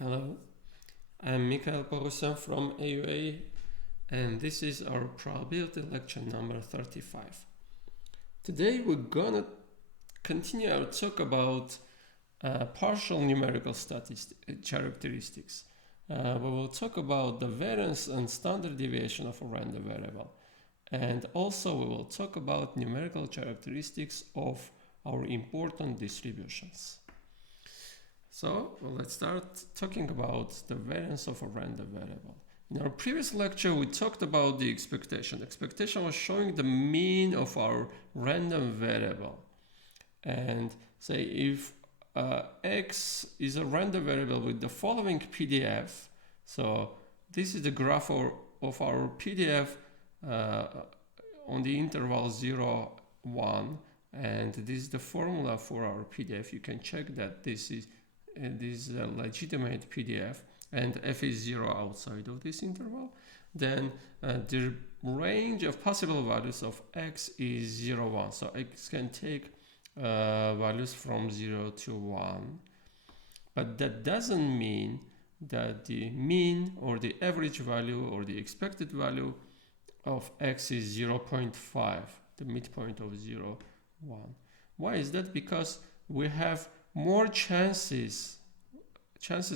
Hello, I'm Mikhail Bogusan from AUA, and this is our probability lecture number 35. Today we're gonna continue our talk about partial numerical characteristics. We will talk about the variance and standard deviation of a random variable, and also we will talk about numerical characteristics of our important distributions. So let's start talking about the variance of a random variable. In our previous lecture, we talked about the expectation. Expectation was showing the mean of our random variable. And say if x is a random variable with the following PDF. So this is the graph of our PDF on the interval 0, 1. And this is the formula for our PDF. You can check that this is a legitimate PDF and f is 0 outside of this interval. Then the range of possible values of x is 0, 1. So x can take values from 0 to 1. But that doesn't mean that the mean or the average value or the expected value of x is 0.5, the midpoint of 0, 1. Why is that? Because we have more chances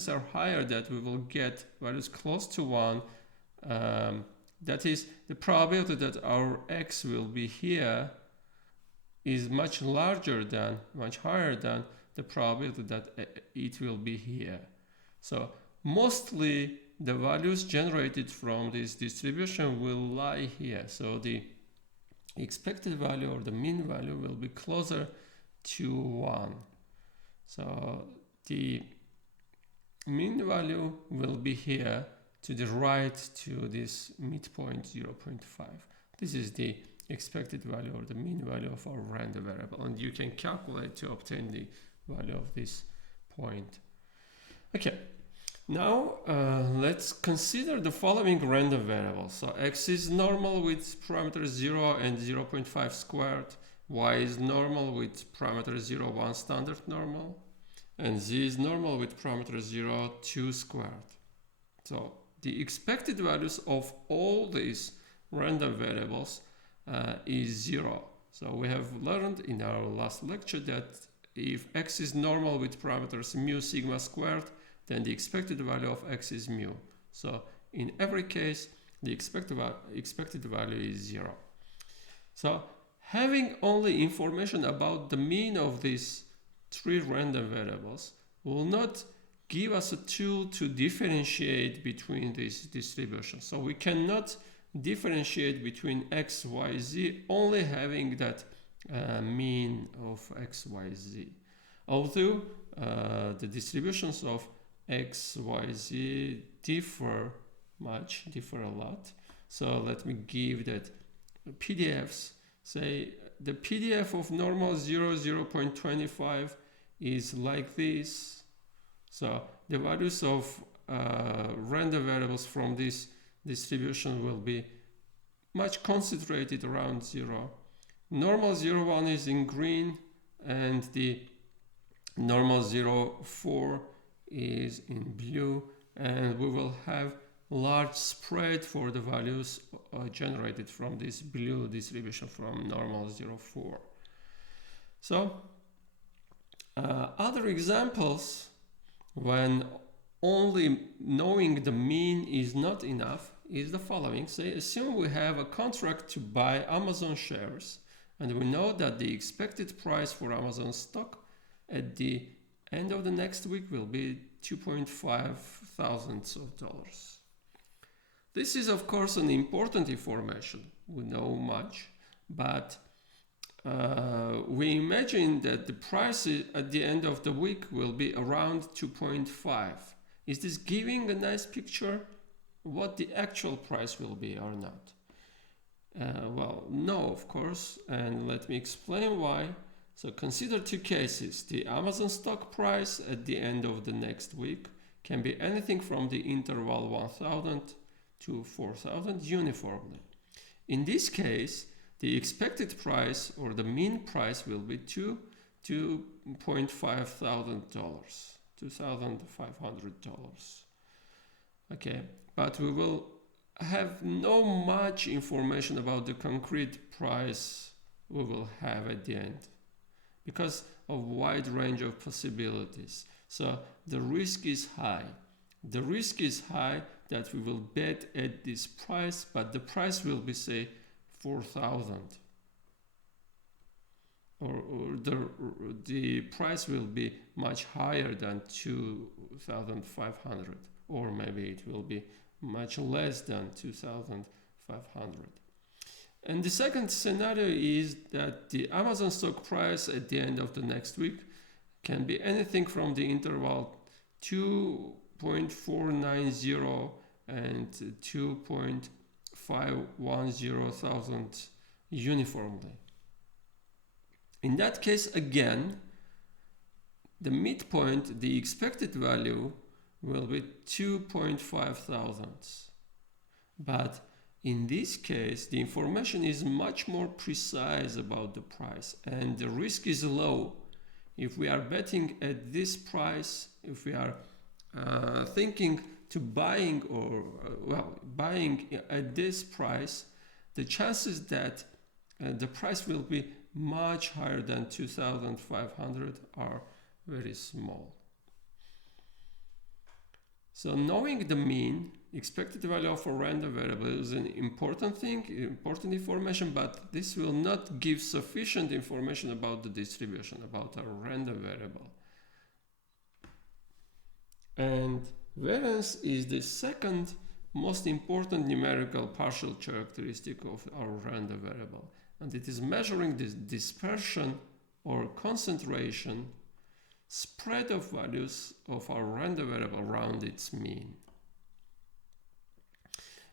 are higher that we will get values close to 1. That is, the probability that our x will be here is much higher than the probability that it will be here. So mostly the values generated from this distribution will lie here. So the expected value or the mean value will be closer to 1. So the mean value will be here to the right to this midpoint 0.5. This is the expected value or the mean value of our random variable, and you can calculate to obtain the value of this point. Okay, now let's consider the following random variables. So x is normal with parameters 0 and 0.5 squared. Y is normal with parameter 0, 1 standard normal, and z is normal with parameter 0, 2 squared. So the expected values of all these random variables is 0. So we have learned in our last lecture that if x is normal with parameters mu sigma squared, then the expected value of x is mu. So in every case, the expected value is 0. So having only information about the mean of these 3 random variables will not give us a tool to differentiate between these distributions. So we cannot differentiate between x, y, z only having that mean of x, y, z. Although the distributions of x, y, z differ a lot. So let me give that PDFs. Say the PDF of normal 0, 0.25 is like this. So the values of random variables from this distribution will be much concentrated around 0. Normal 0, 1 is in green, and the normal 0, 4 is in blue, and we will have large spread for the values generated from this blue distribution from normal 0, 4. So other examples when only knowing the mean is not enough is the following. Say, assume we have a contract to buy Amazon shares, and we know that the expected price for Amazon stock at the end of the next week will be $2.5 thousand. This is of course an important information. We know much, but we imagine that the price at the end of the week will be around 2.5. Is this giving a nice picture what the actual price will be or not? Well, no, of course, and let me explain why. So consider 2 cases. The Amazon stock price at the end of the next week can be anything from the interval 1,000 to 4,000 uniformly. In this case, the expected price or the mean price will be $2.5 thousand. $2,500. Okay, but we will have no much information about the concrete price we will have at the end because of wide range of possibilities. So the risk is high. The risk is high that we will bet at this price, but the price will be, say, 4,000. Or the price will be much higher than 2,500, or maybe it will be much less than 2,500. And the second scenario is that the Amazon stock price at the end of the next week can be anything from the interval 2.490 and 2.510 thousand uniformly. In that case, again, the midpoint, the expected value, will be 2.5 thousandths. But in this case, the information is much more precise about the price and the risk is low. If we are betting at this price, if we are thinking to buying buying at this price, the chances that the price will be much higher than 2,500 are very small. So knowing the mean, expected value of a random variable is an important thing, important information, but this will not give sufficient information about the distribution, about a random variable. And variance is the second most important numerical partial characteristic of our random variable. And it is measuring the dispersion or concentration spread of values of our random variable around its mean.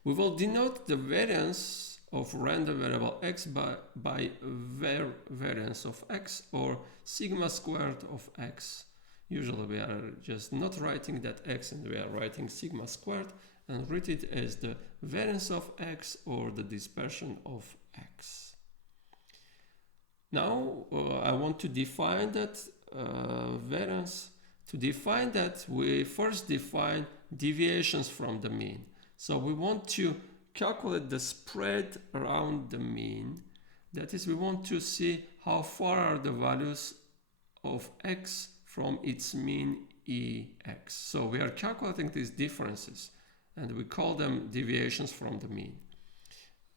We will denote the variance of random variable x by variance of x or sigma squared of x. Usually we are just not writing that x and we are writing sigma squared and read it as the variance of x or the dispersion of x. Now I want to define that variance. To define that, we first define deviations from the mean. So we want to calculate the spread around the mean. That is, we want to see how far are the values of x from its mean ex. So we are calculating these differences and we call them deviations from the mean.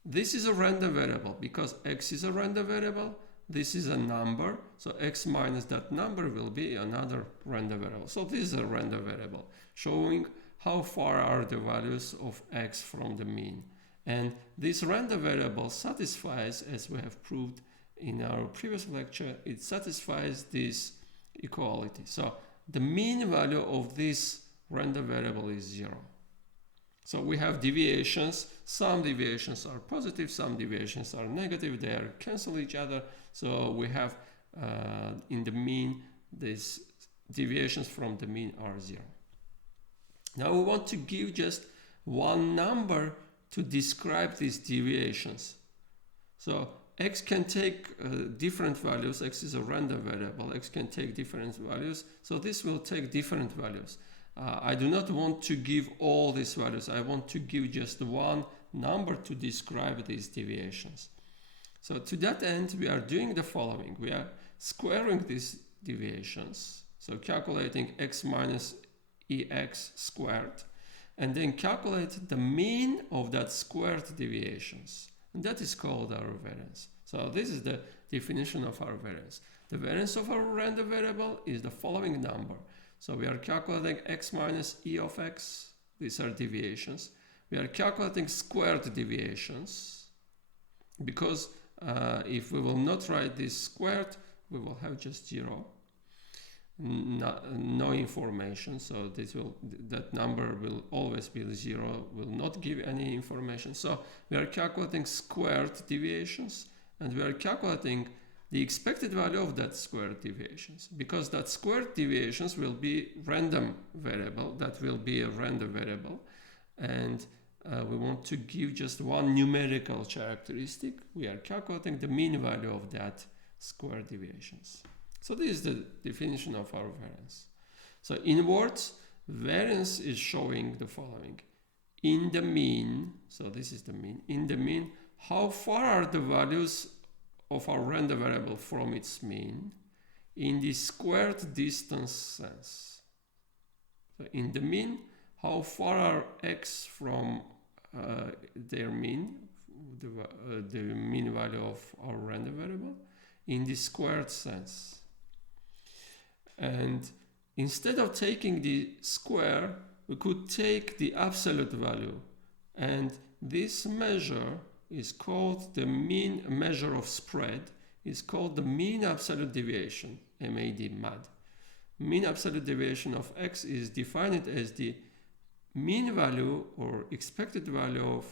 This is a random variable because x is a random variable. This is a number, so x minus that number will be another random variable. So this is a random variable showing how far are the values of x from the mean. And this random variable satisfies, as we have proved in our previous lecture, it satisfies this equality. So the mean value of this random variable is 0. So we have deviations. Some deviations are positive, some deviations are negative. They are cancel each other. So we have in the mean, these deviations from the mean are 0. Now we want to give just one number to describe these deviations. So x can take different values. X is a random variable. X can take different values. So this will take different values. I do not want to give all these values. I want to give just one number to describe these deviations. So to that end, we are doing the following. We are squaring these deviations. So calculating x minus ex squared, and then calculate the mean of that squared deviations. And that is called our variance. So this is the definition of our variance. The variance of our random variable is the following number. So we are calculating x minus e of x. These are deviations. We are calculating squared deviations because if we will not write this squared, we will have just 0. No information, so that number will always be 0, will not give any information. So we are calculating squared deviations and we are calculating the expected value of that squared deviations, because that squared deviations will be random variable, that will be a random variable, and we want to give just one numerical characteristic. We are calculating the mean value of that squared deviations. So this is the definition of our variance. So in words, variance is showing the following. In the mean, so this is the mean, in the mean, how far are the values of our random variable from its mean in the squared distance sense. So in the mean, how far are x from their mean, the mean value of our random variable, in the squared sense. And instead of taking the square, we could take the absolute value, and this measure is called the mean measure of spread, is called the mean absolute deviation, MAD. Mean absolute deviation of x is defined as the mean value or expected value of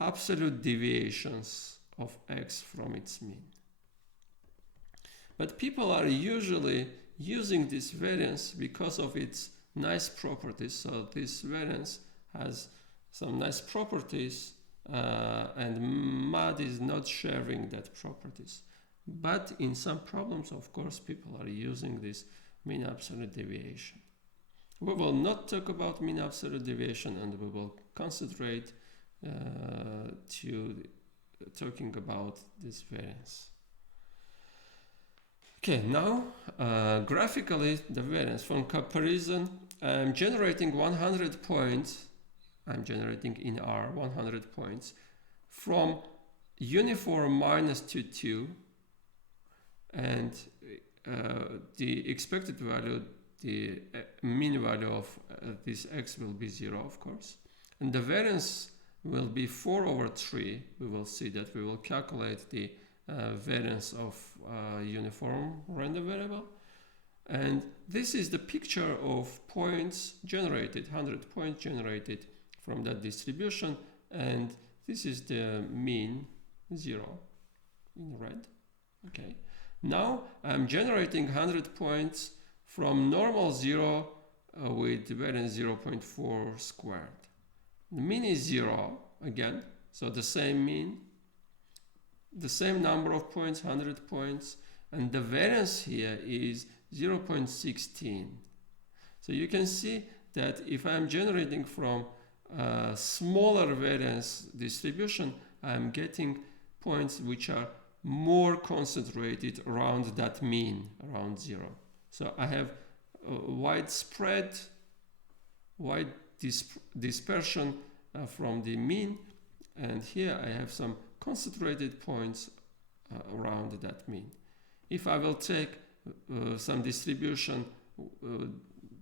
absolute deviations of x from its mean. But people are usually using this variance because of its nice properties. So this variance has some nice properties, and MAD is not sharing that properties. But in some problems, of course, people are using this mean absolute deviation. We will not talk about mean absolute deviation, and we will concentrate to talking about this variance. Okay, now graphically the variance from comparison. I'm generating 100 points. I'm generating in R 100 points from uniform -2, 2, and the expected value, the mean value of this x will be 0, of course, and the variance will be 4/3. We will see that. We will calculate the variance of uniform random variable, and this is the picture of points generated, 100 points generated from that distribution, and this is the mean 0 in red. Okay, now I'm generating 100 points from normal 0 with variance 0.4 squared. The mean is 0 again, so the same mean, the same number of points, 100 points, and the variance here is 0.16. So you can see that if I'm generating from a smaller variance distribution, I'm getting points which are more concentrated around that mean, around 0. So I have a widespread, wide dispersion from the mean, and here I have some concentrated points around that mean. If I will take some distribution,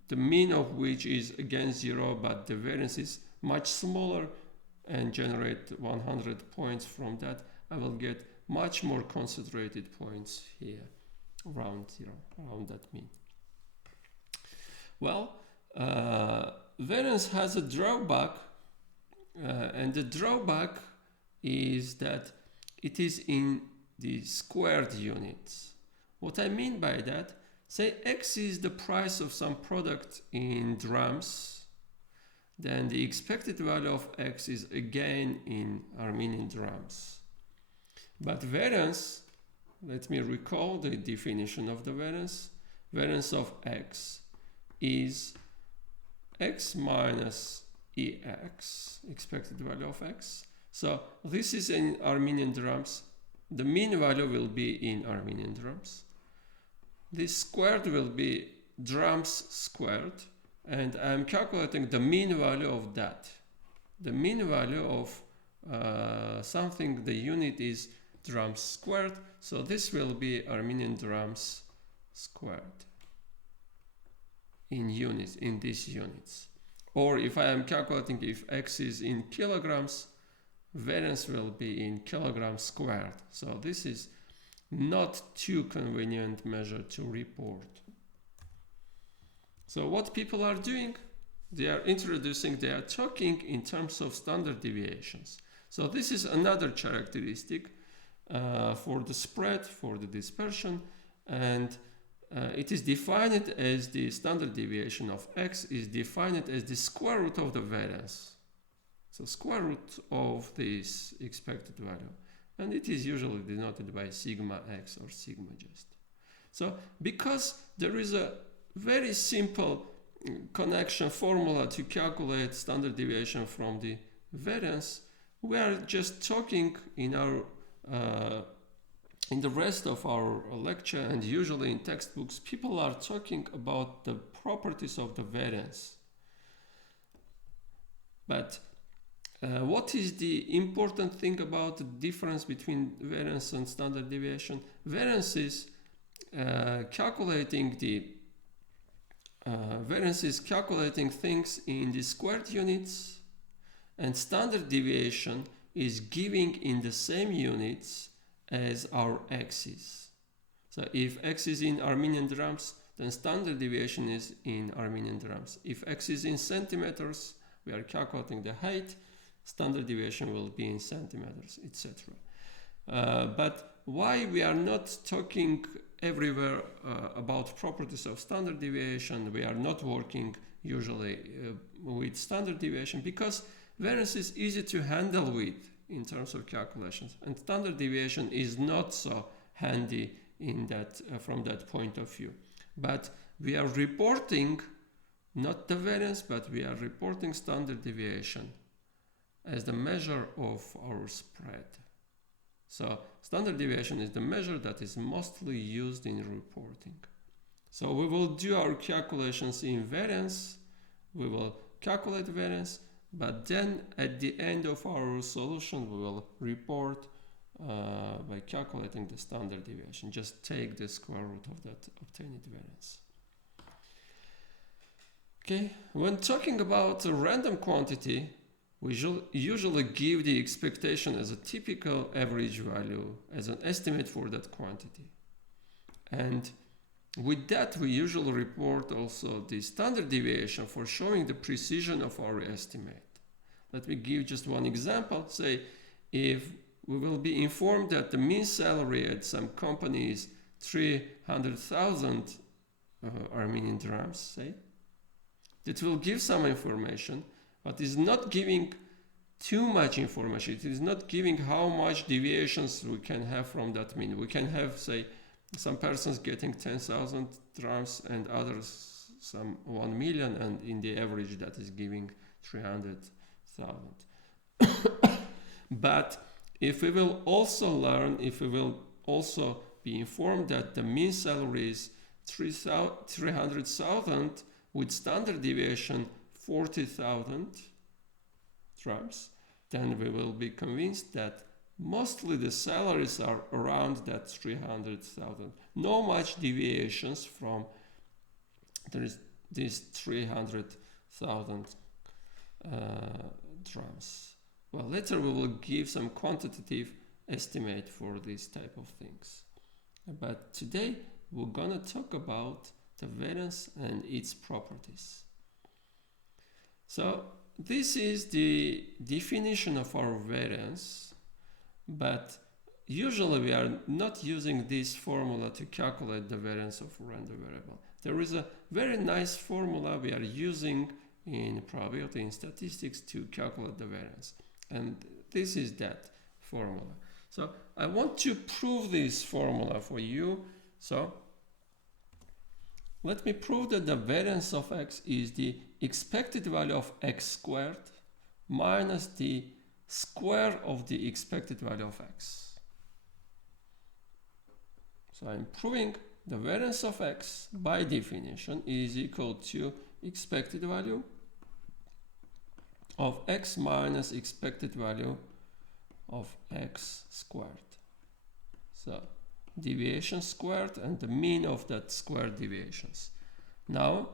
the mean of which is again 0, but the variance is much smaller, and generate 100 points from that, I will get much more concentrated points here around 0, around that mean. Well, variance has a drawback, and the drawback is that it is in the squared units. What I mean by that, say x is the price of some product in drams, then the expected value of x is again in Armenian drams. But variance, let me recall the definition of the variance. Variance of x is x minus ex, expected value of x. So this is in Armenian drams. The mean value will be in Armenian drams. This squared will be drams squared, and I'm calculating the mean value of that. The mean value of something, the unit is drams squared, so this will be Armenian drams squared in units, in these units. Or if I am calculating if x is in kilograms, variance will be in kilograms squared. So this is not too convenient measure to report. So what people are doing, they are talking in terms of standard deviations. So this is another characteristic for the spread, for the dispersion, and it is defined as the standard deviation of x is defined as the square root of the variance. So square root of this expected value. And it is usually denoted by sigma x or sigma just. So because there is a very simple connection formula to calculate standard deviation from the variance. We are just talking in our in the rest of our lecture, and usually in textbooks, people are talking about the properties of the variance. But what is the important thing about the difference between variance and standard deviation? Variance is calculating things in the squared units, and standard deviation is giving in the same units as our x's. So if x is in Armenian drams, then standard deviation is in Armenian drams. If x is in centimeters, we are calculating the height, standard deviation will be in centimeters, etc. But why we are not talking everywhere about properties of standard deviation? We are not working usually with standard deviation because variance is easy to handle with in terms of calculations, and standard deviation is not so handy in that from that point of view. But we are reporting not the variance, but we are reporting standard deviation as the measure of our spread. So standard deviation is the measure that is mostly used in reporting. So we will do our calculations in variance, we will calculate variance, but then at the end of our solution we will report by calculating the standard deviation. Just take the square root of that obtained variance. Okay, when talking about a random quantity, we usually give the expectation as a typical average value, as an estimate for that quantity. And with that, we usually report also the standard deviation for showing the precision of our estimate. Let me give just one example. Say, if we will be informed that the mean salary at some company is 300,000 Armenian drams, say, that will give some information, but is not giving too much information. It is not giving how much deviations we can have from that mean. We can have, say, some persons getting 10,000 drams and others some 1 million, and in the average that is giving 300,000. But if we will also learn, if we will also be informed that the mean salary is 300,000 with standard deviation 40,000 drams, then we will be convinced that mostly the salaries are around that 300,000. No much deviations from these 300,000 drams. Well, later we will give some quantitative estimate for these type of things. But today we're gonna talk about the variance and its properties. So this is the definition of our variance, but usually we are not using this formula to calculate the variance of a random variable. There is a very nice formula we are using in probability and statistics to calculate the variance, and this is that formula. So I want to prove this formula for you. So let me prove that the variance of x is the expected value of x squared minus the square of the expected value of x. So I'm proving the variance of x by definition is equal to expected value of x minus expected value of x squared. So deviation squared and the mean of that squared deviations. Now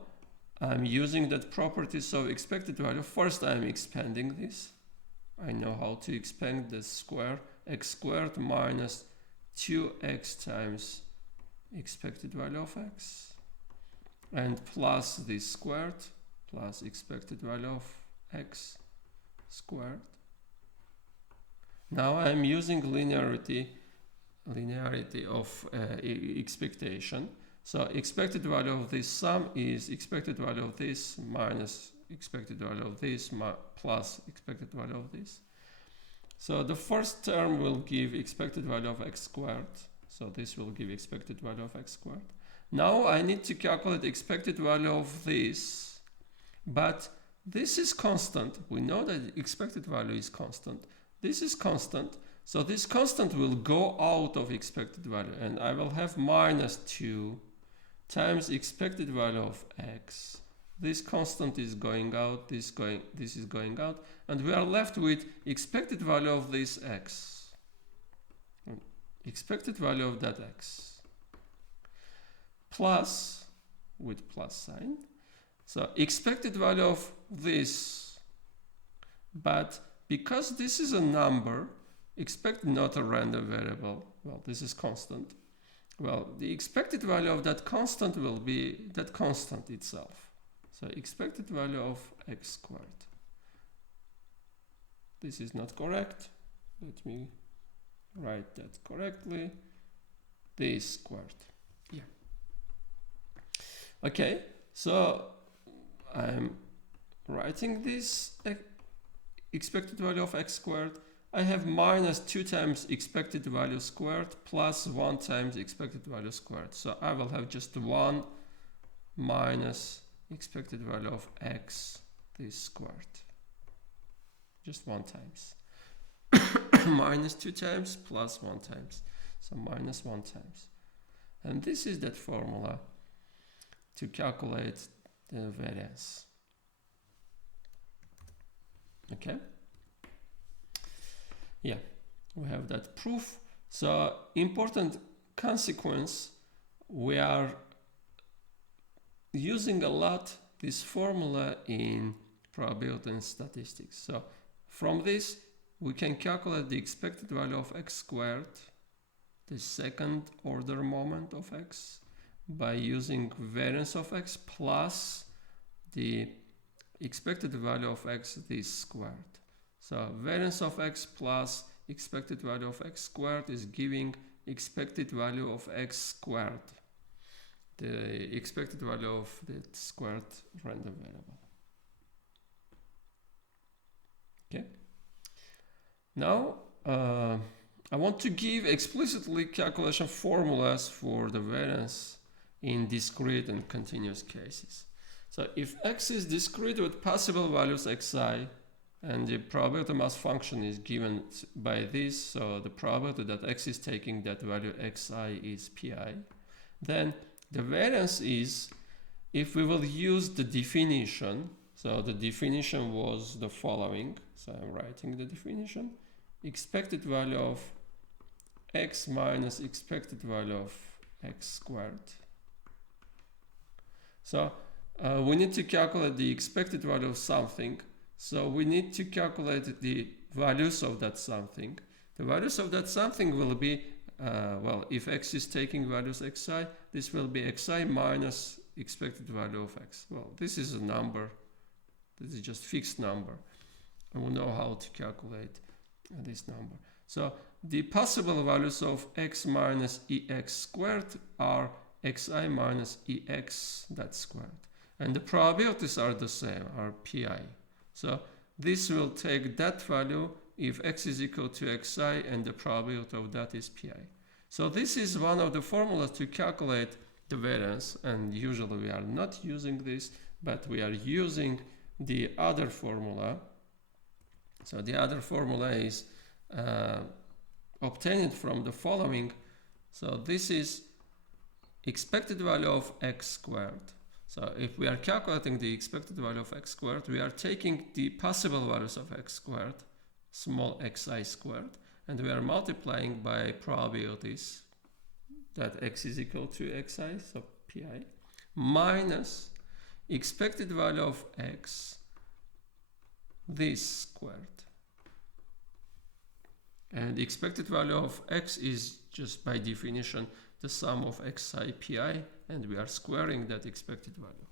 I'm using that properties of expected value. First I'm expanding this. I know how to expand the square, x squared minus 2x times expected value of x, and plus this squared plus expected value of x squared. Now I'm using linearity of expectation. So expected value of this sum is expected value of this minus expected value of this plus expected value of this. So the first term will give expected value of x squared. So this will give expected value of x squared. Now I need to calculate expected value of this, but this is constant. We know that the expected value is constant. This is constant, so this constant will go out of expected value, and I will have minus 2 times expected value of x. This constant is going out, this is going out, and we are left with expected value of this x. Expected value of that x. Plus, with plus sign. So expected value of this, but because this is a number, expect not a random variable, well, this is constant. Well, the expected value of that constant will be that constant itself. So expected value of x squared. This is not correct. Let me write that correctly. This squared. Yeah. Okay, so I'm writing this expected value of x squared. I have minus 2 times expected value squared plus 1 times expected value squared. So I will have just 1 minus expected value of x this squared. Just 1 times. Minus 2 times plus 1 times. So minus 1 times. And this is that formula to calculate the variance. Okay? Yeah, we have that proof. So important consequence, we are using a lot this formula in probability and statistics. So from this, we can calculate the expected value of x squared, the second order moment of x, by using variance of x plus the expected value of x this squared. So variance of x plus expected value of x squared is giving expected value of x squared, the expected value of the squared random variable. Okay. Now I want to give explicitly calculation formulas for the variance in discrete and continuous cases. So if x is discrete with possible values xi, and the probability mass function is given by this, so the probability that x is taking that value xi is pi, then the variance is, if we will use the definition, so the definition was the following, so I'm writing the definition, expected value of x minus expected value of x squared. So we need to calculate the expected value of something. So we need to calculate the values of that something. The values of that something will be, well, if x is taking values xi, this will be xi minus expected value of x. Well, this is a number. This is just fixed number. And we know how to calculate this number. So the possible values of x minus ex squared are xi minus ex that squared. And the probabilities are the same, are pi. So this will take that value if x is equal to xi and the probability of that is pi. So this is one of the formulas to calculate the variance, and usually we are not using this, but we are using the other formula. So the other formula is obtained from the following. So this is expected value of x squared. So if we are calculating the expected value of x squared, we are taking the possible values of x squared, small xi squared, and we are multiplying by probabilities that x is equal to xi, so pi, minus expected value of x, this squared. And the expected value of x is just by definition the sum of xi pi, and we are squaring that expected value.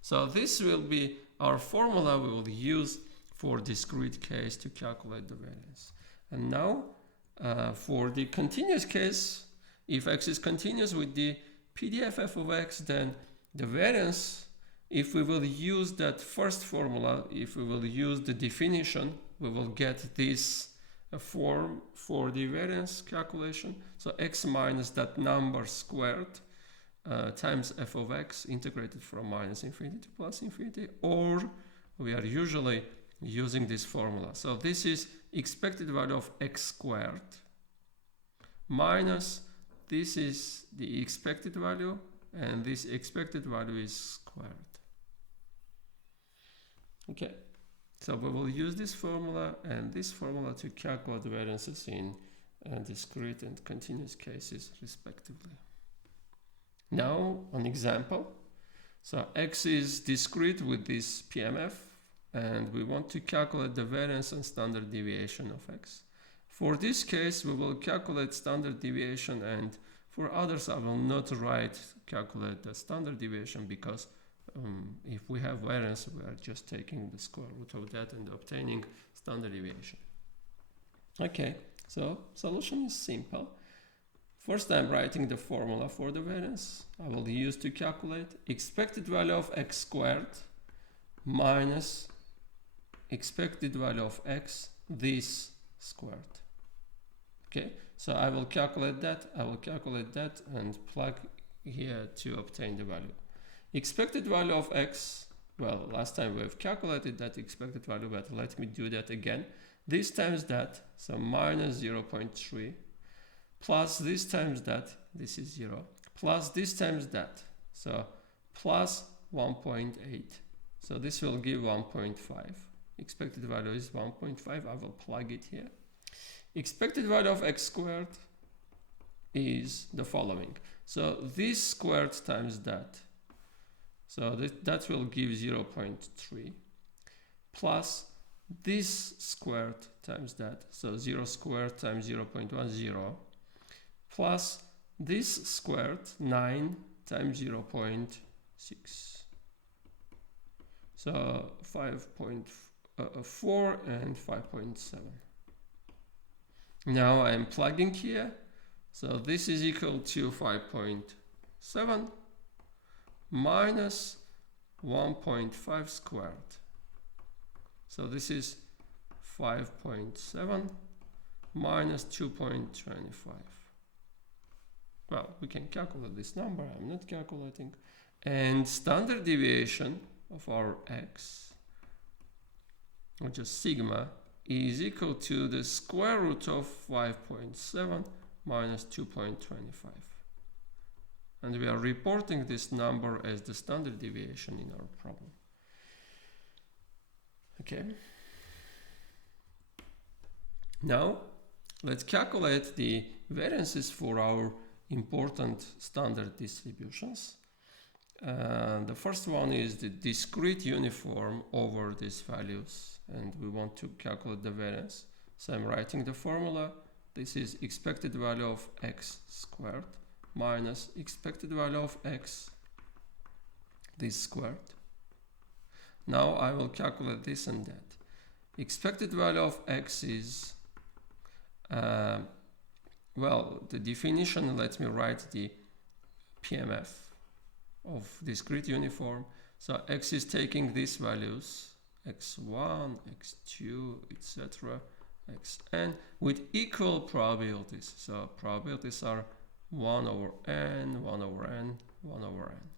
So this will be our formula we will use for discrete case to calculate the variance. And now for the continuous case, if x is continuous with the PDF f of x, then the variance, if we will use that first formula, if we will use the definition, we will get this form for the variance calculation. So x minus that number squared times f of x integrated from minus infinity to plus infinity, or we are usually using this formula. So this is expected value of x squared minus this is the expected value, and this expected value is squared. Okay, so we will use this formula and this formula to calculate the variances in discrete and continuous cases respectively. Now an example. So x is discrete with this PMF, and we want to calculate the variance and standard deviation of x. For this case, we will calculate standard deviation, and for others I will not calculate the standard deviation, because if we have variance, we are just taking the square root of that and obtaining standard deviation. Okay, so solution is simple. First, I'm writing the formula for the variance. I will use to calculate expected value of x squared minus expected value of x this squared. Okay, so I will calculate that, and plug here to obtain the value. Expected value of x, well, last time we've calculated that expected value, but let me do that again. This times that, so minus 0.3, plus this times that, this is 0, plus this times that, so plus 1.8. So this will give 1.5. Expected value is 1.5. I will plug it here. Expected value of x squared is the following. So this squared times that. So that will give 0.3 plus this squared times that. So 0 squared times 0.1, 0, plus this squared 9 times 0.6. So 5.4 and 5.7. Now I'm plugging here. So this is equal to 5.7 minus 1.5 squared. So this is 5.7 minus 2.25. Well, we can calculate this number. I'm not calculating. And standard deviation of our x, which is sigma, is equal to the square root of 5.7 minus 2.25. And we are reporting this number as the standard deviation in our problem. Okay. Now, let's calculate the variances for our important standard distributions. The first one is the discrete uniform over these values, and we want to calculate the variance. So I'm writing the formula. This is expected value of x squared minus expected value of x this squared. Now I will calculate this and that. Expected value of x is, well, the definition, let me write the PMF of discrete uniform. So x is taking these values, x1, x2, etc., xn, with equal probabilities. So probabilities are 1 over n, 1 over n, 1 over n.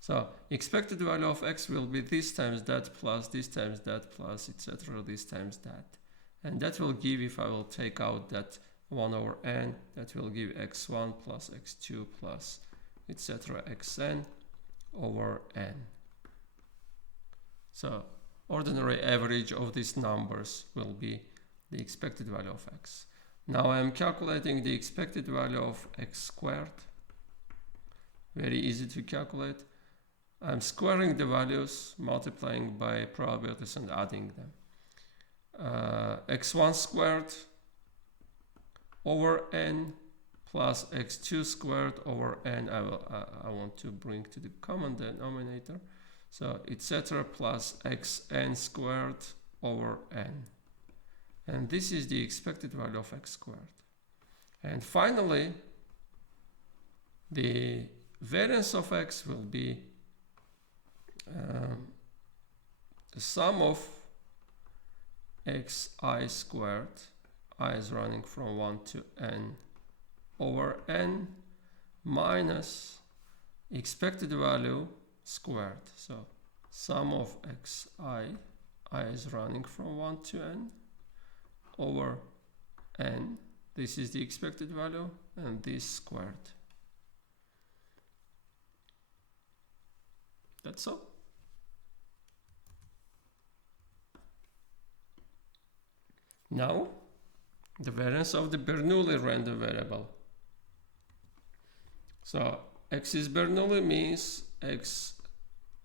So expected value of x will be this times that plus this times that plus etc. this times that. And that will give, if I will take out that 1 over n, that will give x1 plus x2 plus etc. xn over n. So ordinary average of these numbers will be the expected value of x. Now I am calculating the expected value of x squared. Very easy to calculate. I'm squaring the values, multiplying by probabilities and adding them. x1 squared over n plus x2 squared over n. I want to bring to the common denominator. So etc. plus xn squared over n. And this is the expected value of x squared. And finally, the variance of x will be the sum of xi squared, I is running from 1 to n, over n minus expected value squared. So sum of xi, I is running from 1 to n, over n, this is the expected value, and this squared. That's all. Now, the variance of the Bernoulli random variable. So x is Bernoulli means x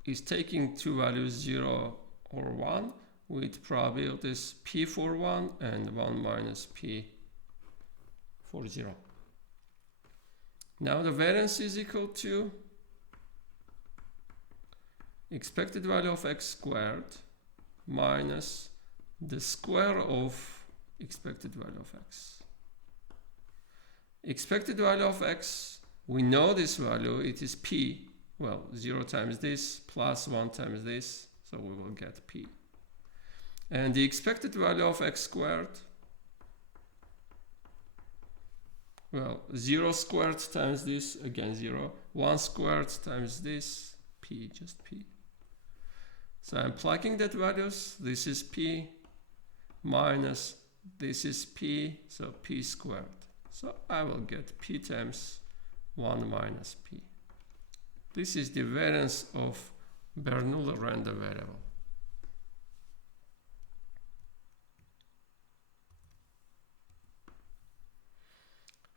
is taking two values 0 or 1 with probabilities p for 1 and 1 minus p for 0. Now the variance is equal to expected value of x squared minus the square of expected value of x. Expected value of x, we know this value, it is p. Well, 0 times this plus 1 times this, so we will get p. And the expected value of x squared, well, 0 squared times this, again 0. 1 squared times this, p, just p. So I'm plugging that values. This is p minus this is p, so p squared. So I will get p times 1 minus p. This is the variance of Bernoulli random variable.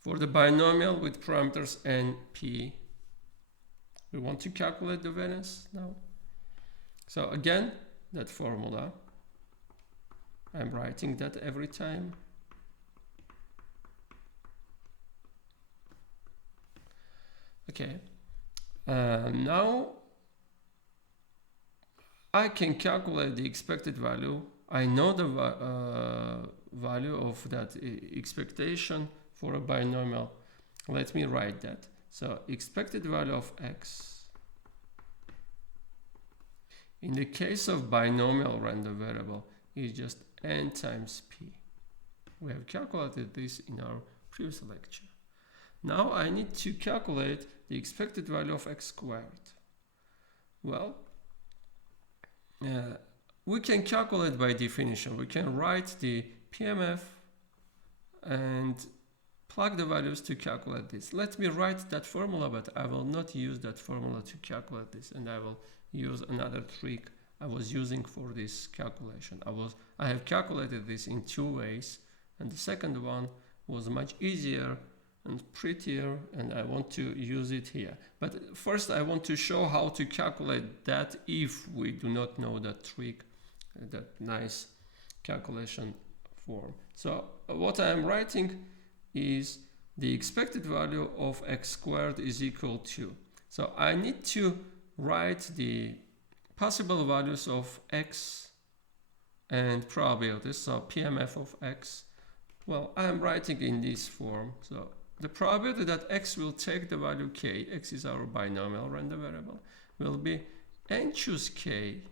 For the binomial with parameters n, p, we want to calculate the variance now. So again, that formula, I'm writing that every time. Okay, now I can calculate the expected value. I know the value of that expectation for a binomial. Let me write that. So expected value of x in the case of binomial random variable is just n times p. We have calculated this in our previous lecture. Now I need to calculate the expected value of x squared. Well, we can calculate by definition. We can write the PMF and plug the values to calculate this. Let me write that formula, but I will not use that formula to calculate this, and I will use another trick I was using for this calculation. I have calculated this in two ways, and the second one was much easier and prettier, and I want to use it here. But first I want to show how to calculate that if we do not know that trick, that nice calculation form. So what I am writing is the expected value of x squared is equal to. So I need to write the possible values of x and probabilities, so PMF of x. Well, I am writing in this form. So the probability that x will take the value k, x is our binomial random variable, will be n choose k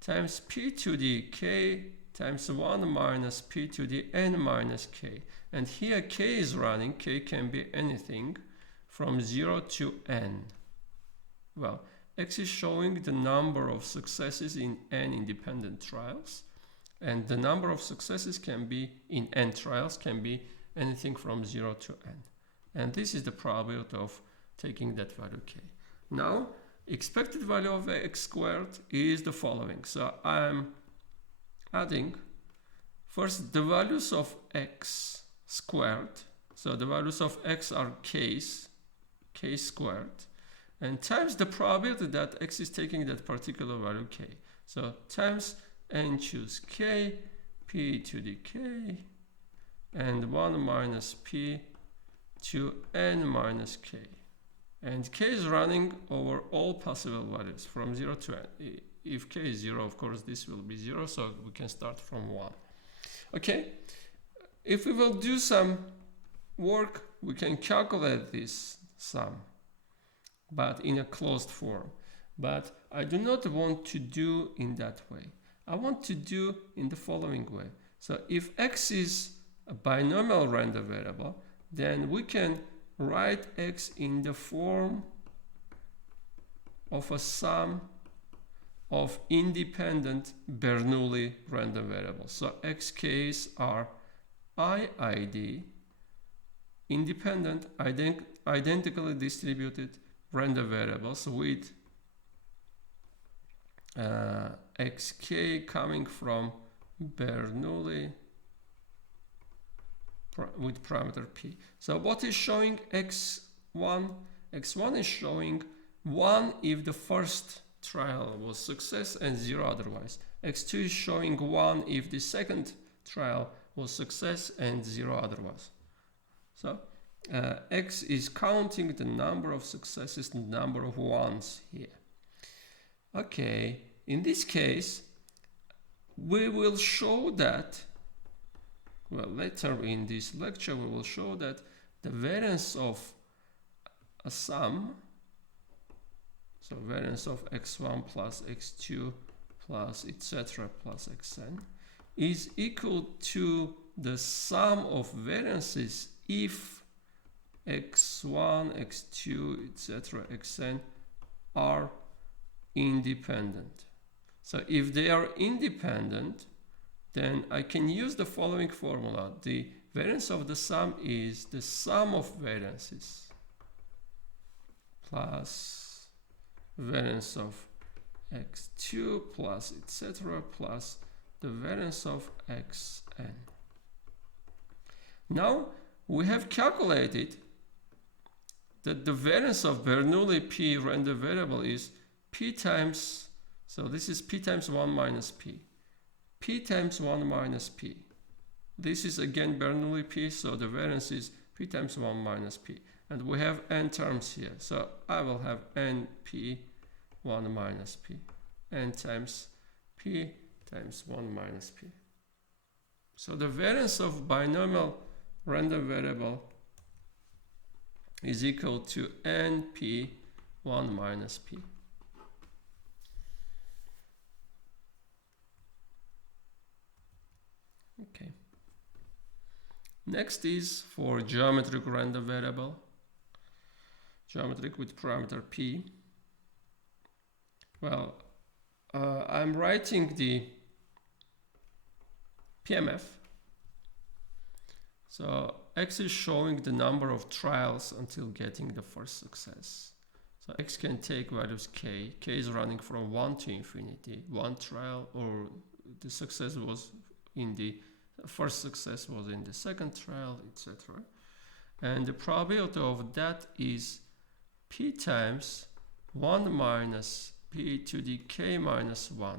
times p to the k times 1 minus p to the n minus k. And here k is running, k can be anything from 0 to n. Well, x is showing the number of successes in n independent trials, and the number of successes can be in n trials can be anything from 0 to n. And this is the probability of taking that value k. Now, expected value of x squared is the following. So I'm adding first the values of x squared. So the values of x are k squared, and times the probability that x is taking that particular value k. So times n choose k, p to the k, and 1 minus p to n minus k. And k is running over all possible values from 0 to n. If k is 0, of course, this will be 0, so we can start from 1. Okay, if we will do some work, we can calculate this sum, but in a closed form. But I do not want to do in that way. I want to do in the following way. So if x is a binomial random variable, then we can write x in the form of a sum of independent Bernoulli random variables. So xk's are IID, independent, identically distributed random variables with xk coming from Bernoulli with parameter p. So what is showing x1? x1 is showing 1 if the first trial was success and 0 otherwise. x2 is showing 1 if the second trial was success and 0 otherwise. So x is counting the number of successes, the number of ones here. Okay, in this case, we will show that, well, later in this lecture, we will show that the variance of a sum, so variance of x1 plus x2 plus etc. plus xn, is equal to the sum of variances if x1, x2, etc. xn are independent. So if they are independent, then I can use the following formula. The variance of the sum is the sum of variances plus variance of x2 plus etc. plus the variance of xn. Now we have calculated that the variance of Bernoulli p random variable is p times, so this is p times 1 minus p. P times 1 minus p. This is again Bernoulli p, so the variance is p times 1 minus p. And we have n terms here, so I will have n p 1 minus p. n times p times 1 minus p. So the variance of binomial random variable is equal to np 1 minus p. Okay. Next is for geometric random variable, geometric with parameter p. Well, I'm writing the PMF. So x is showing the number of trials until getting the first success. So x can take values k. K is running from 1 to infinity. One trial, or the success was in the first success was in the second trial, etc. And the probability of that is p times 1 minus p to the k minus 1.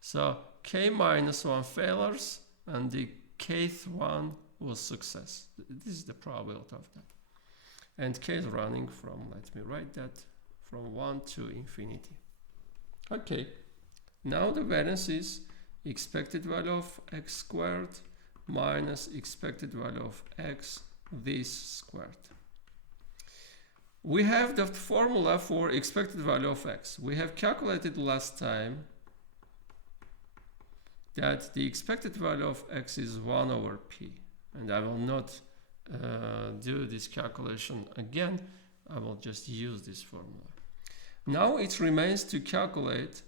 So k minus 1 failures and the kth one was success. This is the probability of that. And k is running from, let me write that, from 1 to infinity. Okay, now the variance is expected value of x squared minus expected value of x this squared. We have the formula for expected value of x. We have calculated last time that the expected value of x is 1 over p. And I will not do this calculation again. I will just use this formula. Now it remains to calculate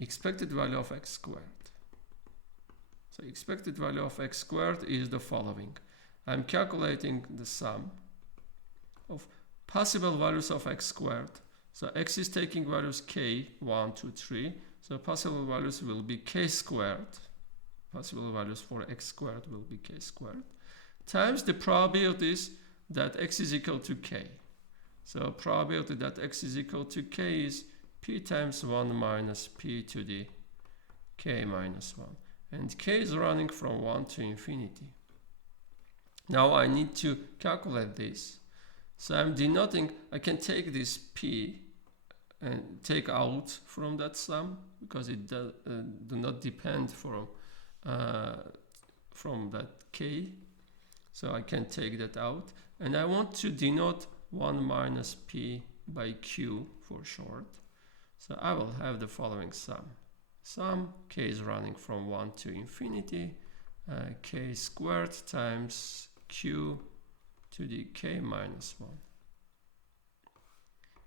expected value of x squared. So expected value of x squared is the following. I'm calculating the sum of possible values of x squared. So x is taking values k, 1, 2, 3. So possible values will be k squared. Possible values for x squared will be k squared. Times the probabilities that x is equal to k. So probability that x is equal to k is p times 1 minus p to the k minus 1. And k is running from 1 to infinity. Now I need to calculate this. So I'm denoting, I can take this p and take out from that sum because it do not depend from that k. So I can take that out. And I want to denote 1 minus p by q for short. So I will have the following sum. Sum k is running from 1 to infinity, k squared times q to the k minus 1.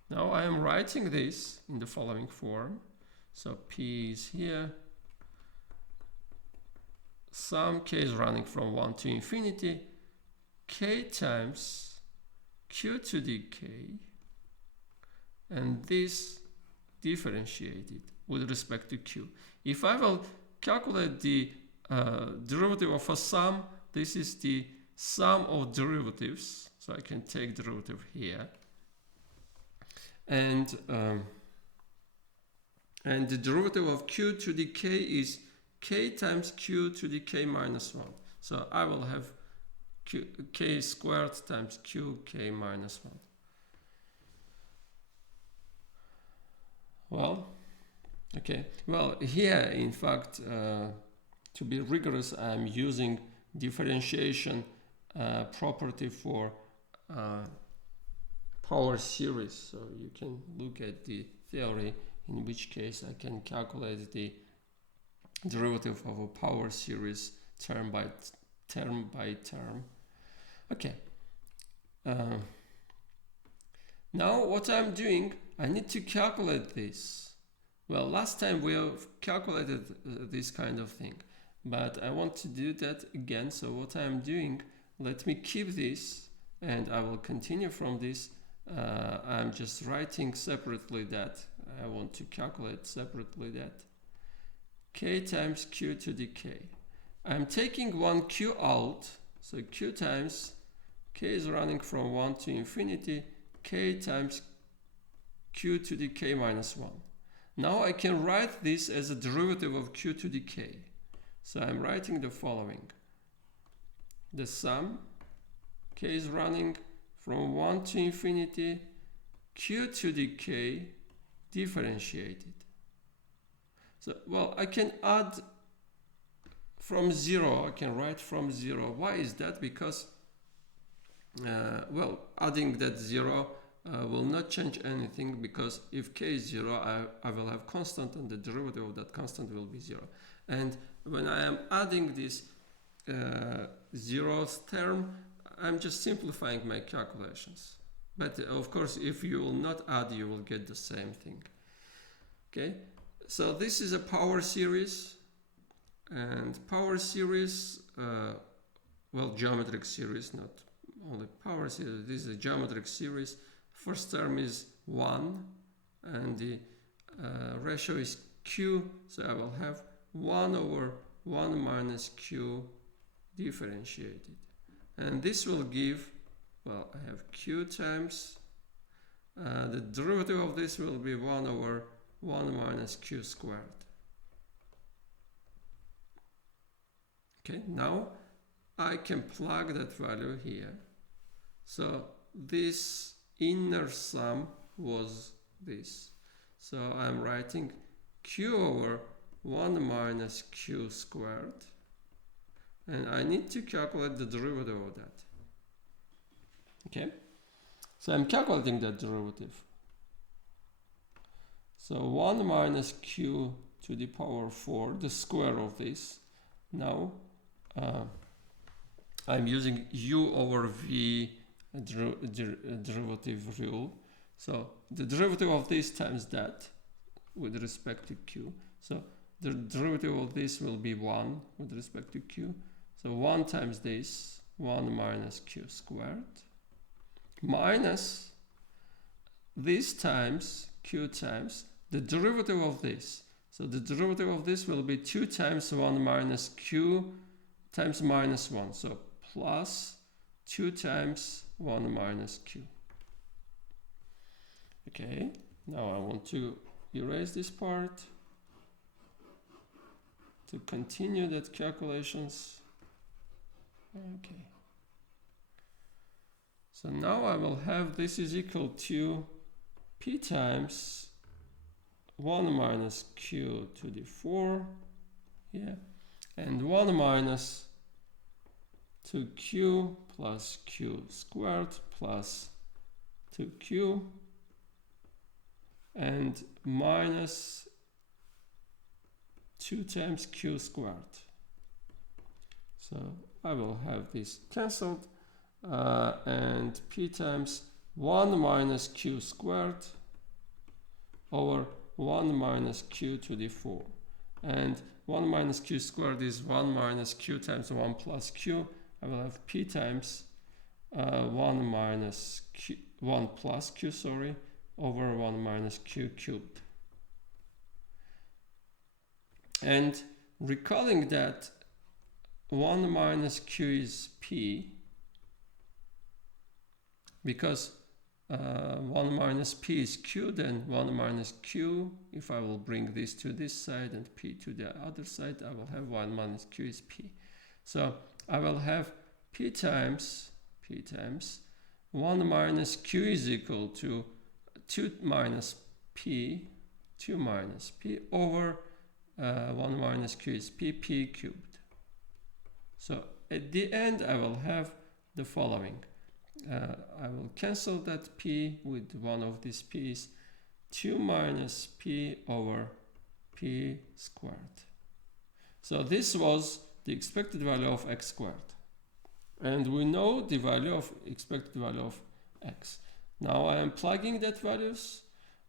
Now I am writing this in the following form. So P is here. Sum k is running from 1 to infinity. K times q to the k. And this differentiated with respect to q. If I will calculate the derivative of a sum, this is the sum of derivatives. So I can take derivative here. And the derivative of q to the k is k times q to the k minus 1. So I will have k squared times q k minus 1. Well, okay. Well, here, in fact, to be rigorous, I'm using differentiation property for power series. So you can look at the theory, in which case I can calculate the derivative of a power series term by term. Okay. Now what I'm doing, I need to calculate this. Well, last time we have calculated this kind of thing, but I want to do that again. So what I'm doing, let me keep this and I will continue from this. I'm just writing separately that. I want to calculate separately that. K times q to the k. I'm taking one q out. So q times k is running from 1 to infinity. K times q to the k minus 1. Now I can write this as a derivative of q to the k. So I'm writing the following. The sum, k is running from 1 to infinity, q to the k differentiated. So, well, I can add from 0, I can write from 0. Why is that? Because, well, adding that 0 will not change anything, because if k is 0, I will have constant and the derivative of that constant will be 0. And when I am adding this zeroth term, I'm just simplifying my calculations. But of course, if you will not add, you will get the same thing. Okay, so this is a power series, and power series, well, geometric series, not only power series, this is a geometric series. First term is 1, and the ratio is q, so I will have 1 over 1 minus q differentiated. And this will give, well, I have q times, the derivative of this will be 1 over 1 minus q squared. Okay, now I can plug that value here. So this inner sum was this. So I'm writing q over 1 minus q squared. And I need to calculate the derivative of that. Okay, so I'm calculating that derivative. So 1 minus q to the power 4, the square of this. Now I'm using u over v derivative rule. So the derivative of this times that with respect to q. So the derivative of this will be 1 with respect to q. So 1 times this, 1 minus q squared, minus this times q times the derivative of this. So the derivative of this will be 2 times 1 minus q times minus 1. So plus 2 times 1 minus q. Okay, now I want to erase this part to continue that calculations. Okay. So now I will have this is equal to p times 1 minus q to the 4 here, and 1 minus 2q plus q squared plus 2q and minus 2 times q squared. So I will have this cancelled, and p times 1 minus q squared over 1 minus q to the 4. And 1 minus q squared is 1 minus q times 1 plus q. I will have p times 1 minus q, 1 plus q, sorry, over 1 minus q cubed. And recalling that 1 minus q is p, because 1 minus p is q, then 1 minus q, if I will bring this to this side and p to the other side, I will have 1 minus q is p. So I will have p times 1 minus q is equal to 2 minus p over 1 minus q is p cubed. So at the end I will have the following. I will cancel that p with one of these p's. 2 minus p over p squared. So this was the expected value of x squared. And we know the value of expected value of x. Now I am plugging that values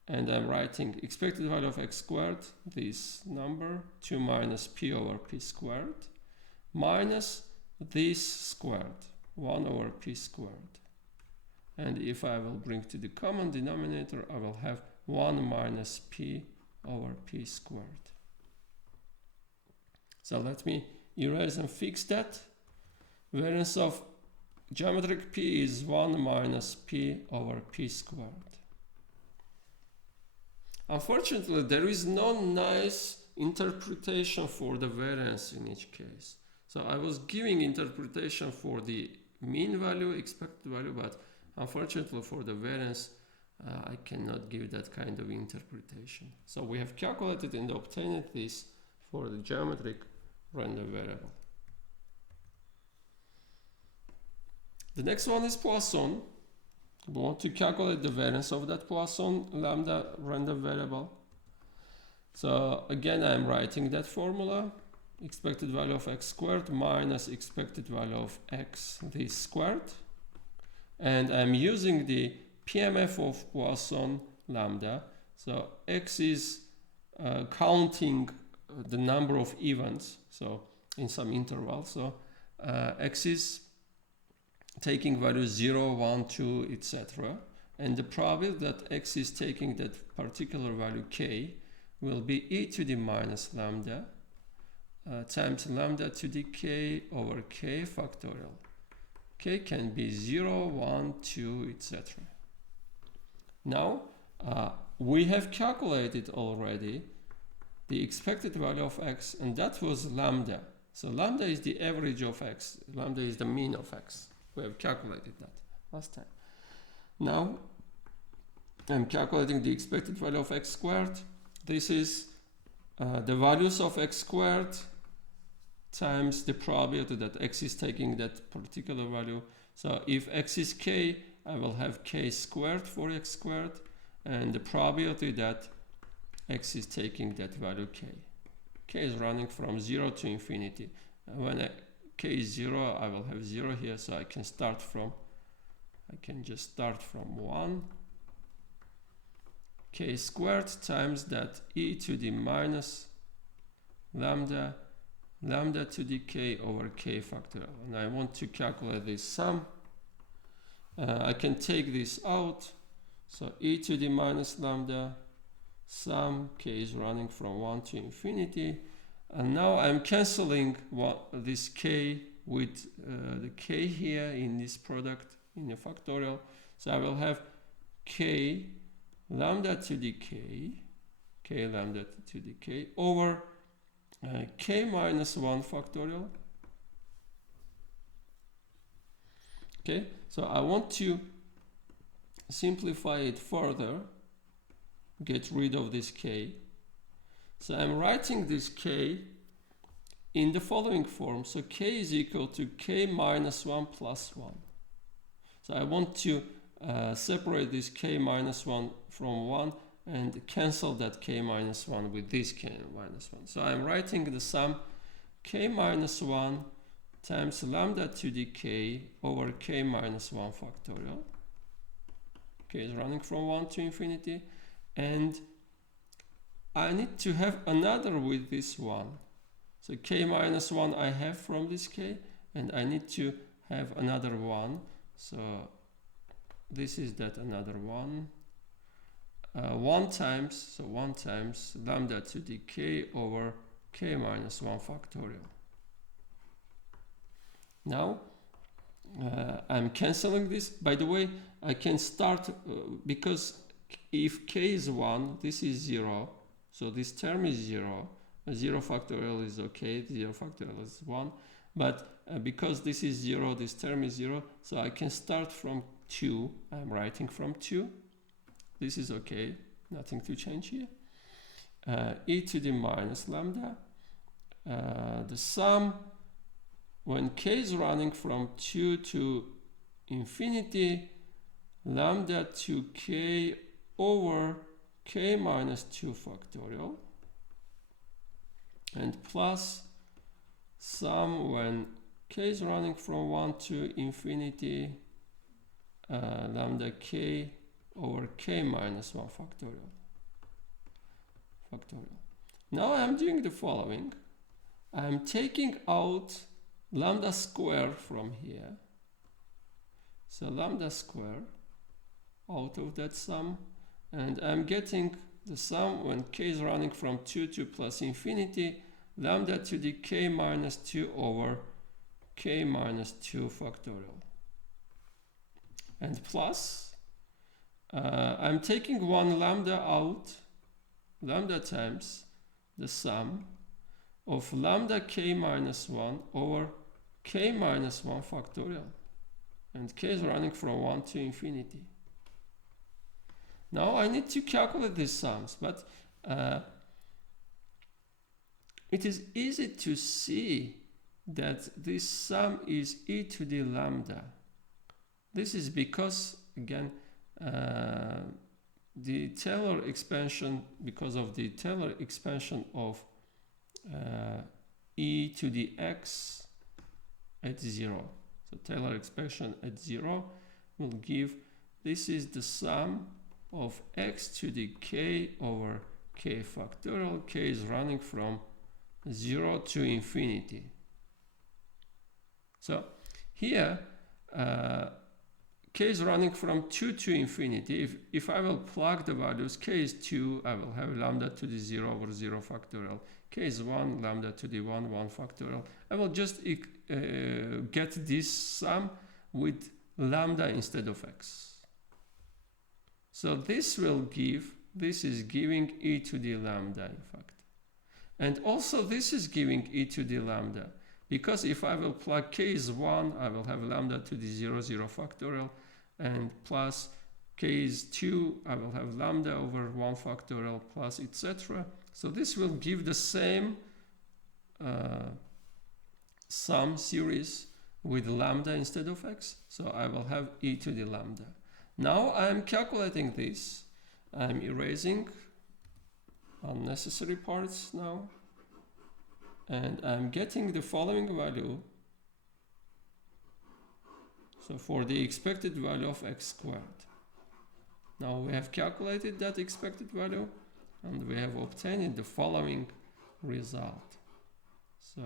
and I'm writing expected value of x squared, this number, 2 minus p over p squared, minus this squared, 1 over p squared. And if I will bring to the common denominator, I will have 1 minus p over p squared. So let me erase and fix that. Variance of geometric p is 1 minus p over p squared. Unfortunately, there is no nice interpretation for the variance in each case. So I was giving interpretation for the mean value, expected value, but unfortunately for the variance, I cannot give that kind of interpretation. So we have calculated and obtained this for the geometric random variable. The next one is Poisson. We want to calculate the variance of that Poisson lambda random variable. So again, I'm writing that formula. Expected value of x squared minus expected value of x this squared. And I'm using the PMF of Poisson lambda. So x is counting the number of events, so in some interval. So x is taking values 0, 1, 2, etc. And the probability that x is taking that particular value k will be e to the minus lambda times lambda to the k over k factorial. K can be 0, 1, 2, etc. Now, we have calculated already the expected value of x, and that was lambda. So lambda is the average of x. Lambda is the mean of x. We have calculated that last time. Now, I'm calculating the expected value of x squared. This is the values of x squared times the probability that x is taking that particular value. So if x is k, I will have k squared for x squared, and the probability that x is taking that value k. K is running from 0 to infinity. When k is 0, I will have 0 here, so I can just start from 1. K squared times that e to the minus lambda to the k over k factorial. And I want to calculate this sum. I can take this out. So e to the minus lambda sum, k is running from 1 to infinity. And now I'm cancelling this k with the k here in this product in the factorial. So I will have k lambda to the k lambda to the k over k minus 1 factorial. Okay, so I want to simplify it further, get rid of this k. So I'm writing this k in the following form. So k is equal to k minus 1 plus 1. So I want to separate this k minus 1 from 1 and cancel that k minus 1 with this k minus 1. So I'm writing the sum k minus 1 times lambda to the k over k minus 1 factorial k is running from 1 to infinity, and I need to have another with this 1. So k minus 1 I have from this k, and I need to have another 1. So this is that another 1. 1 times lambda to the k over k minus 1 factorial. Now I'm cancelling this. By the way, I can start because if k is 1, this is 0. So this term is 0. 0 factorial is okay. 0 factorial is 1. But because this is 0, this term is 0. So I can start from 2. I'm writing from 2. This is okay. Nothing to change here. E to the minus lambda. The sum when k is running from 2 to infinity, lambda to k over k minus 2 factorial, and plus sum when k is running from 1 to infinity, lambda k over k minus 1 factorial. Now I'm doing the following. I'm taking out lambda square from here. So lambda square out of that sum, and I'm getting the sum when k is running from 2 to plus infinity, lambda to the k minus 2 over k minus 2 factorial. And plus, I'm taking one lambda out, lambda times the sum of lambda k minus 1 over k minus 1 factorial. And k is running from 1 to infinity. Now I need to calculate these sums, but it is easy to see that this sum is e to the lambda. This is because, again, the Taylor expansion, because of the Taylor expansion of e to the x at 0. So Taylor expansion at 0 will give, this is the sum of x to the k over k factorial. K is running from 0 to infinity. So here k is running from 2 to infinity. If I will plug the values, k is 2, I will have lambda to the 0 over 0 factorial. K is 1, lambda to the 1 factorial. I will just get this sum with lambda instead of x. So this will give, this is giving e to the lambda, in fact. And also this is giving e to the lambda. Because if I will plug k is 1, I will have lambda to the 0 factorial. And plus k is 2, I will have lambda over 1 factorial plus etc. So this will give the same sum series with lambda instead of x. So I will have e to the lambda. Now I'm calculating this. I'm erasing unnecessary parts now. And I'm getting the following value. So for the expected value of x squared. Now we have calculated that expected value and we have obtained the following result. So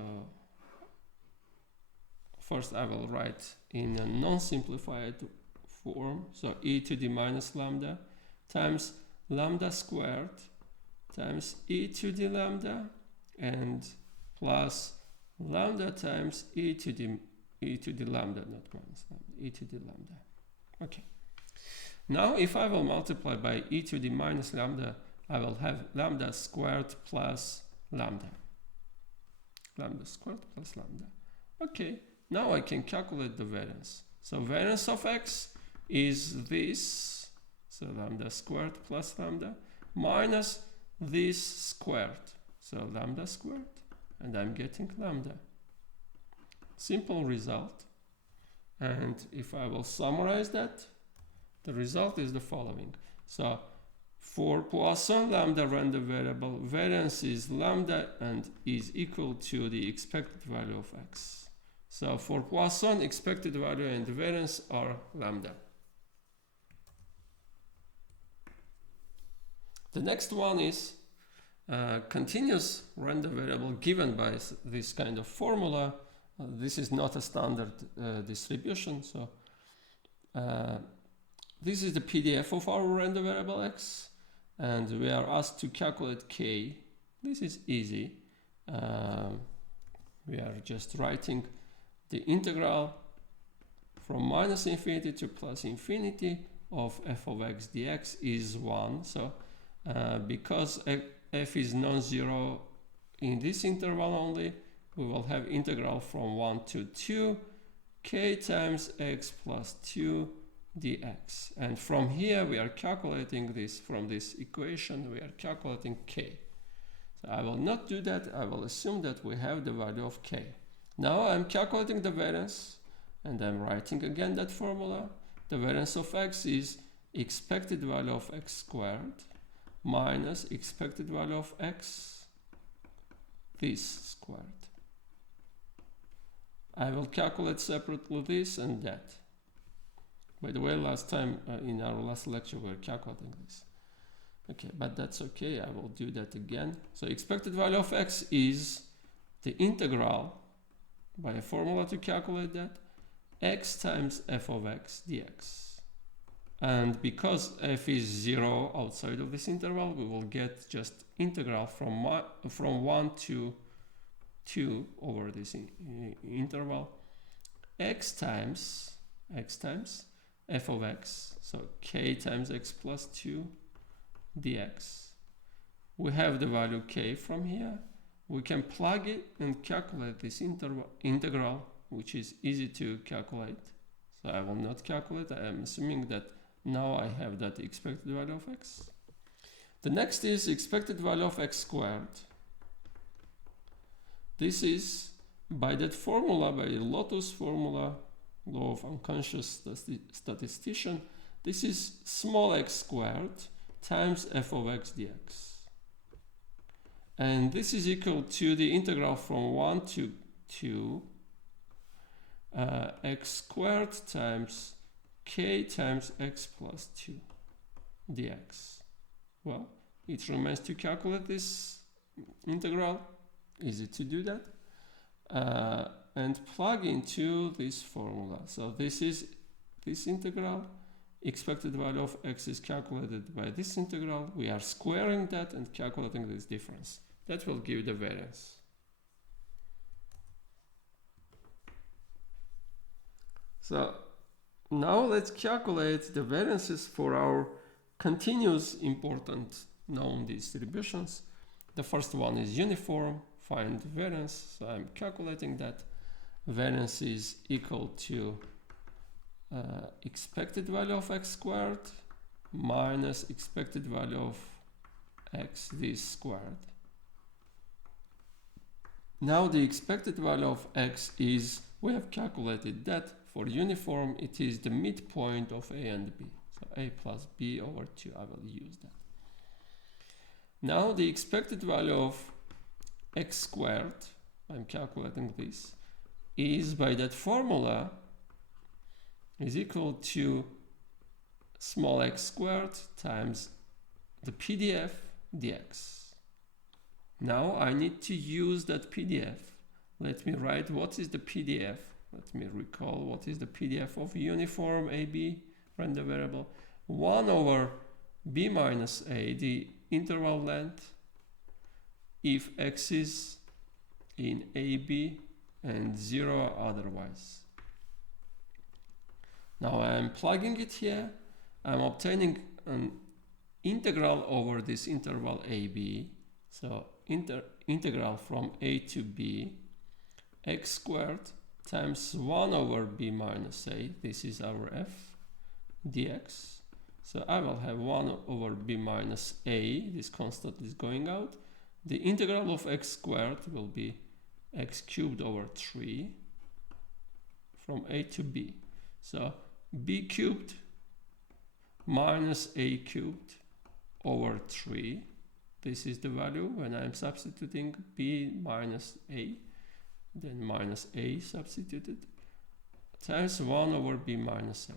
first I will write in a non-simplified form. So e to the minus lambda times lambda squared times e to the lambda and plus lambda times e to the lambda, not minus lambda, e to the lambda. Okay. Now if I will multiply by e to the minus lambda, I will have lambda squared plus lambda. Lambda squared plus lambda. Okay, now I can calculate the variance. So variance of x is this, so lambda squared plus lambda, minus this squared, so lambda squared, and I'm getting lambda. Simple result. And if I will summarize that, the result is the following. So for Poisson lambda random variable, variance is lambda and is equal to the expected value of x. So for Poisson, expected value and variance are lambda. The next one is continuous random variable given by this kind of formula. This is not a standard distribution, so this is the PDF of our random variable x, and we are asked to calculate k. This is easy. We are just writing the integral from minus infinity to plus infinity of f of x dx is 1. So because f is non-zero in this interval only, we will have integral from 1 to 2 k times x plus 2 dx. And from here we are calculating this, from this equation we are calculating k. So I will not do that. I will assume that we have the value of k. Now I'm calculating the variance, and I'm writing again that formula. The variance of x is expected value of x squared minus expected value of x this squared. I will calculate separately this and that. By the way, last time in our last lecture we were calculating this. Okay, but that's okay, I will do that again. So expected value of x is the integral, by a formula to calculate that, x times f of x dx. And because f is 0 outside of this interval, we will get just integral from 1 to 2 over this interval, x times f of x, so k times x plus 2 dx. We have the value k from here. We can plug it and calculate this integral, which is easy to calculate. So I will not calculate. I am assuming that now I have that expected value of x. The next is expected value of x squared. This is by that formula, by the Lotus formula, law of unconscious statistician. This is small x squared times f of x dx. And this is equal to the integral from 1 to 2 x squared times k times x plus 2 dx. Well, it remains to calculate this integral. Easy to do that. And plug into this formula. So this is this integral. Expected value of x is calculated by this integral. We are squaring that and calculating this difference. That will give the variance. So now let's calculate the variances for our continuous important known distributions. The first one is uniform. Find variance. So I'm calculating that. Variance is equal to expected value of x squared minus expected value of x this squared. Now the expected value of x is, we have calculated that for uniform it is the midpoint of a and b. So a plus b over 2, I will use that. Now the expected value of x squared, I'm calculating this, is by that formula is equal to small x squared times the PDF dx. Now I need to use that PDF. Let me write what is the PDF. Let me recall what is the PDF of uniform AB random variable. 1 over b minus a, the interval length, if x is in AB and 0 otherwise. Now I am plugging it here. I'm obtaining an integral over this interval AB. So integral from a to b, x squared times 1 over b minus a. This is our f dx. So I will have 1 over b minus a. This constant is going out. The integral of x squared will be x cubed over 3 from a to b. So b cubed minus a cubed over 3. This is the value when I'm substituting b minus a, then minus a substituted, times 1 over b minus a.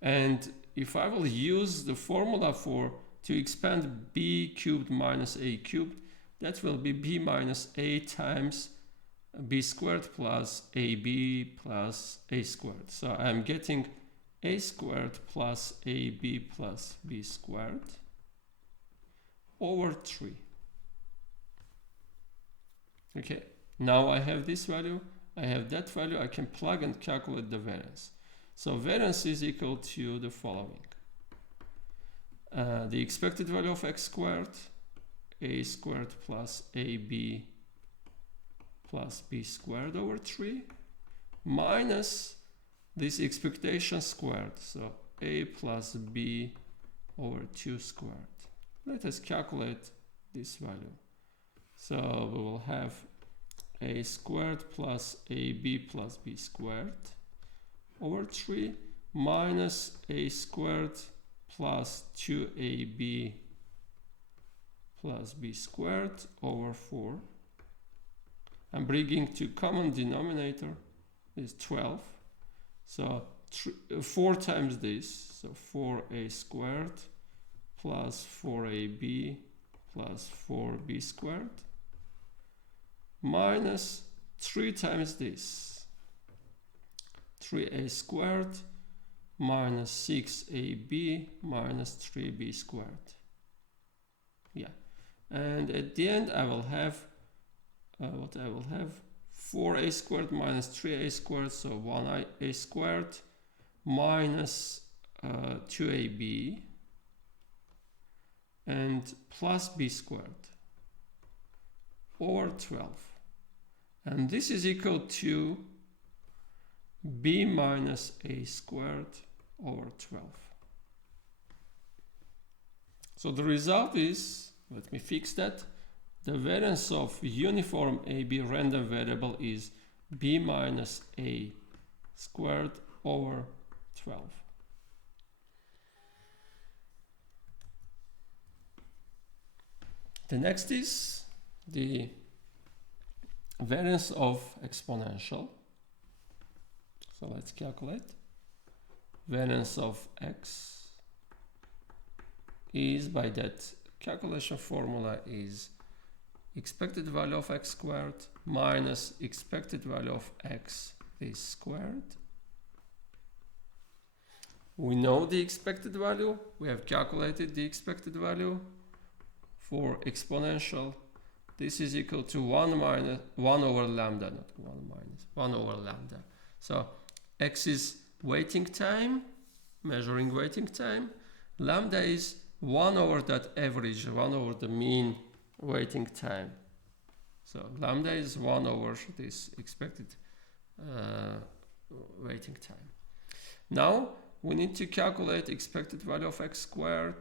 And if I will use the formula for to expand b cubed minus a cubed, that will be b minus a times b squared plus ab plus a squared. So I'm getting a squared plus ab plus b squared over 3. Okay, now I have this value, I have that value, I can plug and calculate the variance. So variance is equal to the following. The expected value of x squared, a squared plus ab plus b squared over 3, minus this expectation squared, so a plus b over 2 squared. Let us calculate this value. So we will have a squared plus ab plus b squared over 3 minus a squared plus 2ab plus b squared over 4. I'm bringing to common denominator is 12. So 4 times this, so 4a squared plus 4ab plus 4b squared minus 3 times this, 3a squared minus 6ab minus 3b squared. Yeah, and at the end I will have what I will have 4a squared minus 3a squared, so 1a squared minus 2ab and plus b squared over 12. And this is equal to b minus a squared over 12. So the result is, let me fix that, the variance of uniform AB random variable is b minus a squared over 12. The next is the variance of exponential. So let's calculate. Variance of x is, by that calculation formula, is expected value of x squared minus expected value of x this squared. We know the expected value. We have calculated the expected value for exponential. This is equal to 1 over lambda, not 1 minus, 1 over lambda. So x is waiting time, measuring waiting time. Lambda is 1 over that average, 1 over the mean waiting time. So lambda is 1 over this expected waiting time. Now we need to calculate expected value of x squared.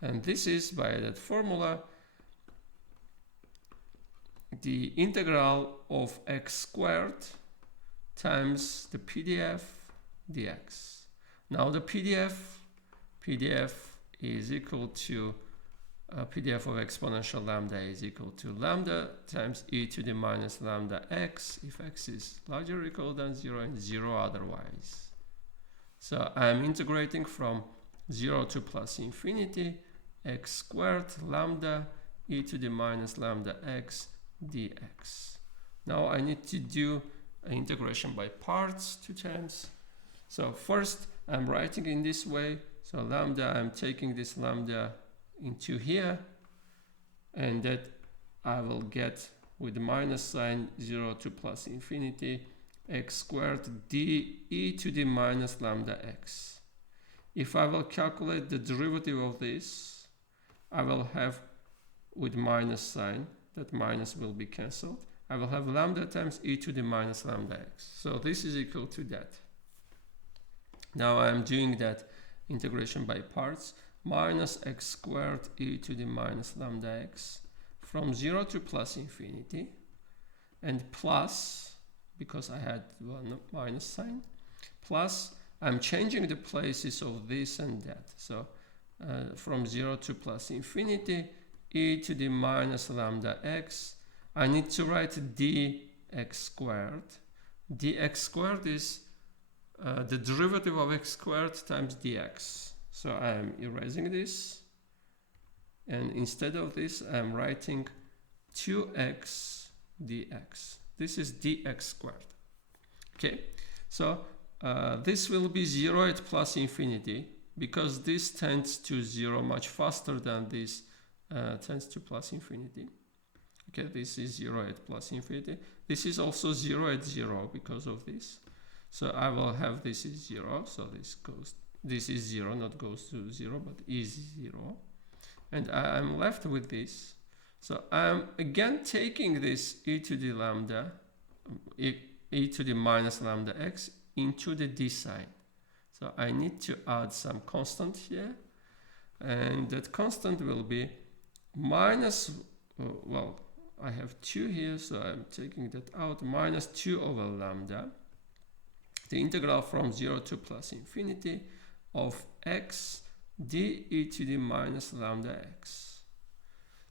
And this is, by that formula, the integral of x squared times the PDF dx. Now the PDF is equal to PDF of exponential lambda is equal to lambda times e to the minus lambda x if x is larger or equal than 0 and 0 otherwise. So I'm integrating from 0 to plus infinity x squared lambda e to the minus lambda x dx. Now I need to do an integration by parts 2 times. So first I'm writing in this way. So lambda, I'm taking this lambda into here, and that I will get with the minus sign 0 to plus infinity x squared d e to the minus lambda x. If I will calculate the derivative of this, I will have with minus sign, that minus will be cancelled. I will have lambda times e to the minus lambda x. So this is equal to that. Now I am doing that integration by parts. Minus x squared e to the minus lambda x from 0 to plus infinity, and plus, because I had one minus sign, plus I'm changing the places of this and that. So from 0 to plus infinity, e to the minus lambda x, I need to write dx squared. Dx squared is the derivative of x squared times dx. So I'm erasing this, and instead of this I'm writing 2x dx. This is dx squared. Okay, so this will be 0 at plus infinity, because this tends to 0 much faster than this tends to plus infinity. Okay, this is 0 at plus infinity. This is also 0 at 0 because of this. So I will have this is 0, so this is 0, not goes to 0, but is 0. And I'm left with this. So I'm again taking this e to the lambda, e to the minus lambda x into the d side. So I need to add some constant here, and that constant will be minus, well, I have 2 here, so I'm taking that out, minus 2 over lambda, the integral from 0 to plus infinity of x d e to the minus lambda x.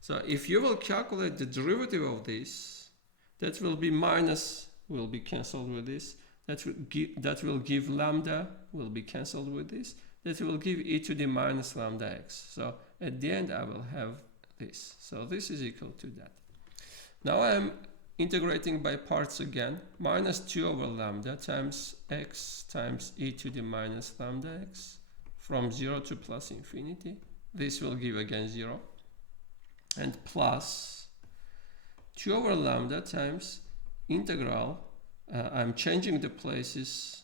So if you will calculate the derivative of this, that will be minus, will be cancelled with this, that will give lambda, will be cancelled with this, that will give e to the minus lambda x. So at the end I will have this. So this is equal to that. Now I'm integrating by parts again. Minus 2 over lambda times x times e to the minus lambda x from 0 to plus infinity. This will give again 0. And plus 2 over lambda times integral. I'm changing the places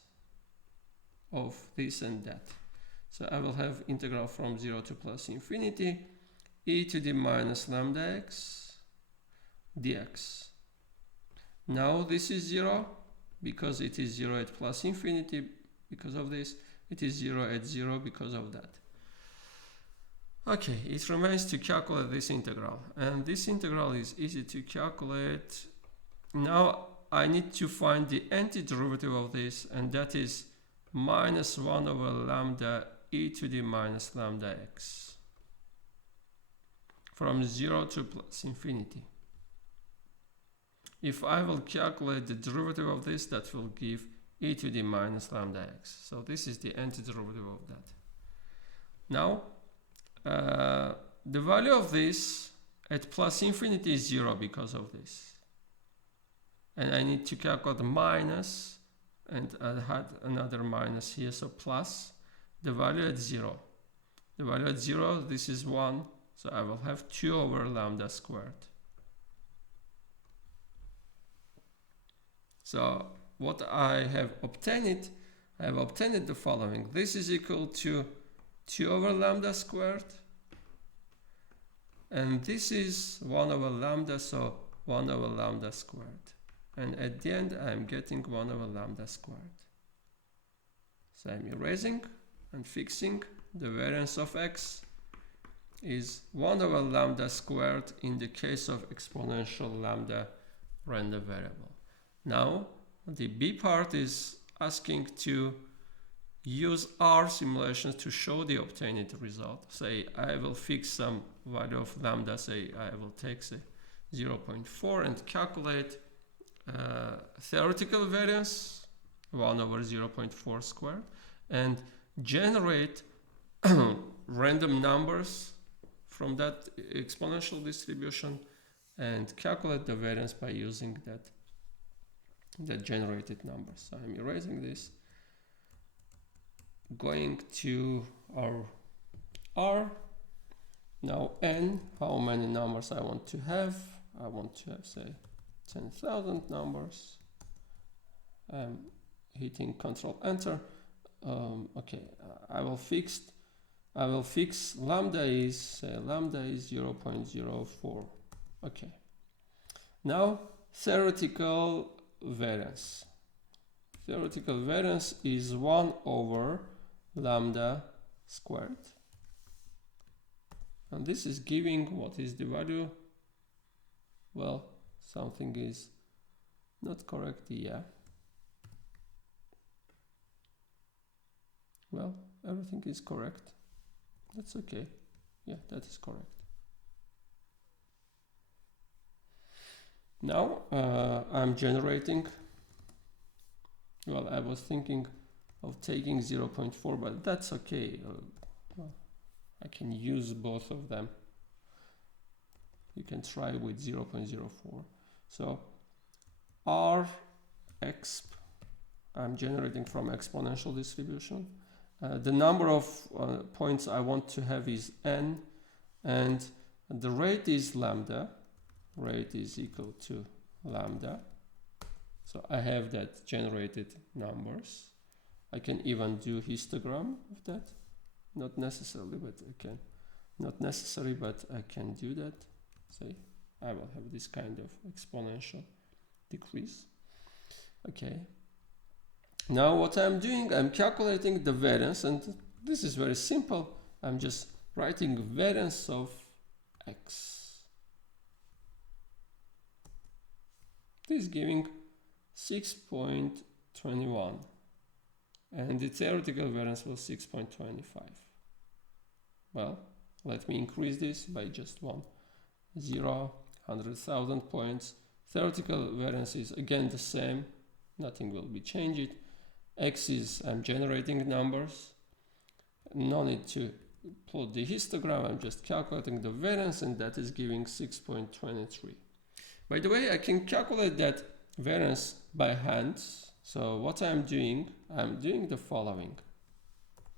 of this and that. So I will have integral from 0 to plus infinity e to the minus lambda x dx. Now this is 0 because it is 0 at plus infinity because of this. It is 0 at 0 because of that. Okay, it remains to calculate this integral. And this integral is easy to calculate. Now I need to find the antiderivative of this, and that is minus 1 over lambda e to the minus lambda x from 0 to plus infinity. If I will calculate the derivative of this, that will give e to the minus lambda x. So this is the antiderivative of that. Now, the value of this at plus infinity is 0 because of this. And I need to calculate the minus, and I had another minus here, so plus the value at 0. The value at 0, this is 1, so I will have 2 over lambda squared. So what I have obtained the following. This is equal to 2 over lambda squared, and this is 1 over lambda, so 1 over lambda squared. And at the end I'm getting 1 over lambda squared. So I'm erasing and fixing. The variance of x is 1 over lambda squared in the case of exponential lambda random variable. Now the B part is asking to use R simulations to show the obtained result. Say I will fix some value of lambda, say I will take say 0.4 and calculate theoretical variance 1 over 0.4 squared and generate random numbers from that exponential distribution and calculate the variance by using that generated numbers. So I'm erasing this, going to our R. Now n, how many numbers I want to have? I want to have say 10,000 numbers. I'm hitting Control Enter. Okay, I will fix lambda is 0.04. Okay. Now theoretical variance. Theoretical variance is 1 over lambda squared. And this is giving, what is the value? Well, something is not correct here. Well, everything is correct. That's okay. Yeah, that is correct. Now I'm generating, well, I was thinking of taking 0.4, but that's okay. well, I can use both of them. You can try with 0.04. So r.v.X, I'm generating from exponential distribution. The number of points I want to have is n, and the rate is lambda. Rate is equal to lambda. So I have that generated numbers. I can even do histogram of that. Not necessarily, but I can. Not necessary, but I can do that. Say, I will have this kind of exponential decrease. Okay. Now what I'm doing, I'm calculating the variance, and this is very simple. I'm just writing variance of x. This is giving 6.21, and the theoretical variance was 6.25. Well, let me increase this by just 100,000 points. Theoretical variance is again the same, nothing will be changed. X is, I'm generating numbers, no need to plot the histogram, I'm just calculating the variance, and that is giving 6.23. By the way, I can calculate that variance by hand. So what I'm doing the following.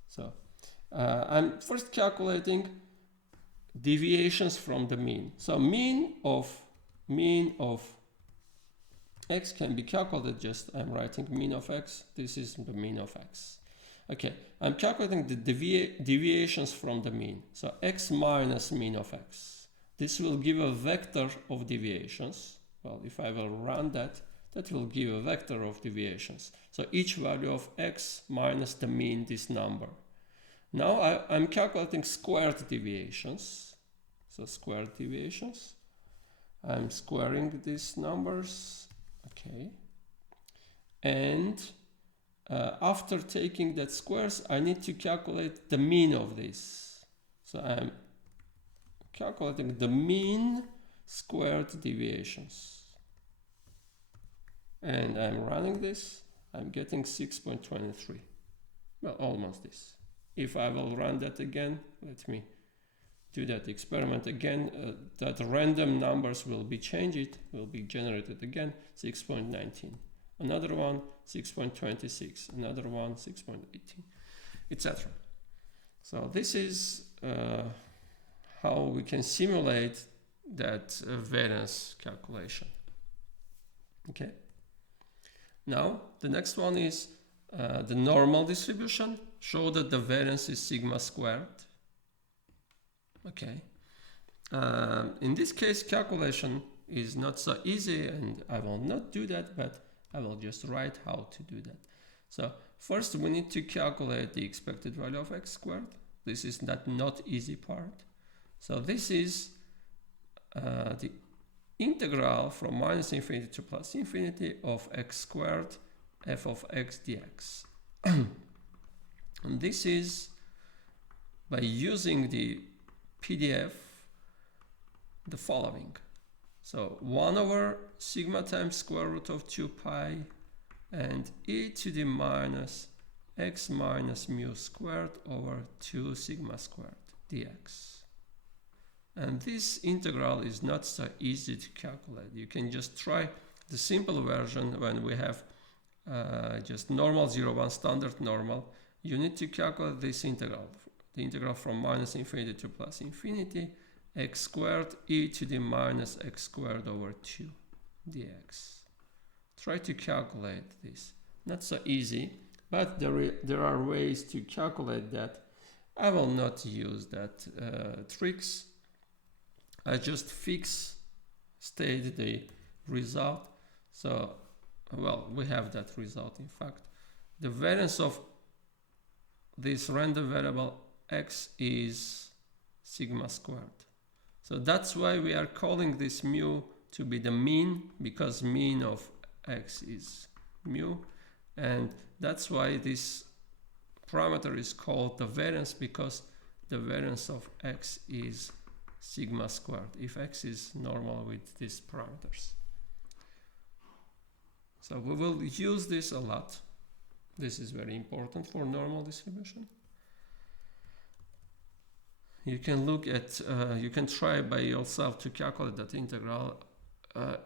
So I'm first calculating deviations from the mean. So mean of x can be calculated, just I'm writing mean of x. This is the mean of x. Okay, I'm calculating the deviations from the mean. So x minus mean of x. This will give a vector of deviations. Well, if I will run that, that will give a vector of deviations. So each value of x minus the mean, this number. Now I'm calculating squared deviations. So squared deviations. I'm squaring these numbers. Okay. And after taking that squares, I need to calculate the mean of this. So I'm calculating the mean squared deviations. And I'm running this. I'm getting 6.23. Well, almost this. If I will run that again, let me do that experiment again. That random numbers will be changed, will be generated again, 6.19. Another one, 6.26. Another one, 6.18, etc. So this is how we can simulate that variance calculation. Okay. Now the next one is the normal distribution. Show that the variance is sigma squared. Okay. In this case, calculation is not so easy, and I will not do that, but I will just write how to do that. So first we need to calculate the expected value of x squared. This is not easy part. So this is the integral from minus infinity to plus infinity of x squared f of x dx. And this is by using the PDF the following. So 1 over sigma times square root of 2 pi and e to the minus x minus mu squared over 2 sigma squared dx. And this integral is not so easy to calculate. You can just try the simple version when we have just normal 0, 1 standard normal. You need to calculate this integral. The integral from minus infinity to plus infinity, x squared e to the minus x squared over 2 dx. Try to calculate this. Not so easy, but there are ways to calculate that. I will not use that tricks. I just state the result. So, well, we have that result. In fact, the variance of this random variable x is sigma squared. So that's why we are calling this mu to be the mean, because mean of x is mu, and that's why this parameter is called the variance, because the variance of x is sigma squared if x is normal with these parameters. So we will use this a lot. This is very important for normal distribution. you can look at, you can try by yourself to calculate that integral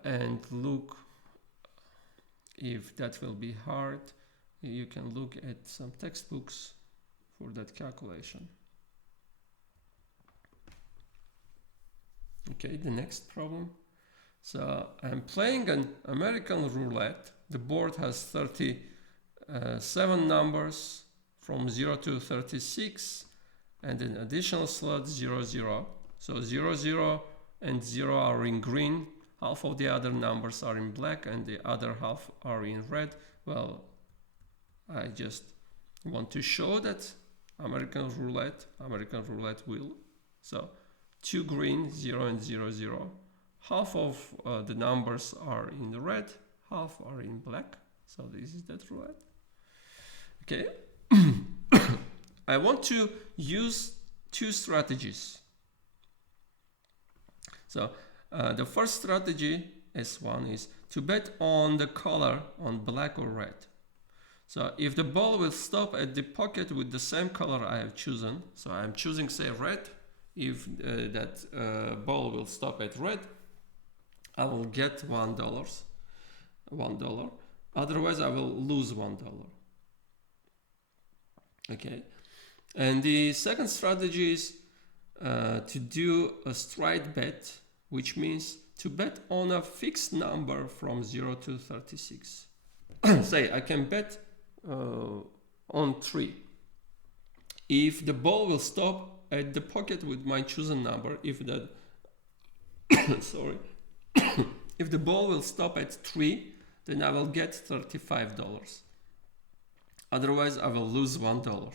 and look if that will be hard. You can look at some textbooks for that calculation. Okay, the next problem. So I'm playing an American roulette. The board has 37 numbers from 0 to 36 and an additional slot 0, 0. So 0, 0 and 0 are in green. Half of the other numbers are in black and the other half are in red. Well, I just want to show that American roulette wheel. So 2 green, 0 and 0, 0. Half of the numbers are in the red, half are in black. So this is that roulette. Okay. I want to use two strategies. So the first strategy, S1, is to bet on the color on black or red. So if the ball will stop at the pocket with the same color I have chosen, so I'm choosing, say, red. If that ball will stop at red, I will get $1. Otherwise, I will lose $1. Okay. And the second strategy is to do a straight bet, which means to bet on a fixed number from 0 to 36. Say I can bet on 3. If the ball will stop at the pocket with my chosen number, if that sorry, if the ball will stop at 3, then I will get $35. Otherwise, I will lose $1.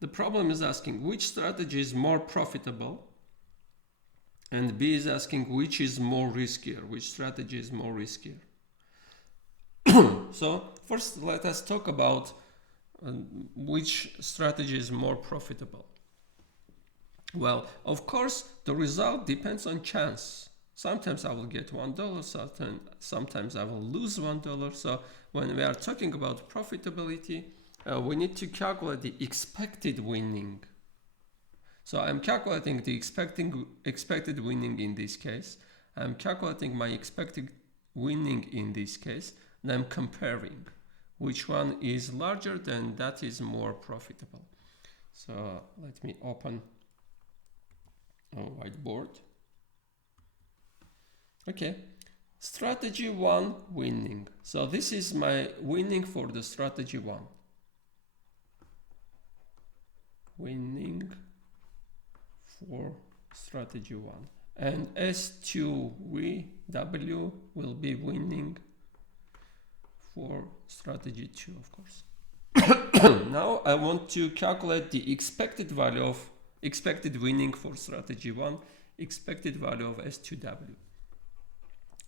The problem is asking which strategy is more profitable, and B is asking which is more riskier, which strategy is more riskier. So first, let us talk about which strategy is more profitable. Well, of course, the result depends on chance. Sometimes I will get $1, sometimes I will lose $1. So when we are talking about profitability, we need to calculate the expected winning. So I'm calculating the expected winning in this case. I'm calculating my expected winning in this case, and I'm comparing which one is larger, then that is more profitable. So let me open a whiteboard. Okay, strategy 1, winning. So this is my winning for the strategy 1. Winning for strategy 1. And S2W will be winning for strategy 2, of course. Now I want to calculate the expected value of expected winning for strategy 1, expected value of S2W.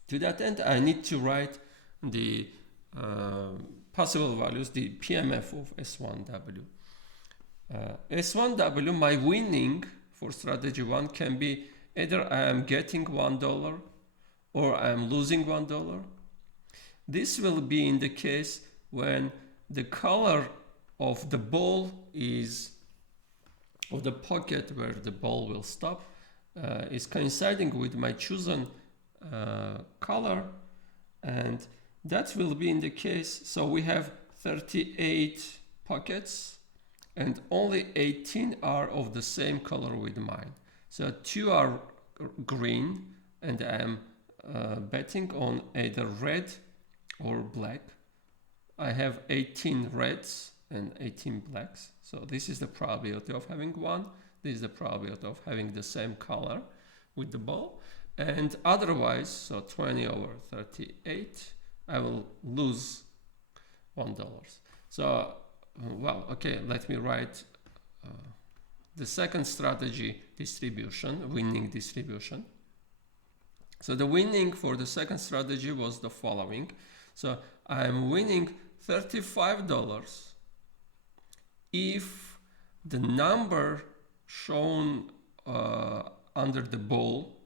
To that end, I need to write the possible values, the PMF of S1W. S1W, my winning for strategy 1 can be either I am getting $1 or I am losing $1. This will be in the case when the color of the ball is, of the pocket where the ball will stop, is coinciding with my chosen color, and that will be in the case. So we have 38 pockets and only 18 are of the same color with mine. So 2 are green and I am betting on either red or black. I have 18 reds and 18 blacks. So this is the probability of having one. This is the probability of having the same color with the ball. And otherwise, so 20 over 38, I will lose $1. So, well, okay, let me write the second strategy distribution, winning distribution. So the winning for the second strategy was the following. So I'm winning $35 if the number shown under the ball,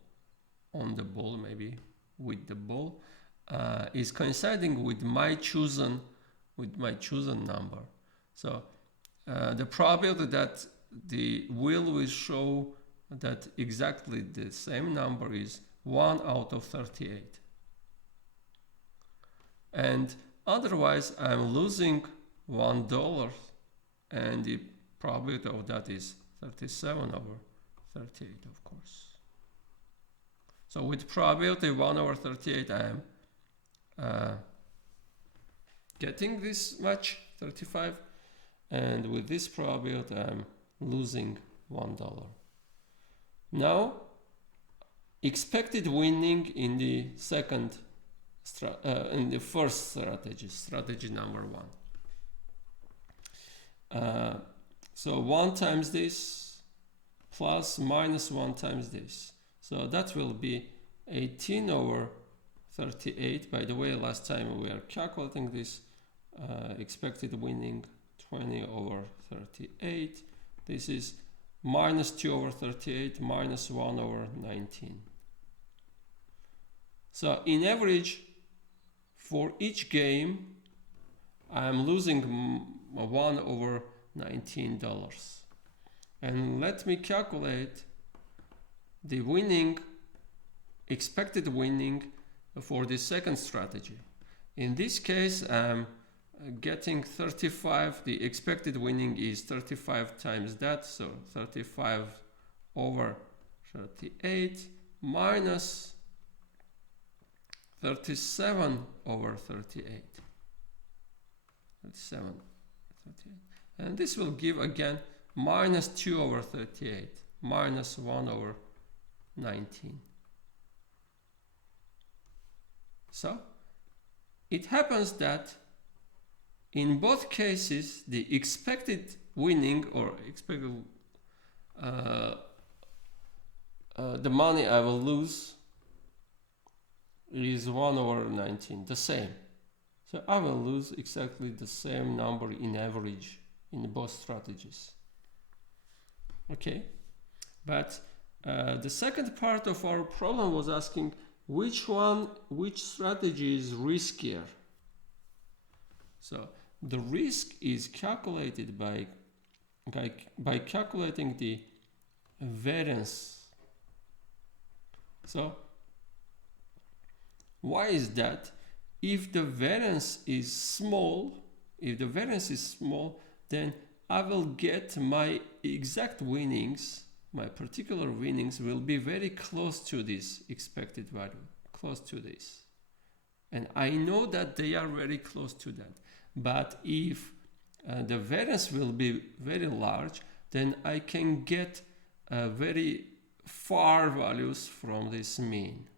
on the ball, maybe with the ball, is coinciding with my chosen number. So the probability that the wheel will show that exactly the same number is 1 out of 38. And otherwise I'm losing $1, and the probability of that is 37 over 38, of course. So with probability 1 over 38, I am getting this much, 35, and with this probability I'm losing $1. Now, expected winning in the first strategy, strategy number 1. So 1 times this plus minus 1 times this. So that will be 18 over 38. By the way, last time we were calculating this expected winning, 20 over 38. This is minus 2 over 38 minus 1 over 19. So in average, for each game, I am losing 1 over $19. And let me calculate the winning, expected winning for the second strategy. In this case, I'm getting 35. The expected winning is 35 times that, so 35 over 38 minus 37 over 38. 37, 38. And this will give again minus 2 over 38 minus 1 over 19. So it happens that in both cases the expected winning or expected the money I will lose is 1 over 19, the same. So I will lose exactly the same number in average in both strategies. Okay, but the second part of our problem was asking which strategy is riskier. So the risk is calculated by calculating the variance. So why is that? If the variance is small, then I will get my exact winnings, my particular winnings will be very close to this expected value, close to this. And I know that they are very close to that. But if the variance will be very large, then I can get very far values from this mean.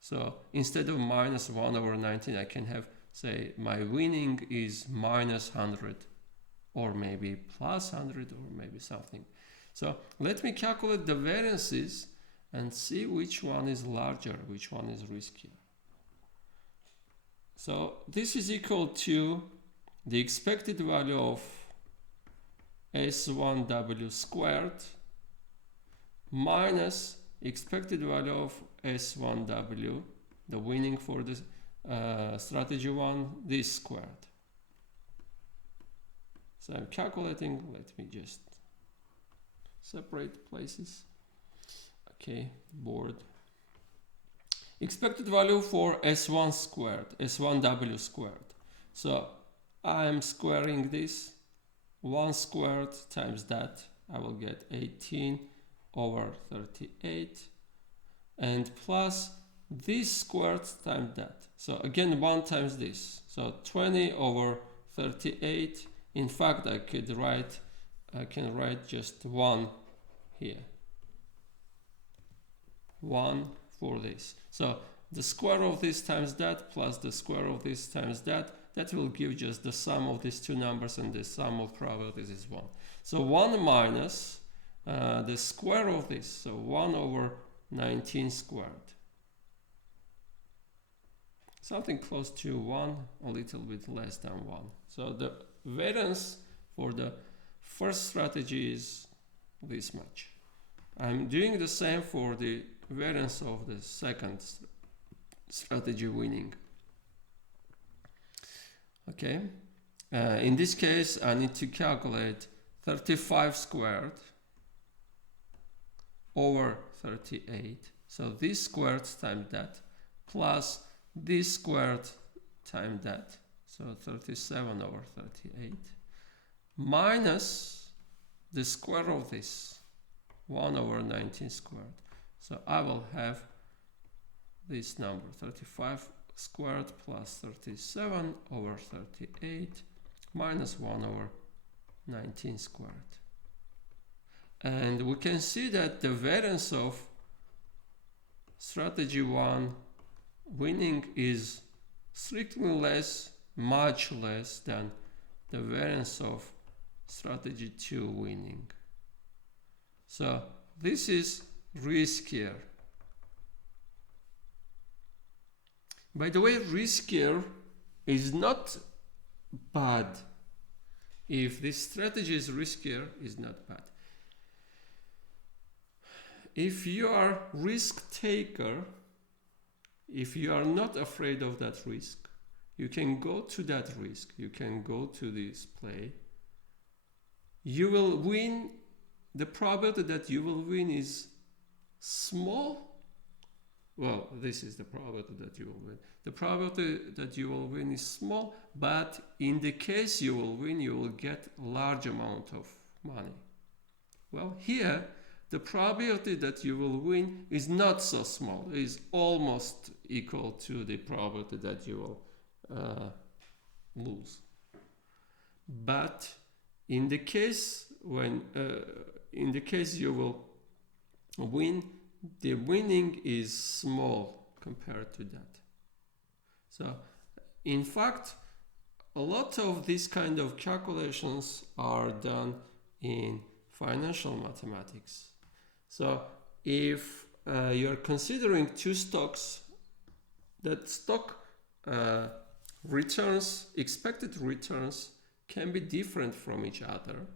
So instead of minus 1 over 19, I can have, say, my winning is minus 100 or maybe plus 100 or maybe something. So let me calculate the variances and see which one is larger, which one is riskier. So this is equal to the expected value of S1W squared minus expected value of S1W, the winning for the strategy 1, this squared. So I'm calculating, let me just separate places. Okay, board. Expected value for S1 squared, S1W squared. So I'm squaring this, 1 squared times that, I will get 18 over 38, and plus this squared times that. So again 1 times this, so 20 over 38. In fact, I can write just 1 here, 1 for this. So the square of this times that plus the square of this times that will give just the sum of these two numbers, and the sum of probabilities is 1. So 1 minus the square of this, so 1 over 19 squared. Something close to 1, a little bit less than 1. So the variance for the first strategy is this much. I'm doing the same for the variance of the second strategy winning. Okay, in this case I need to calculate 35 squared over 38. So this squared times that plus this squared times that. So 37 over 38 minus the square of this 1 over 19 squared. So I will have this number 35 squared plus 37 over 38 minus 1 over 19 squared. And we can see that the variance of strategy 1 winning is strictly less, much less than the variance of strategy 2 winning. So this is riskier. By the way, riskier is not bad. If this strategy is riskier, it's not bad. If you are risk taker, if you are not afraid of that risk, you can go to that risk. You can go to this play. You will win. The probability that you will win is small. Well, this is the probability that you will win. The probability that you will win is small, but in the case you will win, you will get a large amount of money. Well, here, the probability that you will win is not so small. It is almost equal to the probability that you will lose. But in the case you will win, the winning is small compared to that. So, in fact, a lot of these kind of calculations are done in financial mathematics. So, if you're considering two stocks, that stock returns, expected returns, can be different from each other,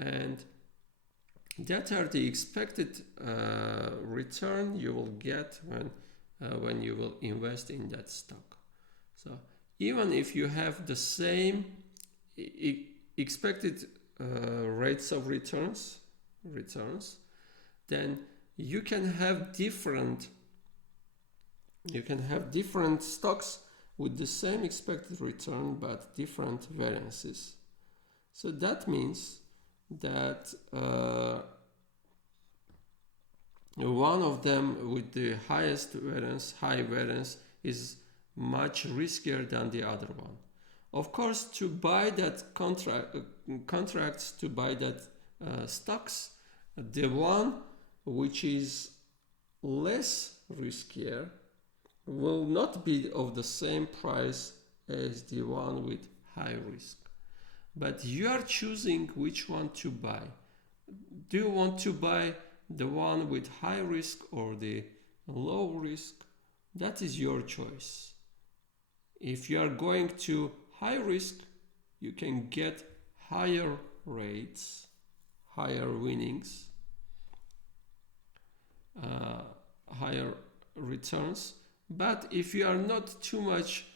and that are the expected return you will get when you will invest in that stock. So even if you have the same expected rates of returns, then you can have different stocks with the same expected return but different variances. So that means that one of them with the highest variance, high variance, is much riskier than the other one. Of course, to buy that contracts, to buy that stocks, the one which is less riskier will not be of the same price as the one with high risk. But you are choosing which one to buy. Do you want to buy the one with high risk or the low risk? That is your choice. If you are going to high risk, you can get higher rates, higher winnings, higher returns. But if you are not too much,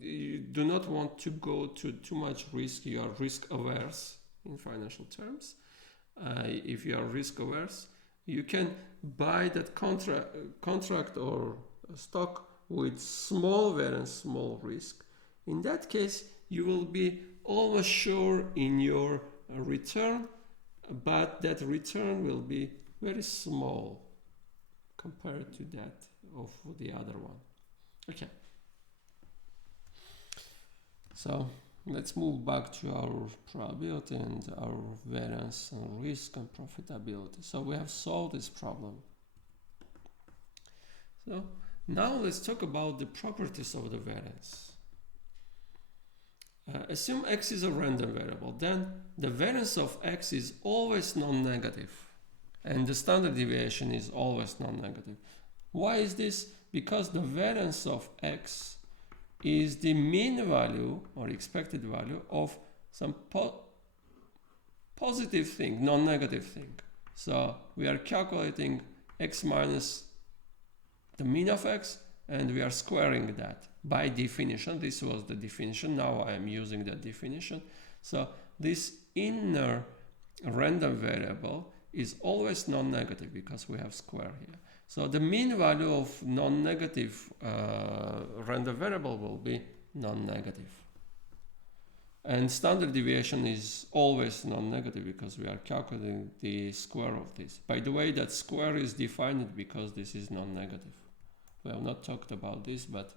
you do not want to go to too much risk, you are risk averse in financial terms. If you are risk averse, you can buy that contract or stock with small variance, small risk. In that case, you will be almost sure in your return, but that return will be very small compared to that of the other one. Okay. So let's move back to our probability and our variance and risk and profitability. So we have solved this problem. So now let's talk about the properties of the variance. Assume x is a random variable, then the variance of x is always non-negative and the standard deviation is always non-negative. Why is this? Because the variance of x is the mean value or expected value of some positive thing, non-negative thing. So we are calculating x minus the mean of x and we are squaring that by definition. This was the definition. Now I am using that definition. So this inner random variable is always non-negative because we have square here. So the mean value of non-negative random variable will be non-negative. And standard deviation is always non-negative because we are calculating the square of this. By the way, that square is defined because this is non-negative. We have not talked about this, but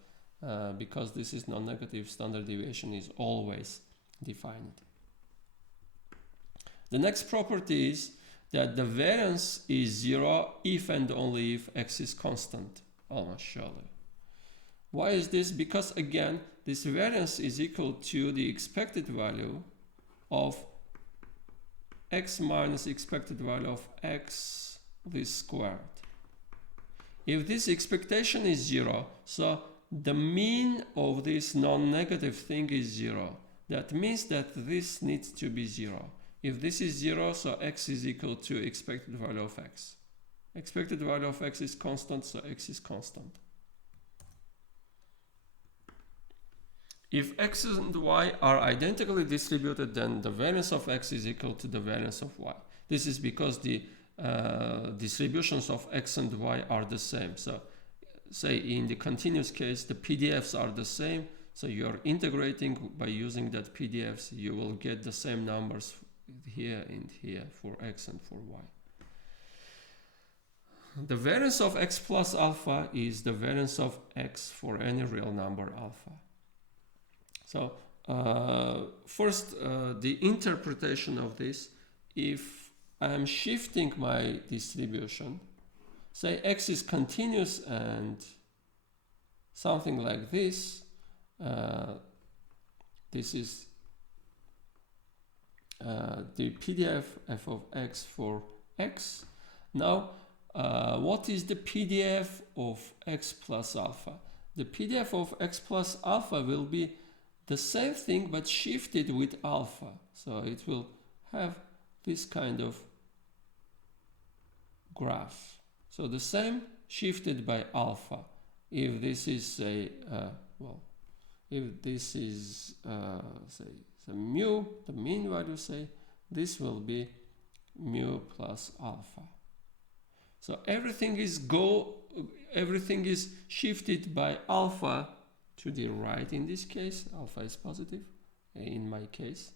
because this is non-negative, standard deviation is always defined. The next property is that the variance is 0 if and only if x is constant, almost surely. Why is this? Because again, this variance is equal to the expected value of x minus expected value of x this squared. If this expectation is 0, so the mean of this non-negative thing is 0. That means that this needs to be 0. If this is 0, so x is equal to expected value of x. Expected value of x is constant, so x is constant. If x and y are identically distributed, then the variance of x is equal to the variance of y. This is because the distributions of x and y are the same. So say in the continuous case, the PDFs are the same. So you are integrating by using that PDFs, you will get the same numbers here and here for x and for y. The variance of x plus alpha is the variance of x for any real number alpha. So first, the interpretation of this, if I'm shifting my distribution, say x is continuous and something like this, this is the PDF f of x for x. Now, what is the PDF of x plus alpha? The PDF of x plus alpha will be the same thing but shifted with alpha. So it will have this kind of graph. So the same shifted by alpha. If this is a, if this is, say, the mu, the mean value, say, this will be mu plus alpha. So everything is shifted by alpha to the right in this case. Alpha is positive in my case.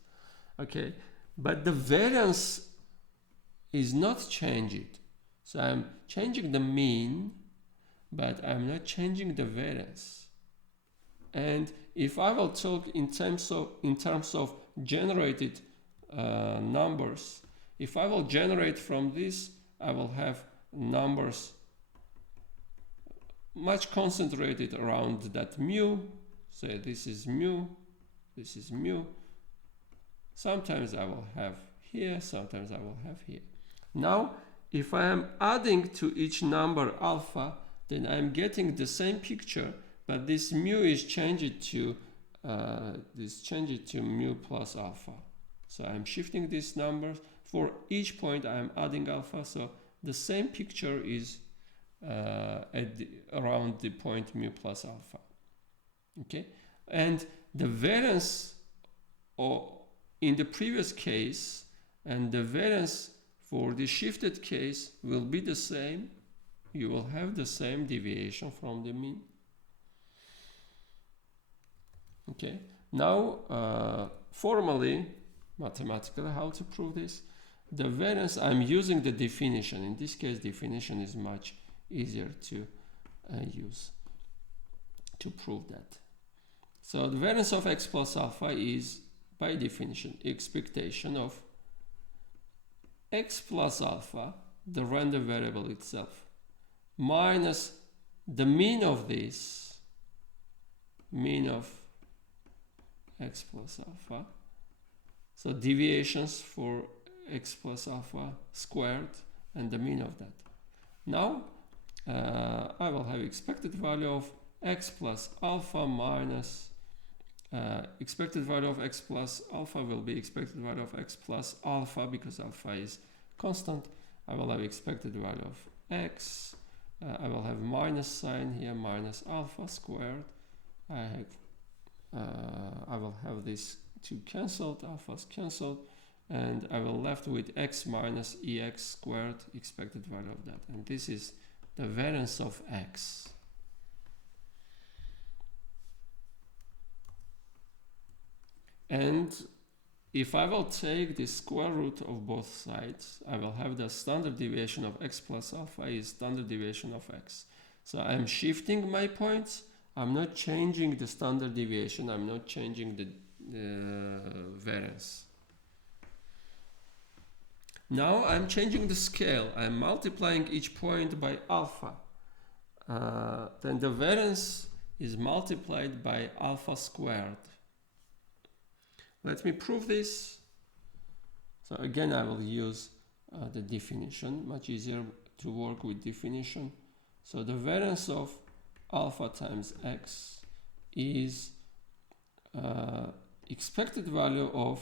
Okay, but the variance is not changed. So I'm changing the mean, but I'm not changing the variance. And if I will talk in terms of generated numbers, if I will generate from this, I will have numbers much concentrated around that mu. Say this is mu, this is mu. Sometimes I will have here, sometimes I will have here. Now, if I am adding to each number alpha, then I'm getting the same picture, but this mu is changed to mu plus alpha. So I'm shifting these numbers. For each point I'm adding alpha, so the same picture is around the point mu plus alpha. Okay, and the variance in the previous case and the variance for the shifted case will be the same. You will have the same deviation from the mean. Okay, now formally, mathematically, how to prove this? The variance, I'm using the definition. In this case, definition is much easier to use to prove that. So the variance of x plus alpha is, by definition, expectation of x plus alpha, the random variable itself, minus the mean of this, mean of x plus alpha. So deviations for x plus alpha squared and the mean of that. Now I will have expected value of x plus alpha minus expected value of x plus alpha will be expected value of x plus alpha because alpha is constant. I will have expected value of x. I will have minus sign here, minus alpha squared. I will have this 2 cancelled, alpha's cancelled, and I will left with x minus ex squared, expected value of that. And this is the variance of x. And if I will take the square root of both sides, I will have the standard deviation of x plus alpha is standard deviation of x. So I'm shifting my points. I'm not changing the standard deviation. I'm not changing the variance. Now I'm changing the scale. I'm multiplying each point by alpha. Then the variance is multiplied by alpha squared. Let me prove this. So again, I will use the definition. Much easier to work with definition. So the variance of alpha times x is expected value of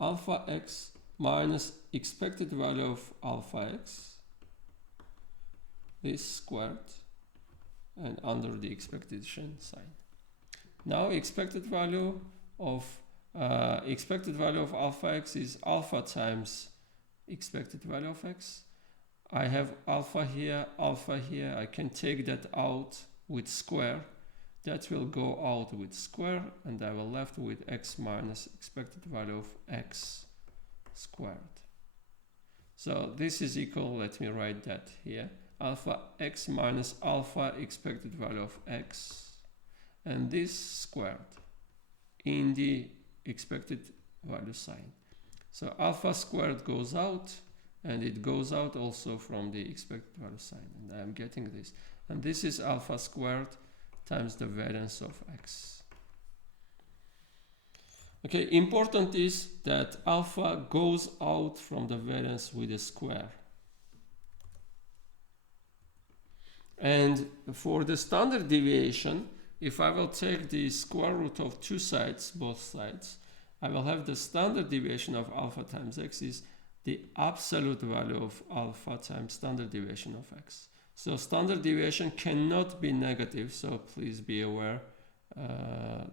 alpha x minus expected value of alpha x, this squared, and under the expectation sign. Now expected value of alpha x is alpha times expected value of x. I have alpha here, I can take that out with square. That will go out with square, and I will left with x minus expected value of x squared. So this is equal, let me write that here, alpha x minus alpha expected value of x, and this squared in the expected value sign. So alpha squared goes out, and it goes out also from the expected value sign, and I am getting this. And this is alpha squared times the variance of x. Okay, important is that alpha goes out from the variance with a square. And for the standard deviation, if I will take the square root of two sides, both sides, I will have the standard deviation of alpha times x is the absolute value of alpha times standard deviation of x. So standard deviation cannot be negative, so please be aware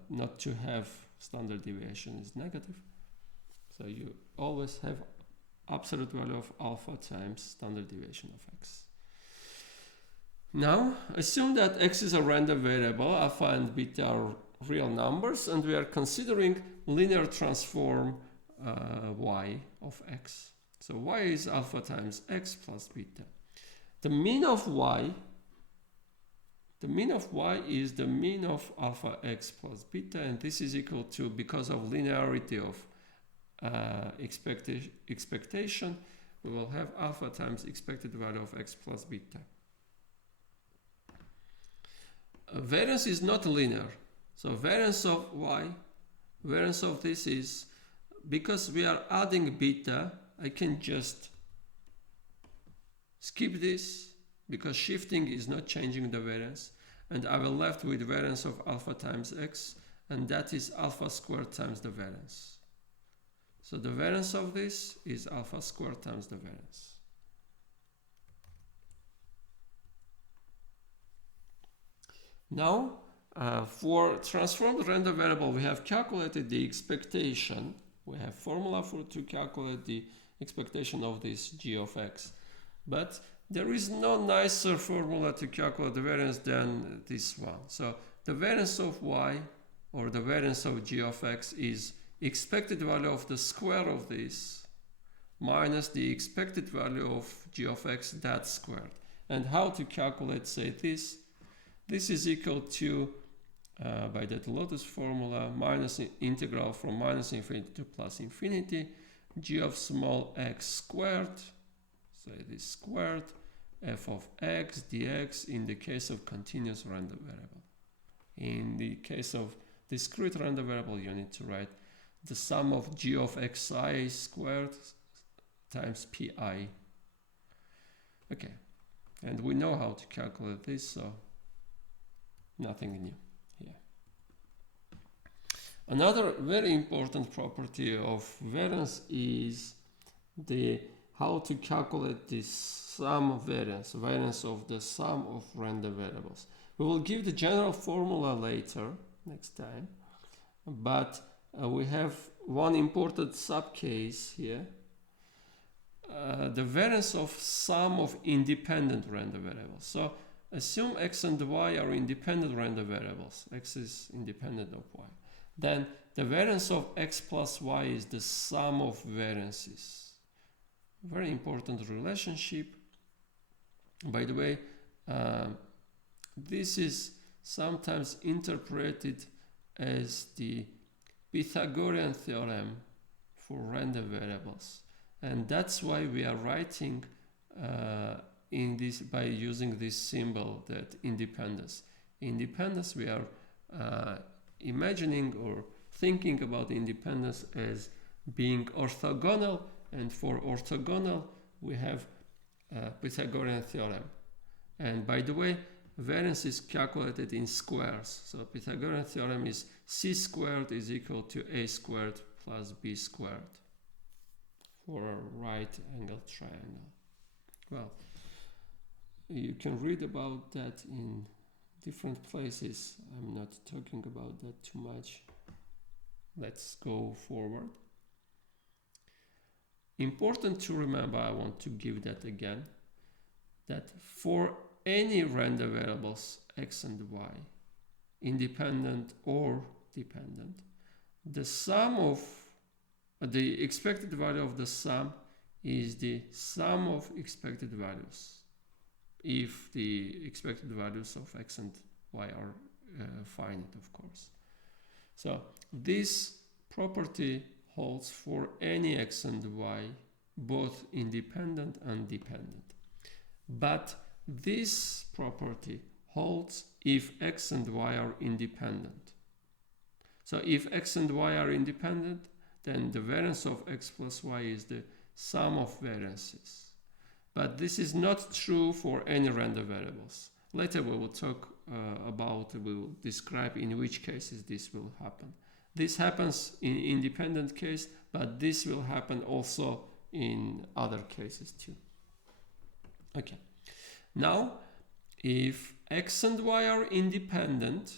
not to have standard deviation is negative. So you always have absolute value of alpha times standard deviation of x. Now, assume that x is a random variable, alpha and beta are real numbers, and we are considering linear transform y of x. So y is alpha times x plus beta. The mean of y is the mean of alpha x plus beta, and this is equal to, because of linearity of expectation, we will have alpha times expected value of x plus beta. Variance is not linear, so variance of y, variance of this is, because we are adding beta, I can just skip this because shifting is not changing the variance, and I will left with variance of alpha times x, and that is alpha squared times the variance. So the variance of this is alpha squared times the variance. Now, for transformed random variable, we have calculated the expectation. We have formula to calculate the expectation of this g of x. But there is no nicer formula to calculate the variance than this one. So the variance of y, or the variance of g of x, is expected value of the square of this minus the expected value of g of x, that squared. And how to calculate, say, this? This is equal to, by that Lotus formula, minus integral from minus infinity to plus infinity, g of small x squared, so this squared, f of x dx in the case of continuous random variable. In the case of discrete random variable, you need to write the sum of g of xi squared times pi. Okay, and we know how to calculate this, so nothing new here. Another very important property of variance is how to calculate the sum variance of the sum of random variables. We will give the general formula later, next time. but we have one important subcase here. The variance of sum of independent random variables. So assume x and y are independent random variables. X is independent of y. Then the variance of x plus y is the sum of variances. Very important relationship. By the way, this is sometimes interpreted as the Pythagorean theorem for random variables. And that's why we are writing in this by using this symbol, that independence. Independence, we are imagining or thinking about independence as being orthogonal, and for orthogonal we have Pythagorean theorem. And by the way, variance is calculated in squares. So Pythagorean theorem is c squared is equal to a squared plus b squared for a right angle triangle. Well, you can read about that in different places. I'm not talking about that too much. Let's go forward. Important to remember, I want to give that again, that for any random variables x and y, independent or dependent, the sum of the expected value of the sum is the sum of expected values, if the expected values of x and y are finite, of course. So this property holds for any x and y, both independent and dependent. But this property holds if x and y are independent. So if x and y are independent, then the variance of x plus y is the sum of variances. But this is not true for any random variables. Later we will talk we will describe in which cases this will happen. This happens in independent case, but this will happen also in other cases too. Okay. Now, if x and y are independent,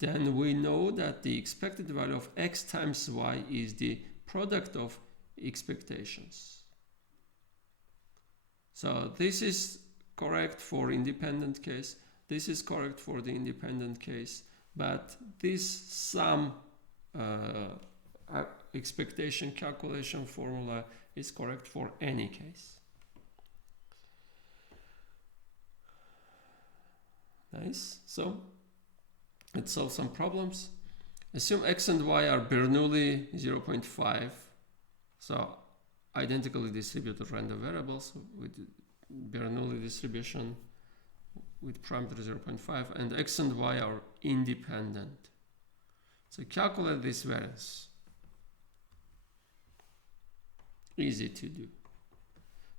then we know that the expected value of x times y is the product of expectations. So this is correct for independent case, this is correct for the independent case, but this sum expectation calculation formula is correct for any case. Nice. So let's solve some problems. Assume x and y are Bernoulli 0.5. So identically distributed random variables with Bernoulli distribution with parameter 0.5, and x and y are independent. So calculate this variance. Easy to do.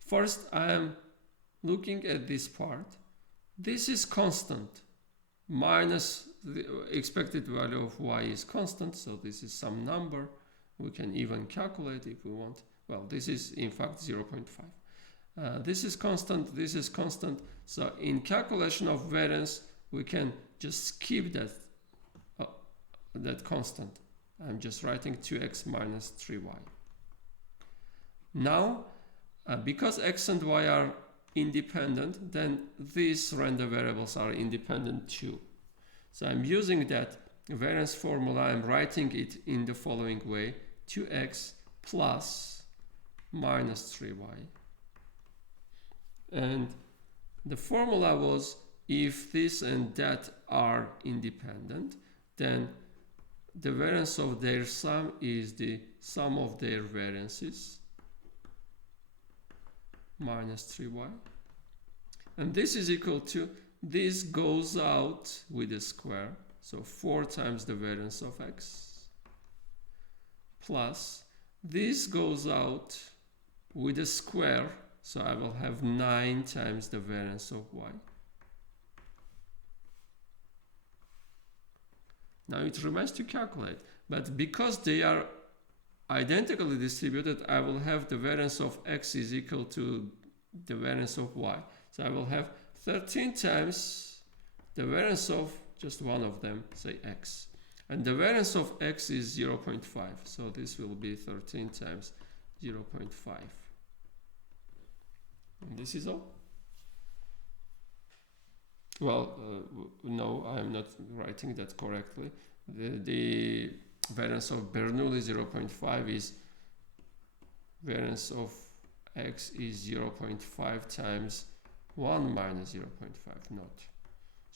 First, I am looking at this part. This is constant, minus the expected value of y is constant, so this is some number. We can even calculate if we want. Well, this is in fact 0.5. This is constant, this is constant. So in calculation of variance, we can just skip that constant. I'm just writing 2x minus 3y. Now, because x and y are independent, then these random variables are independent too. So I'm using that variance formula, I'm writing it in the following way: 2x plus minus 3y. And the formula was, if this and that are independent, then the variance of their sum is the sum of their variances minus 3y. And this is equal to, this goes out with a square, so 4 times the variance of x, plus this goes out with a square, so I will have 9 times the variance of y. Now it remains to calculate, but because they are identically distributed, I will have the variance of x is equal to the variance of y. So I will have 13 times the variance of just one of them, say x. And the variance of x is 0.5. So this will be 13 times 0.5. And this is all. Well, no, I'm not writing that correctly. The variance of Bernoulli 0.5 is variance of x is 0.5 times 1 minus 0.5, not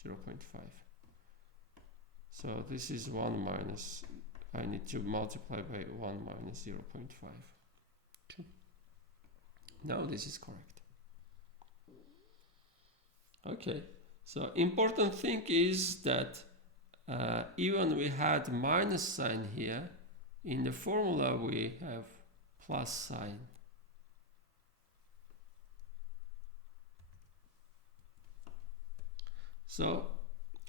0.5. So this is 1 minus, I need to multiply by 1 minus 0.5. Now this is correct. Okay, so important thing is that even we had minus sign here, in the formula we have plus sign. So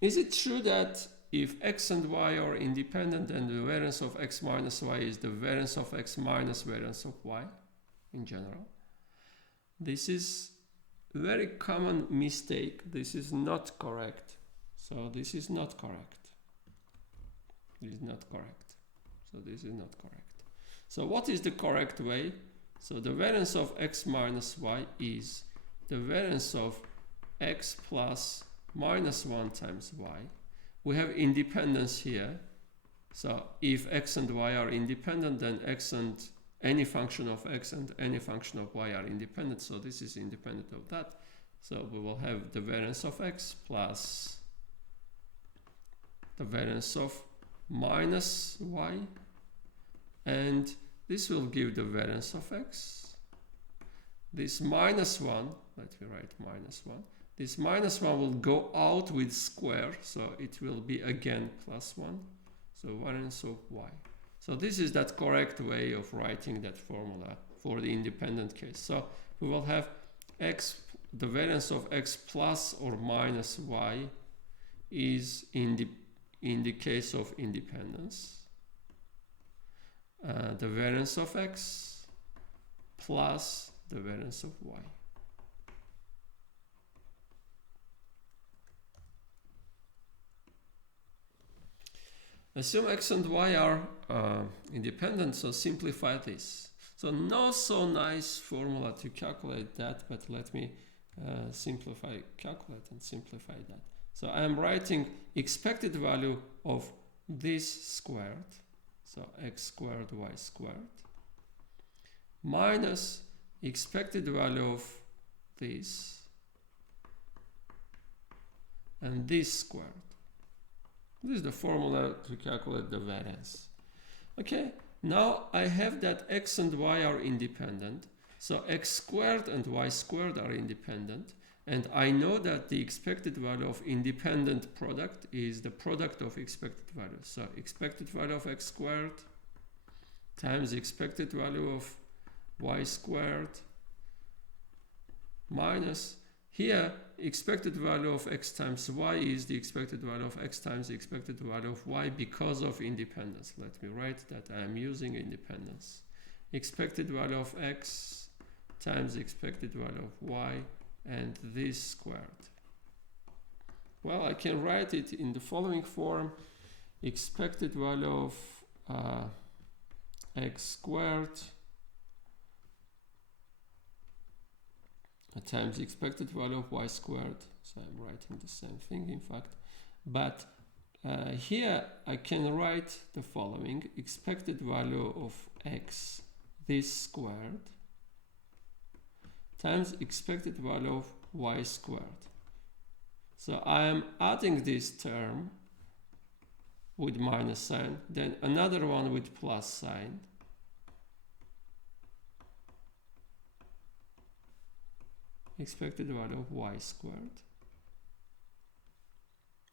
is it true that if x and y are independent, then the variance of x minus y is the variance of x minus variance of y in general? This is a very common mistake. This is not correct. So this is not correct. This is not correct. So this is not correct. So what is the correct way? So the variance of x minus y is the variance of x plus minus 1 times y. We have independence here. So if x and y are independent, then x and any function of x and any function of y are independent. So this is independent of that. So we will have the variance of x plus the variance of minus y. And this will give the variance of x. This minus 1, let me write minus 1. This minus 1 will go out with square, so it will be again plus 1. So variance of y. So this is that correct way of writing that formula for the independent case. So we will have x, the variance of x plus or minus y is in the case of independence. The variance of x plus the variance of y. Assume x and y are independent, so simplify this. So no so nice formula to calculate that, but let me calculate and simplify that. So I am writing expected value of this squared, so x squared y squared, minus expected value of this and this squared. This is the formula to calculate the variance. Okay, now I have that x and y are independent. So x squared and y squared are independent. And I know that the expected value of independent product is the product of expected values. So expected value of x squared times expected value of y squared minus, here expected value of x times y is the expected value of x times the expected value of y because of independence. Let me write that I am using independence. Expected value of x times the expected value of y and this squared. Well, I can write it in the following form. Expected value of x squared times the expected value of y squared. So I'm writing the same thing, in fact. But here I can write the following. Expected value of x, this squared, times expected value of y squared. So I am adding this term with minus sign, then another one with plus sign. Expected value of y squared.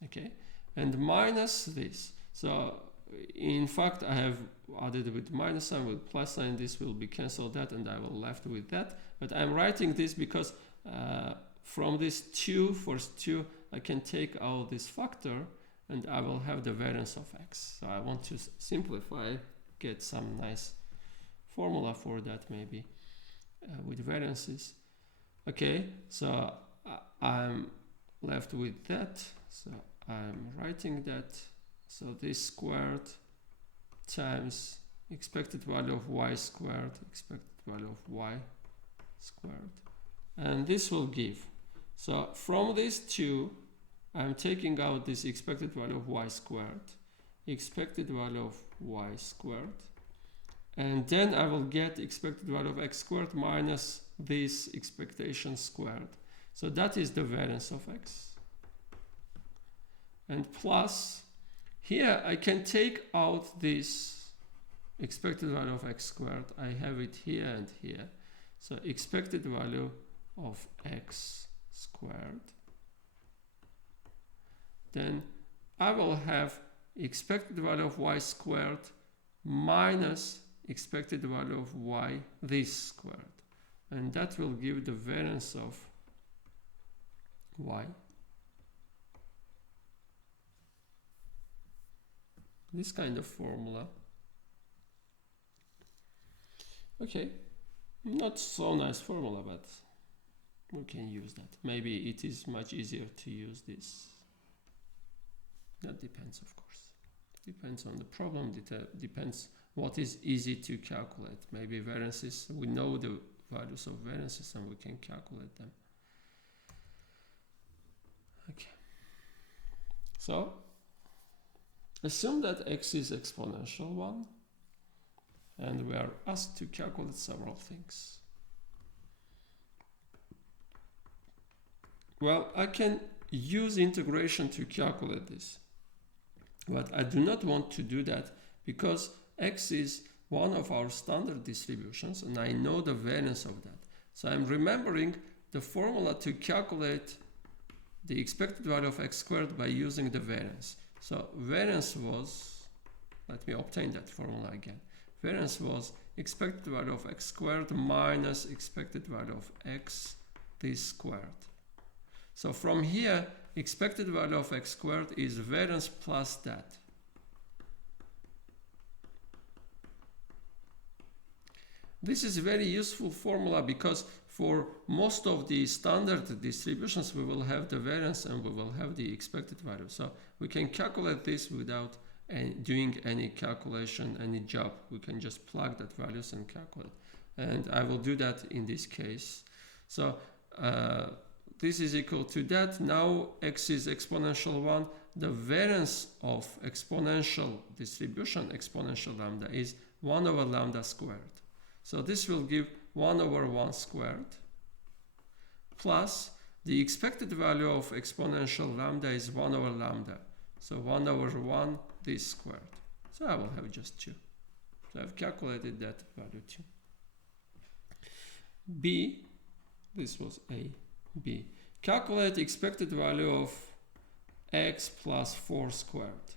Okay, and minus this. So in fact I have added with minus sign, with plus sign, this will be cancelled that and I will left with that. But I'm writing this because from this 2, first 2, I can take out this factor and I will have the variance of x. So I want to simplify, get some nice formula for that maybe with variances. Okay, so I'm left with that. So I'm writing that So this squared times expected value of y squared, expected value of y squared. And this will give. So from these two, I'm taking out this expected value of y squared, expected value of y squared, and then I will get expected value of x squared minus this expectation squared. So that is the variance of x. And plus, here I can take out this expected value of x squared. I have it here and here. So expected value of x squared. Then I will have expected value of y squared minus expected value of y this squared. And that will give the variance of y. This kind of formula. Okay, not so nice formula, but we can use that. Maybe it is much easier to use this. That depends, of course. Depends on the problem, depends what is easy to calculate. Maybe variances, we know the values of variances and we can calculate them. Okay. So, assume that x is exponential one, and we are asked to calculate several things. Well, I can use integration to calculate this, but I do not want to do that because x is one of our standard distributions and I know the variance of that. So I'm remembering the formula to calculate the expected value of x squared by using the variance. So variance was, let me obtain that formula again. Variance was expected value of x squared minus expected value of x this squared. So from here, expected value of x squared is variance plus that. This is a very useful formula because for most of the standard distributions, we will have the variance and we will have the expected value. So we can calculate this without doing any calculation, any job. We can just plug that values and calculate. And I will do that in this case. So this is equal to that. Now x is exponential 1. The variance of exponential distribution, exponential lambda, is 1 over lambda squared. So this will give 1 over 1 squared plus the expected value of exponential lambda is 1 over lambda. So 1 over 1 this squared. So I will have just 2. So I've calculated that value 2. B, this was A, B. Calculate expected value of x plus 4 squared.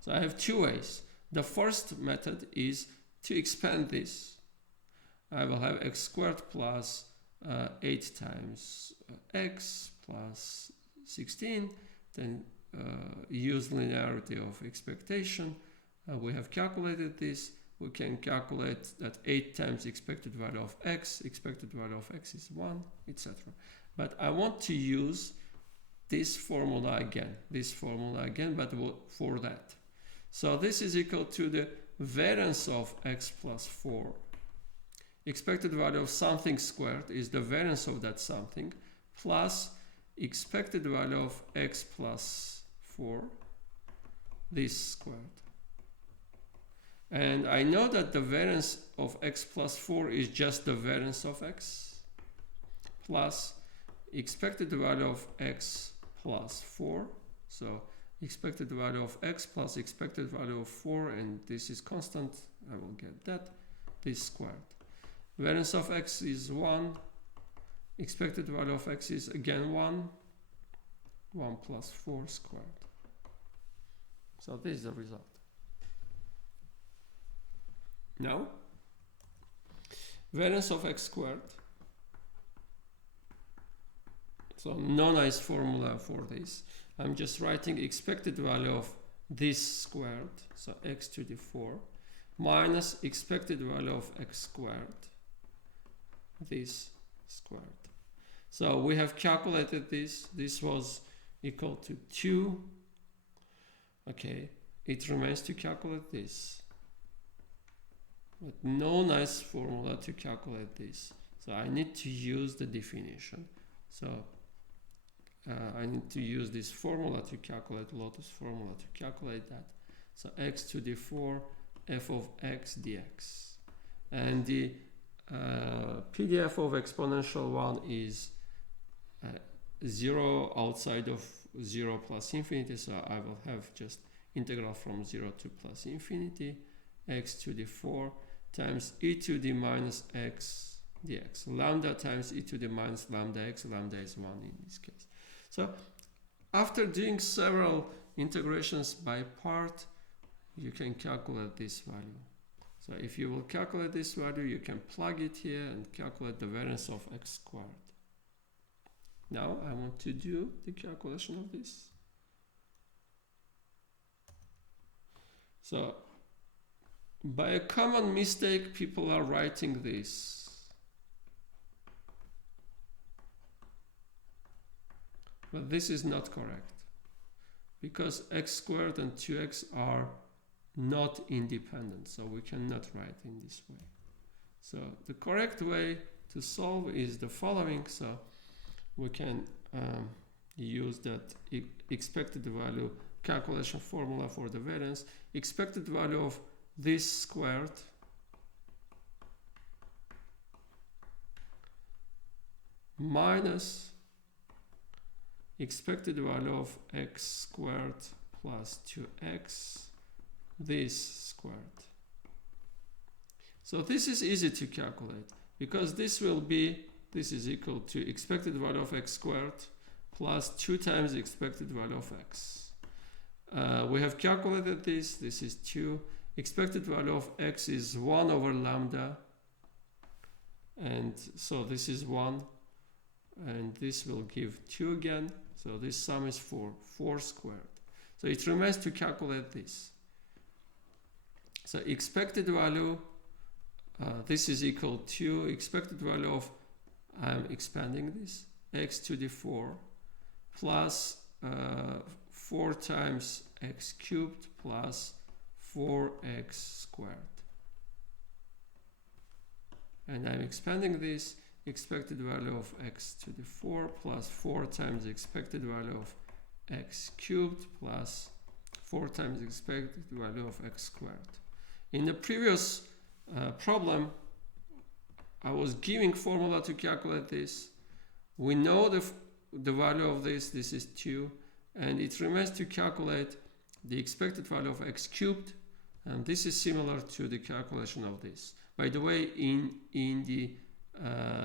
So I have two ways. The first method is to expand this. I will have x squared plus 8 times x plus 16. Then use linearity of expectation. We have calculated this. We can calculate that 8 times expected value of x is 1, etc. But I want to use this formula again, but for that. So this is equal to the variance of x plus 4. Expected value of something squared is the variance of that something plus expected value of x plus 4, this squared. And I know that the variance of x plus 4 is just the variance of x plus expected value of x plus 4. So expected value of x plus expected value of 4, and this is constant. I will get that, this squared. Variance of x is 1. Expected value of x is again 1. 1 plus 4 squared. So this is the result. Now, variance of x squared. So no nice formula for this. I'm just writing expected value of this squared, so x to the 4, minus expected value of x squared, this squared. So we have calculated this. This was equal to 2. Okay, it remains to calculate this. But no nice formula to calculate this. So I need to use the definition. So I need to use this formula to calculate, Lotus formula to calculate that. So x to the 4 f of x dx. And the PDF of exponential 1 is 0 outside of 0 plus infinity. So I will have just integral from 0 to plus infinity, x to the 4 times e to the minus x dx. Lambda times e to the minus lambda x. Lambda is 1 in this case. So after doing several integrations by part, you can calculate this value. So if you will calculate this value, you can plug it here and calculate the variance of x squared. Now I want to do the calculation of this. So by a common mistake, people are writing this. But this is not correct, because x squared and 2x are not independent, so we cannot write in this way. So the correct way to solve is the following. So we can use that expected value calculation formula for the variance. Expected value of this squared minus expected value of x squared plus 2x this squared. So this is easy to calculate, because this is equal to expected value of x squared plus 2 times expected value of x. We have calculated this. This is 2. Expected value of x is 1 over lambda, and so this is 1, and this will give 2 again. So this sum is 4 squared. So it remains to calculate this. So expected value, this is equal to expected value of, I'm expanding this, x to the 4 plus 4 times x cubed plus 4x squared. And I'm expanding this, expected value of x to the 4 plus 4 times expected value of x cubed plus 4 times expected value of x squared. In the previous problem, I was giving formula to calculate this. We know the value of this is 2, and it remains to calculate the expected value of x cubed, and this is similar to the calculation of this. By the way, in the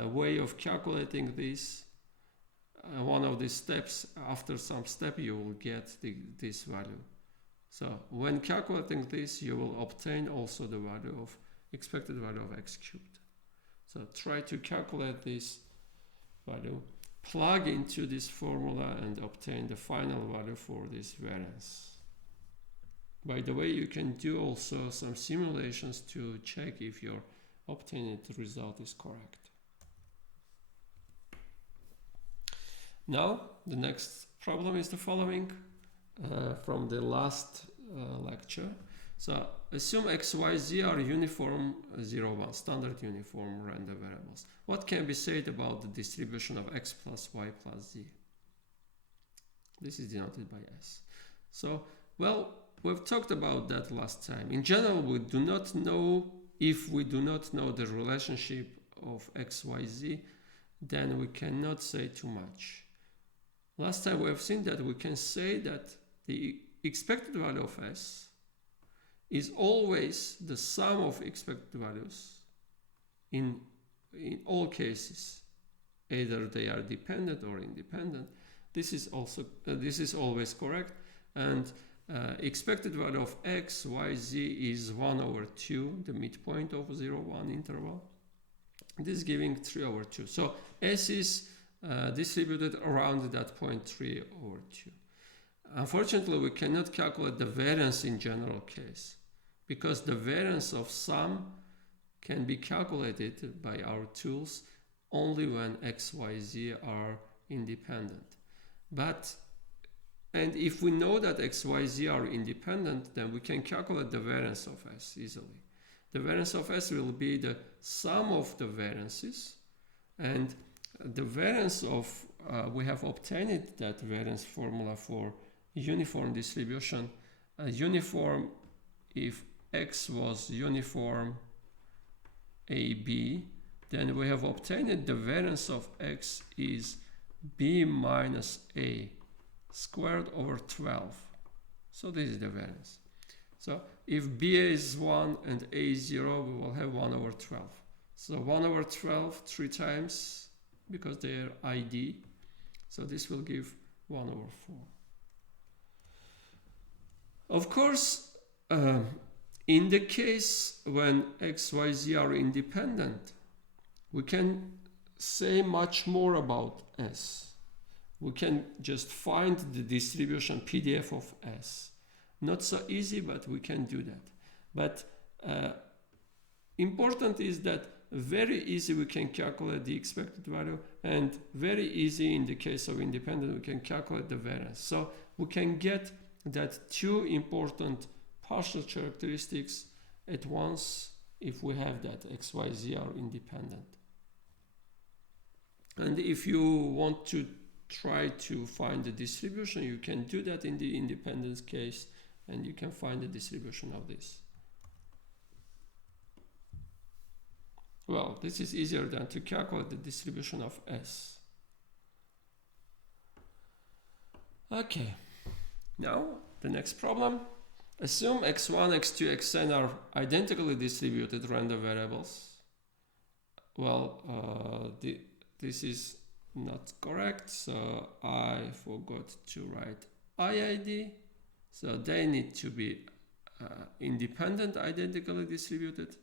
way of calculating this, one of the steps, after some step you will get this value. So when calculating this, you will obtain also the value of expected value of x cubed. So try to calculate this value, plug into this formula, and obtain the final value for this variance. By the way, you can do also some simulations to check if your obtained result is correct. Now, the next problem is the following from the last lecture. So, assume x, y, z are uniform 0, 1, standard uniform random variables. What can be said about the distribution of x plus y plus z? This is denoted by s. So, well, we've talked about that last time. In general, we do not know, if we do not know the relationship of x, y, z, then we cannot say too much. Last time we have seen that we can say that the expected value of s is always the sum of expected values in all cases. Either they are dependent or independent. This is always correct. And expected value of x, y, z is 1 over 2, the midpoint of 0, 1 interval. This is giving 3 over 2. So s is distributed around that point 3 over 2. Unfortunately, we cannot calculate the variance in general case, because the variance of sum can be calculated by our tools only when x, y, z are independent. But And if we know that x, y, z are independent, then we can calculate the variance of S easily. The variance of S will be the sum of the variances, and the variance of, we have obtained that variance formula for uniform distribution. Uniform, if X was uniform AB, then we have obtained the variance of X is B minus A squared over 12. So this is the variance. So if B is 1 and A is 0, we will have 1 over 12. So 1 over 12 3 times, because they are ID. So this will give 1 over 4. Of course, in the case when x, y, z are independent, we can say much more about S. We can just find the distribution PDF of S. Not so easy, but we can do that. But important is that very easy we can calculate the expected value, and very easy in the case of independent we can calculate the variance. So we can get that two important partial characteristics at once if we have that x, y, z are independent. And if you want to try to find the distribution, you can do that in the independence case, and you can find the distribution of this. Well, this is easier than to calculate the distribution of S. Okay, now the next problem. Assume x1, x2, xn are identically distributed random variables. Well, this is not correct, so I forgot to write IID. So they need to be independent, identically distributed.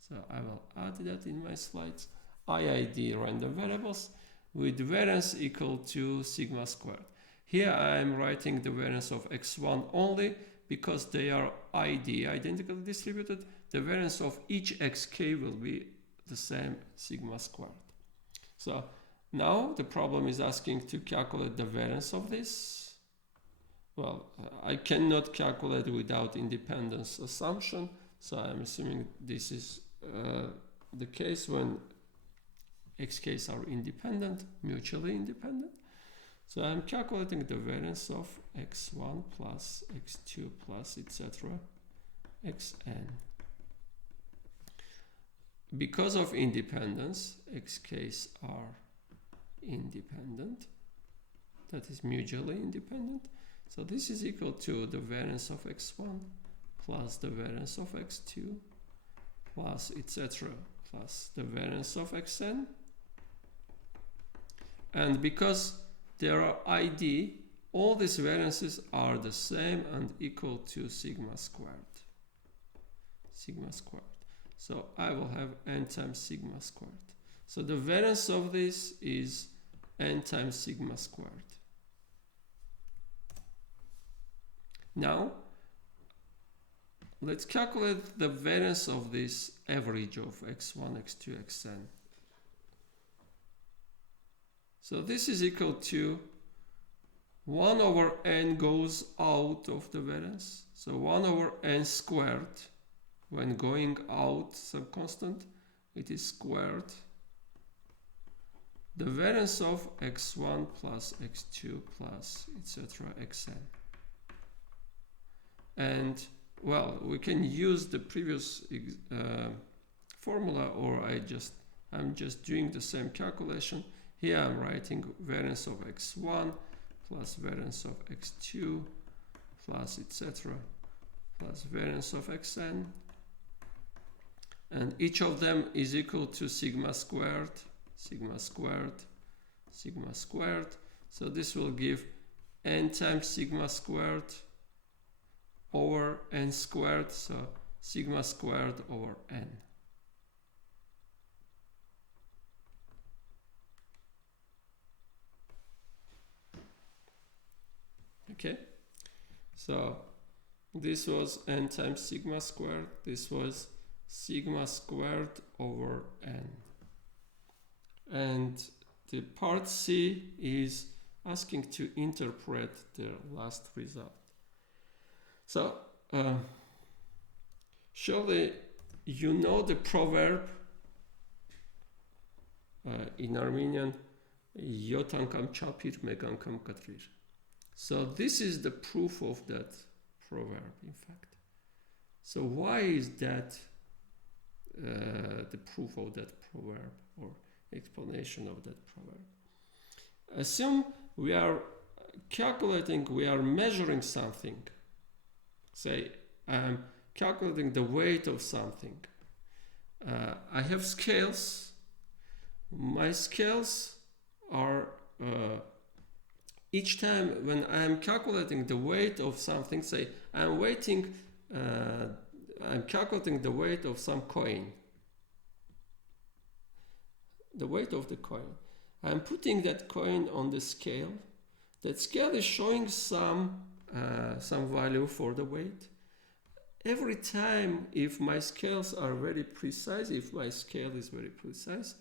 So I will add that in my slides. IID random variables with variance equal to sigma squared. Here I am writing the variance of x1 only because they are ID, identically distributed. The variance of each xk will be the same sigma squared. So now the problem is asking to calculate the variance of this. Well, I cannot calculate without independence assumption, so I'm assuming this is the case when xk's are independent, mutually independent. So I'm calculating the variance of x1 plus x2 plus etc. xn. Because of independence, xk's are independent, that is mutually independent. So this is equal to the variance of x1 plus the variance of x2 plus etc. plus the variance of xn. And because there are ID, all these variances are the same and equal to sigma squared. Sigma squared. So I will have n times sigma squared. So the variance of this is n times sigma squared. Now, let's calculate the variance of this average of x1, x2, xn. So this is equal to 1 over n goes out of the variance. So 1 over n squared, when going out some constant, it is squared. The variance of x1 plus x2 plus etc. xn. And well, we can use the previous formula, or I'm just doing the same calculation. Here I'm writing variance of x1 plus variance of x2 plus etc. plus variance of xn. And each of them is equal to sigma squared, sigma squared, sigma squared. So this will give n times sigma squared over n squared, so sigma squared over n. Okay, so this was n times sigma squared, this was sigma squared over n. And the part C is asking to interpret the last result. So, surely you know the proverb in Armenian, Yot անգամ չափիր, մեկ անգամ կտրիր. So this is the proof of that proverb, in fact. So why is that the proof of that proverb or explanation of that proverb? Assume we are calculating, we are measuring something. Say, I'm calculating the weight of something. I have scales. My scales are each time when I'm calculating the weight of something, say I'm calculating the weight of some coin. The weight of the coin. I'm putting that coin on the scale. That scale is showing some value for the weight. Every time, if my scales are very precise, if my scale is very precise,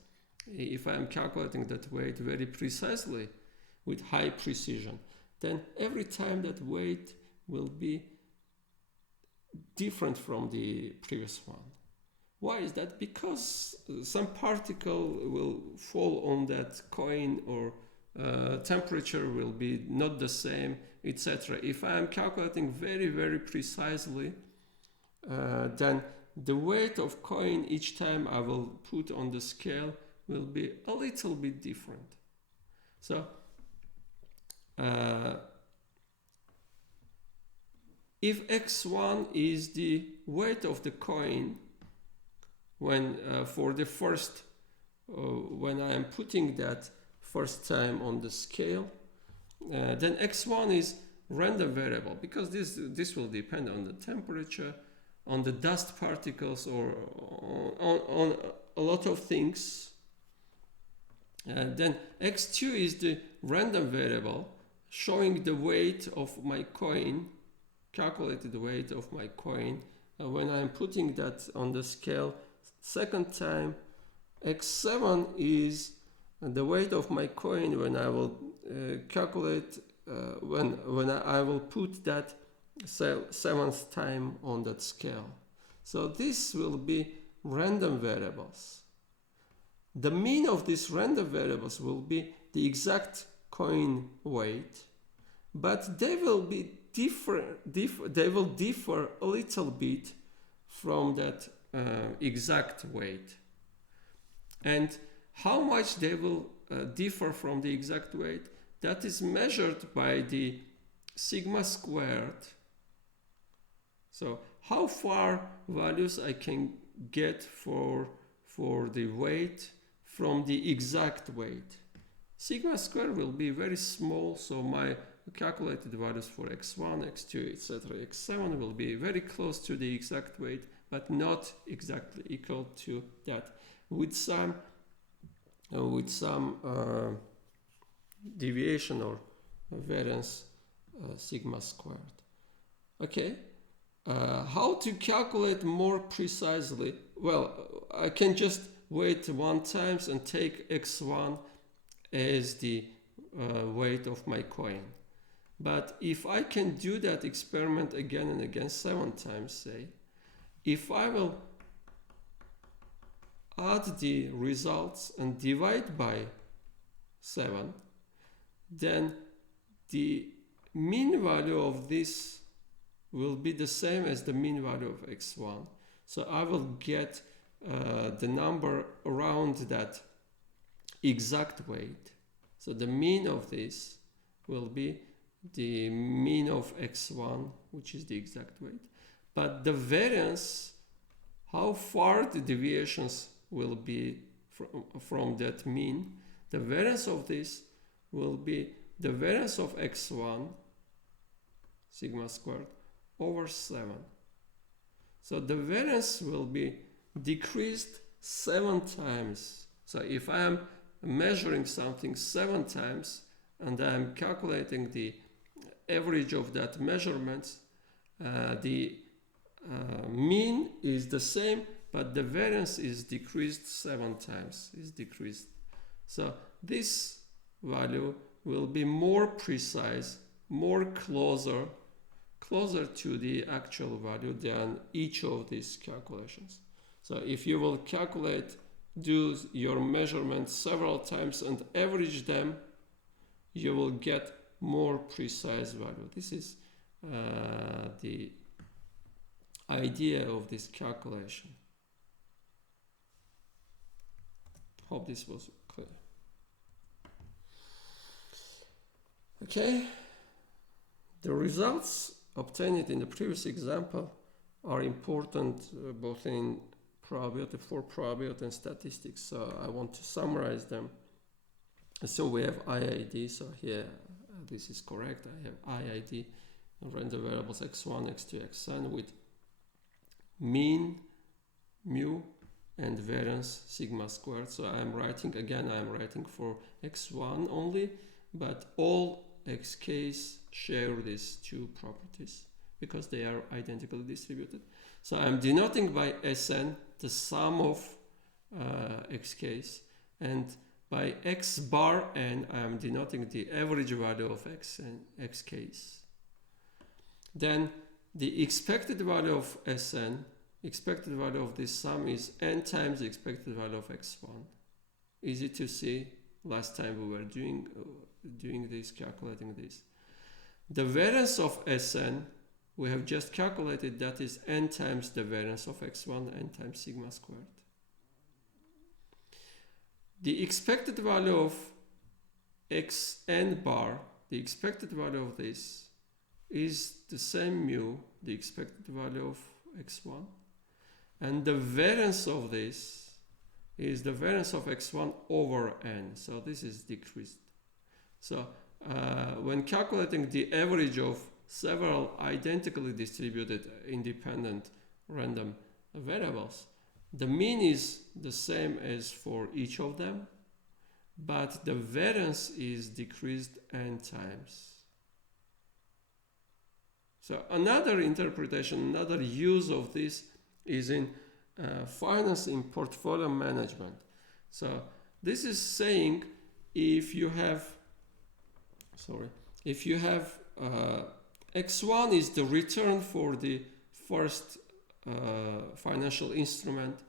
if I'm calculating that weight very precisely with high precision, then every time that weight will be different from the previous one. Why is that? Because some particle will fall on that coin, or temperature will be not the same, etc. If I am calculating very, very precisely, then the weight of coin each time I will put on the scale will be a little bit different. So if x1 is the weight of the coin when for the first when I am putting that first time on the scale, then x1 is random variable, because this will depend on the temperature, on the dust particles, or on a lot of things. Then x2 is the random variable showing the weight of my coin, calculated weight of my coin when I'm putting that on the scale second time. X7 is the weight of my coin when I will calculate when I will put that seventh time on that scale. So this will be random variables. The mean of these random variables will be the exact coin weight, but they will be they will differ a little bit from that exact weight. And how much they will differ from the exact weight, that is measured by the sigma squared. So how far values I can get for the weight from the exact weight. Sigma squared will be very small, so my calculated values for x1, x2, etc., x7 will be very close to the exact weight, but not exactly equal to that, with some deviation or variance sigma squared. Okay, how to calculate more precisely? Well, I can just weight one times and take x1 as the weight of my coin. But if I can do that experiment again and again 7 times, say, if I will add the results and divide by 7, then the mean value of this will be the same as the mean value of x1. So I will get the number around that exact weight. So the mean of this will be the mean of x1, which is the exact weight. But the variance, how far the deviations will be from that mean, the variance of this will be the variance of x1 sigma squared over 7. So the variance will be decreased 7 times. So if I am measuring something 7 times and I am calculating the average of that measurement, the mean is the same, but the variance is decreased 7 times, is decreased. So this value will be more precise, more closer to the actual value than each of these calculations. So if you will do your measurements several times and average them, you will get more precise value. This is the idea of this calculation. Hope this was clear. Okay, the results obtained in the previous example are important both in probability and statistics. So I want to summarize them. So we have IID. So here this is correct. I have IID, random variables x1, x2, xn with mean, mu, and variance sigma squared. So I'm writing for x1 only, but all xk's share these two properties because they are identically distributed. So I'm denoting by Sn the sum of xk's, and by x bar n I am denoting the average value of x and xk's. Then the expected value of Sn, expected value of this sum is n times the expected value of x1. Easy to see. Last time we were doing this, calculating this. The variance of Sn we have just calculated, that is n times the variance of x1, n times sigma squared. The expected value of xn bar, the expected value of this is the same mu, the expected value of x1, and the variance of this is the variance of x1 over n, so this is decreased. So when calculating the average of several identically distributed independent random variables, the mean is the same as for each of them, but the variance is decreased n times. So another interpretation, another use of this is in finance in portfolio management. So this is saying if you have x1 is the return for the first financial instrument,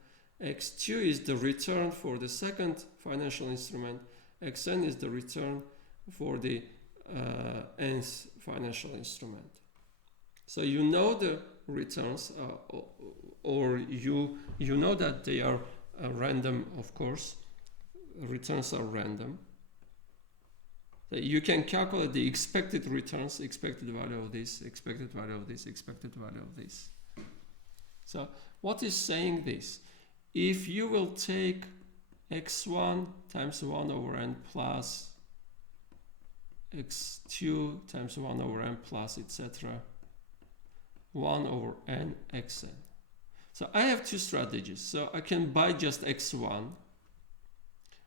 x2 is the return for the second financial instrument, xn is the return for the nth financial instrument. So you know the returns, or you know that they are random, of course. Returns are random. You can calculate the expected returns, expected value of this, expected value of this, expected value of this. So what is saying this? If you will take x1 times 1 over n plus x2 times 1 over n plus etc. 1 over n xn. So I have two strategies. So I can buy just x1.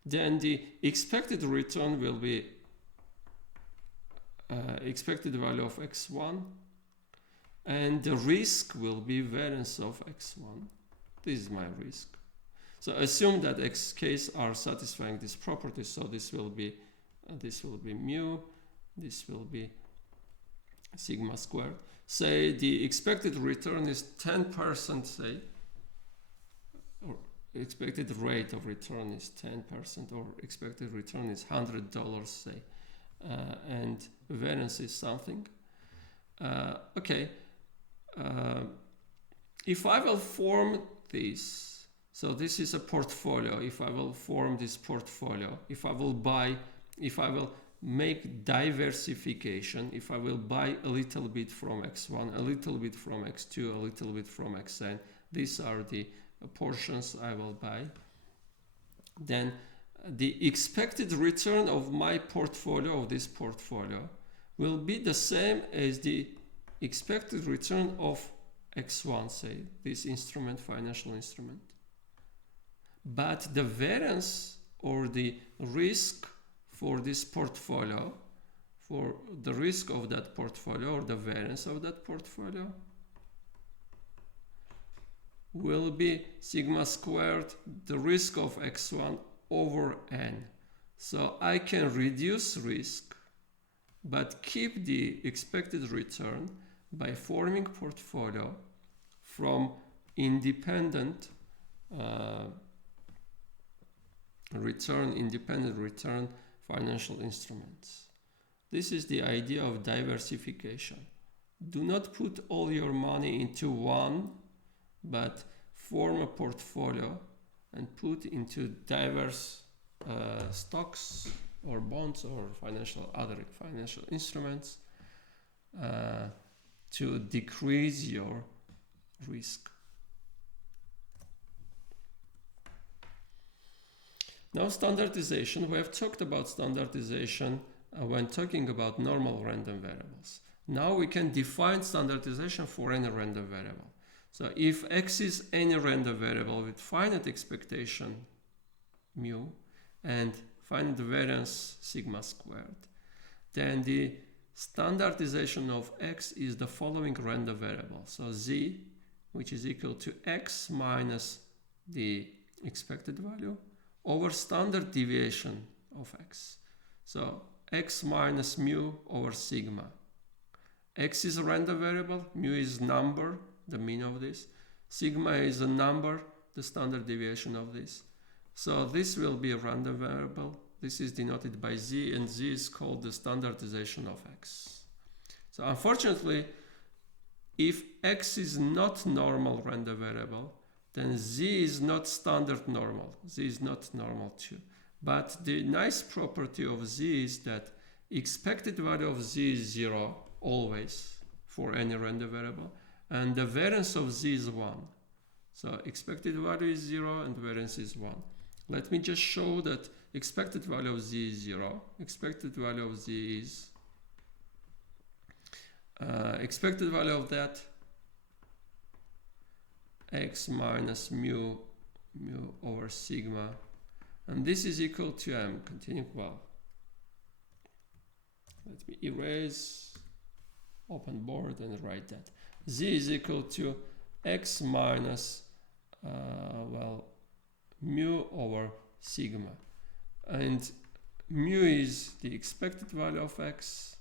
Then the expected return will be expected value of x1, and the risk will be variance of x1. This is my risk. So assume that xk's are satisfying this property. So this will be mu, this will be sigma squared. Say the expected return is 10%, say, or expected rate of return is 10%, or expected return is $100, say, and variance is something. If I will form this, so this is a portfolio. If I will form this portfolio, if I will make diversification, if I will buy a little bit from x1, a little bit from x2, a little bit from xn, these are the portions I will buy, then the expected return of my portfolio, of this portfolio, will be the same as the expected return of x1, say, this instrument, financial instrument. But the variance or the risk for this portfolio, for the risk of that portfolio or the variance of that portfolio, will be sigma squared the risk of x1 over n. So I can reduce risk but keep the expected return by forming portfolio from independent return financial instruments. This is the idea of diversification. Do not put all your money into one, but form a portfolio and put into diverse stocks or bonds or other financial instruments to decrease your risk. Now, standardization. We have talked about standardization when talking about normal random variables. Now we can define standardization for any random variable. So if x is any random variable with finite expectation mu and finite variance sigma squared, then the standardization of x is the following random variable. So z, which is equal to x minus the expected value over standard deviation of x. So x minus mu over sigma. X is a random variable, mu is number, the mean of this. Sigma is a number, the standard deviation of this. So this will be a random variable. This is denoted by z, and z is called the standardization of x. So unfortunately, if x is not normal random variable, then z is not standard normal. Z is not normal too. But the nice property of z is that expected value of z is 0 always for any random variable, and the variance of z is 1. So expected value is 0 and variance is 1. Let me just show that expected value of z is 0. Expected value of z is expected value of that x minus mu over sigma, and this is equal to, I'm continuing, well, let me erase, open board and write that. Z is equal to x minus, mu over sigma. And mu is the expected value of x,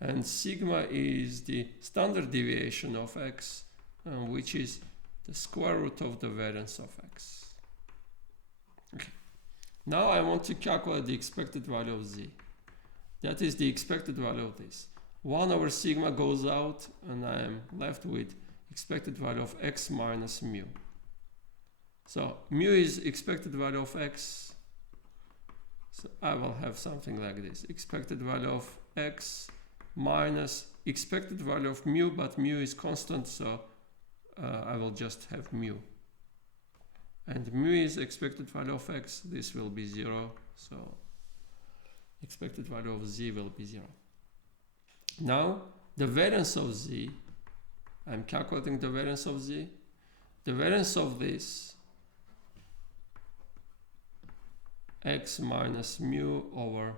and sigma is the standard deviation of x, which is the square root of the variance of x. Okay. Now I want to calculate the expected value of z. That is the expected value of this. 1 over sigma goes out, and I am left with expected value of x minus mu. So mu is expected value of x. So I will have something like this. Expected value of x minus expected value of mu, but mu is constant, so I will just have mu. And mu is expected value of x. This will be 0, so expected value of z will be 0. Now, the variance of z, I'm calculating the variance of z. The variance of this, x minus mu over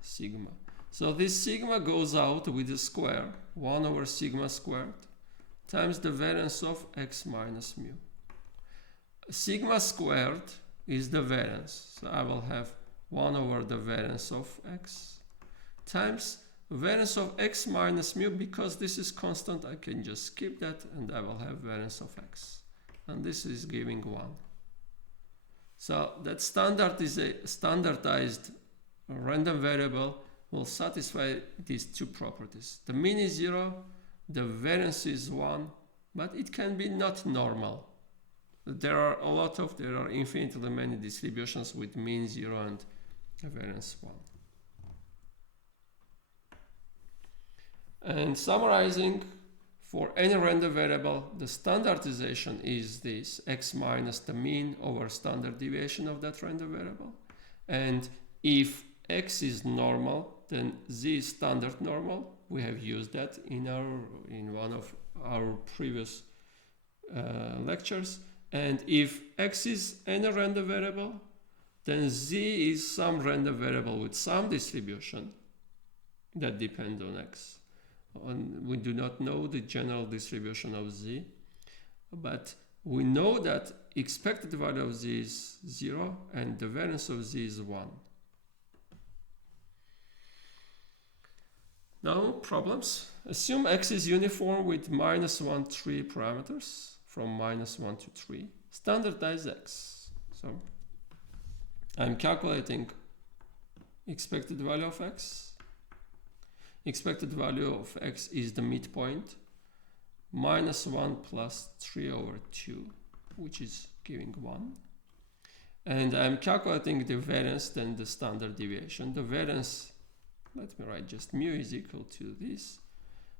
sigma. So this sigma goes out with the square, 1 over sigma squared, times the variance of x minus mu. Sigma squared is the variance, so I will have 1 over the variance of x times variance of x minus mu. Because this is constant, I can just skip that and I will have variance of x, and this is giving 1. So that standardized random variable will satisfy these two properties. The mean is 0, the variance is 1, but it can be not normal. There are infinitely many distributions with mean 0 and variance 1. And summarizing, for any random variable, the standardization is this, x minus the mean over standard deviation of that random variable. And if x is normal, then z is standard normal. We have used that in one of our previous lectures. And if x is any random variable, then z is some random variable with some distribution that depends on x. We do not know the general distribution of z, but we know that expected value of z is 0 and the variance of z is 1. Now problems. Assume x is uniform with -1, 3 parameters from -1 to 3. Standardize x. So I'm calculating expected value of x. Expected value of x is the midpoint. -1 plus 3 over 2, which is giving 1. And I'm calculating the variance, then the standard deviation. The variance, let me write just mu is equal to this.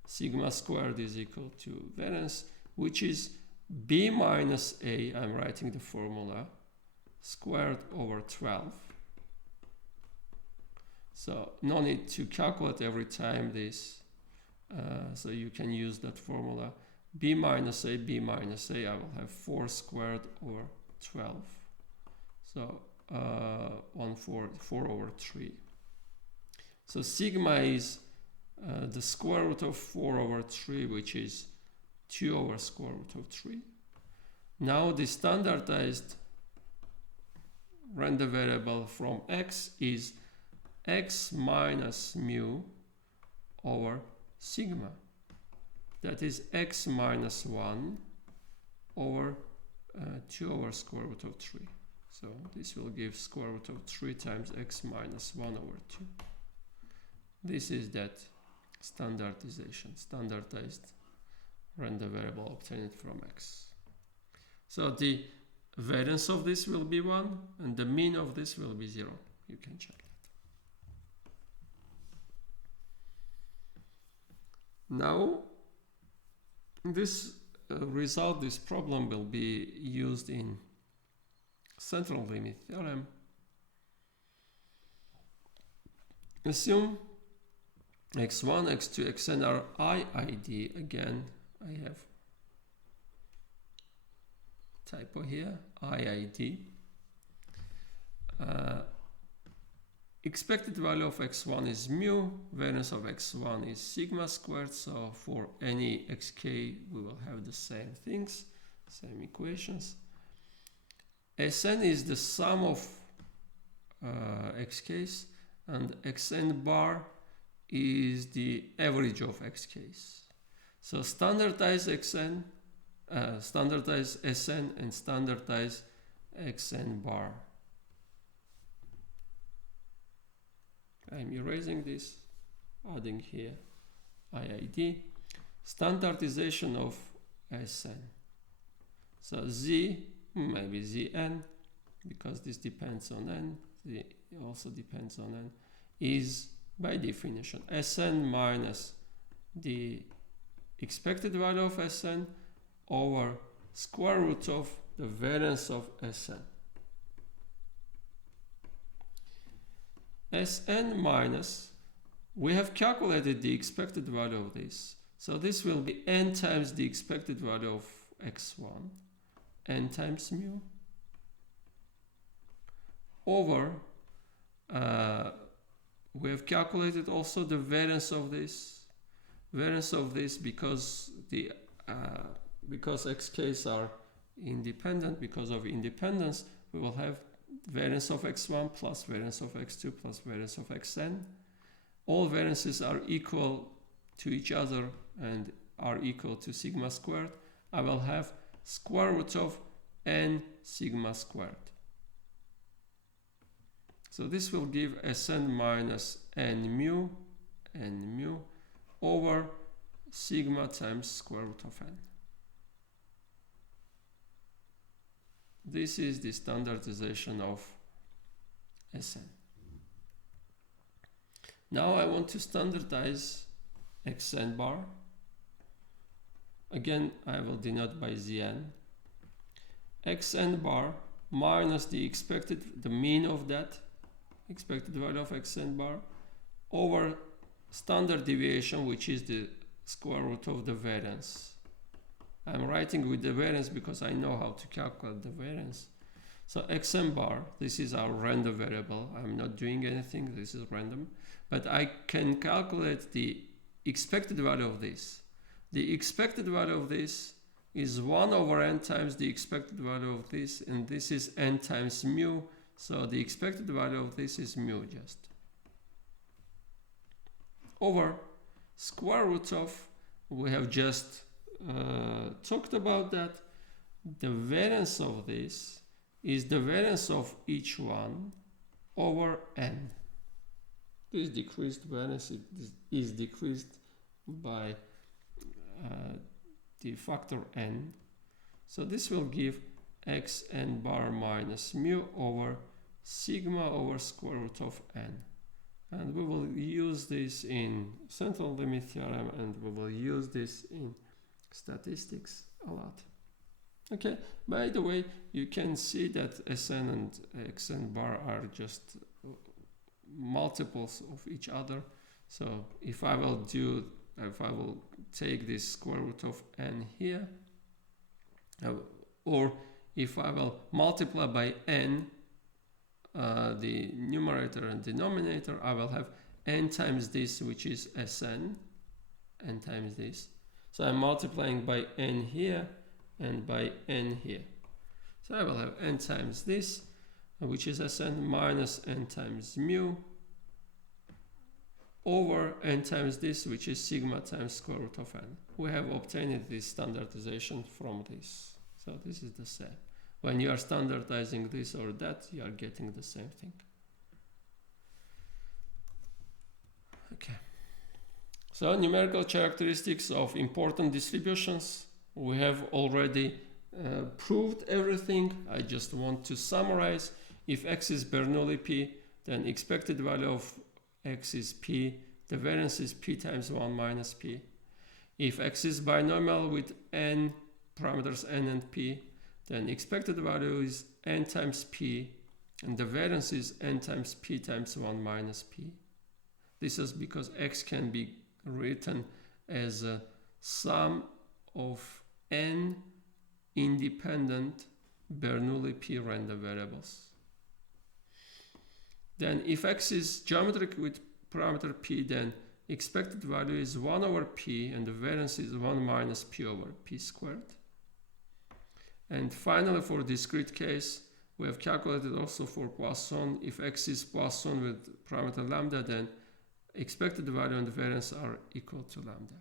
Sigma squared is equal to variance, which is b minus a, I'm writing the formula, squared over 12. So no need to calculate every time this. So you can use that formula. B minus A, I will have 4 squared over 12. So 4 over 3. So sigma is the square root of 4 over 3, which is 2 over square root of 3. Now the standardized random variable from x is x minus mu over sigma. That is x minus 1 over 2 over square root of 3. So this will give square root of 3 times x minus 1 over 2. This is that standardization, standardized random variable obtained from x. So the variance of this will be 1 and the mean of this will be 0. You can check that. Now, this result, this problem will be used in central limit theorem. Assume x1, x2, xn are IID. Again, I have typo here, IID. Expected value of x1 is mu, variance of x1 is sigma squared, so for any xk we will have the same things, same equations. Sn is the sum of xk's and xn bar is the average of xk's. So standardize xn, standardize Sn and standardize xn bar. I'm erasing this, adding here IID, standardization of Sn. So Z, maybe Zn, because this depends on n, Z also depends on n, is by definition Sn minus the expected value of Sn over square root of the variance of Sn. Sn minus, we have calculated the expected value of this. So this will be n times the expected value of x1, n times mu, over, we have calculated also the variance of this. Variance of this because the because xk's are independent, because of independence, we will have variance of x1 plus variance of x2 plus variance of xn. All variances are equal to each other and are equal to sigma squared. I will have square root of n sigma squared. So this will give Sn minus n mu over sigma times square root of n. This is the standardization of Sn. Now I want to standardize xn bar. Again, I will denote by Zn. Xn bar minus the expected, the mean of that expected value of xn bar over standard deviation, which is the square root of the variance. I'm writing with the variance because I know how to calculate the variance. So xn bar, this is our random variable. I'm not doing anything, this is random. But I can calculate the expected value of this. The expected value of this is 1 over n times the expected value of this, and this is n times mu. So the expected value of this is mu just. Over square root of, we have just talked about that, the variance of this is the variance of each one over n. This decreased variance is decreased by the factor n. So this will give x n bar minus mu over sigma over square root of n. And we will use this in central limit theorem, and we will use this in statistics a lot. Okay, by the way, you can see that Sn and Xn bar are just multiples of each other. So if I will take this square root of n here, or if I will multiply by n, the numerator and denominator, I will have n times this, which is Sn, n times this. So I'm multiplying by n here and by n here. So I will have n times this, which is Sn, minus n times mu over n times this, which is sigma times square root of n. We have obtained this standardization from this. So this is the same. When you are standardizing this or that, you are getting the same thing. Okay. So numerical characteristics of important distributions. We have already proved everything. I just want to summarize. If x is Bernoulli p, then expected value of x is p. The variance is p times 1 minus p. If x is binomial with n parameters n and p, then expected value is n times p, and the variance is n times p times 1 minus p. This is because x can be written as a sum of n independent Bernoulli p random variables. Then if x is geometric with parameter p, then expected value is 1 over p, and the variance is 1 minus p over p squared. And finally, for discrete case, we have calculated also for Poisson. If x is Poisson with parameter lambda, then expected value and the variance are equal to lambda.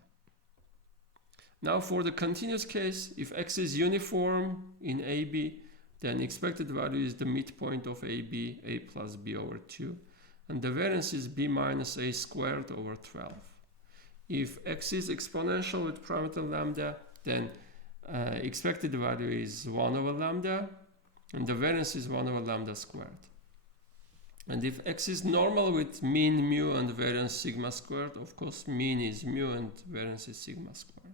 Now for the continuous case, if x is uniform in AB, then expected value is the midpoint of AB, a plus b over 2. And the variance is b minus a squared over 12. If x is exponential with parameter lambda, then expected value is 1 over lambda, and the variance is 1 over lambda squared. And if x is normal with mean mu and variance sigma squared, of course mean is mu and variance is sigma squared.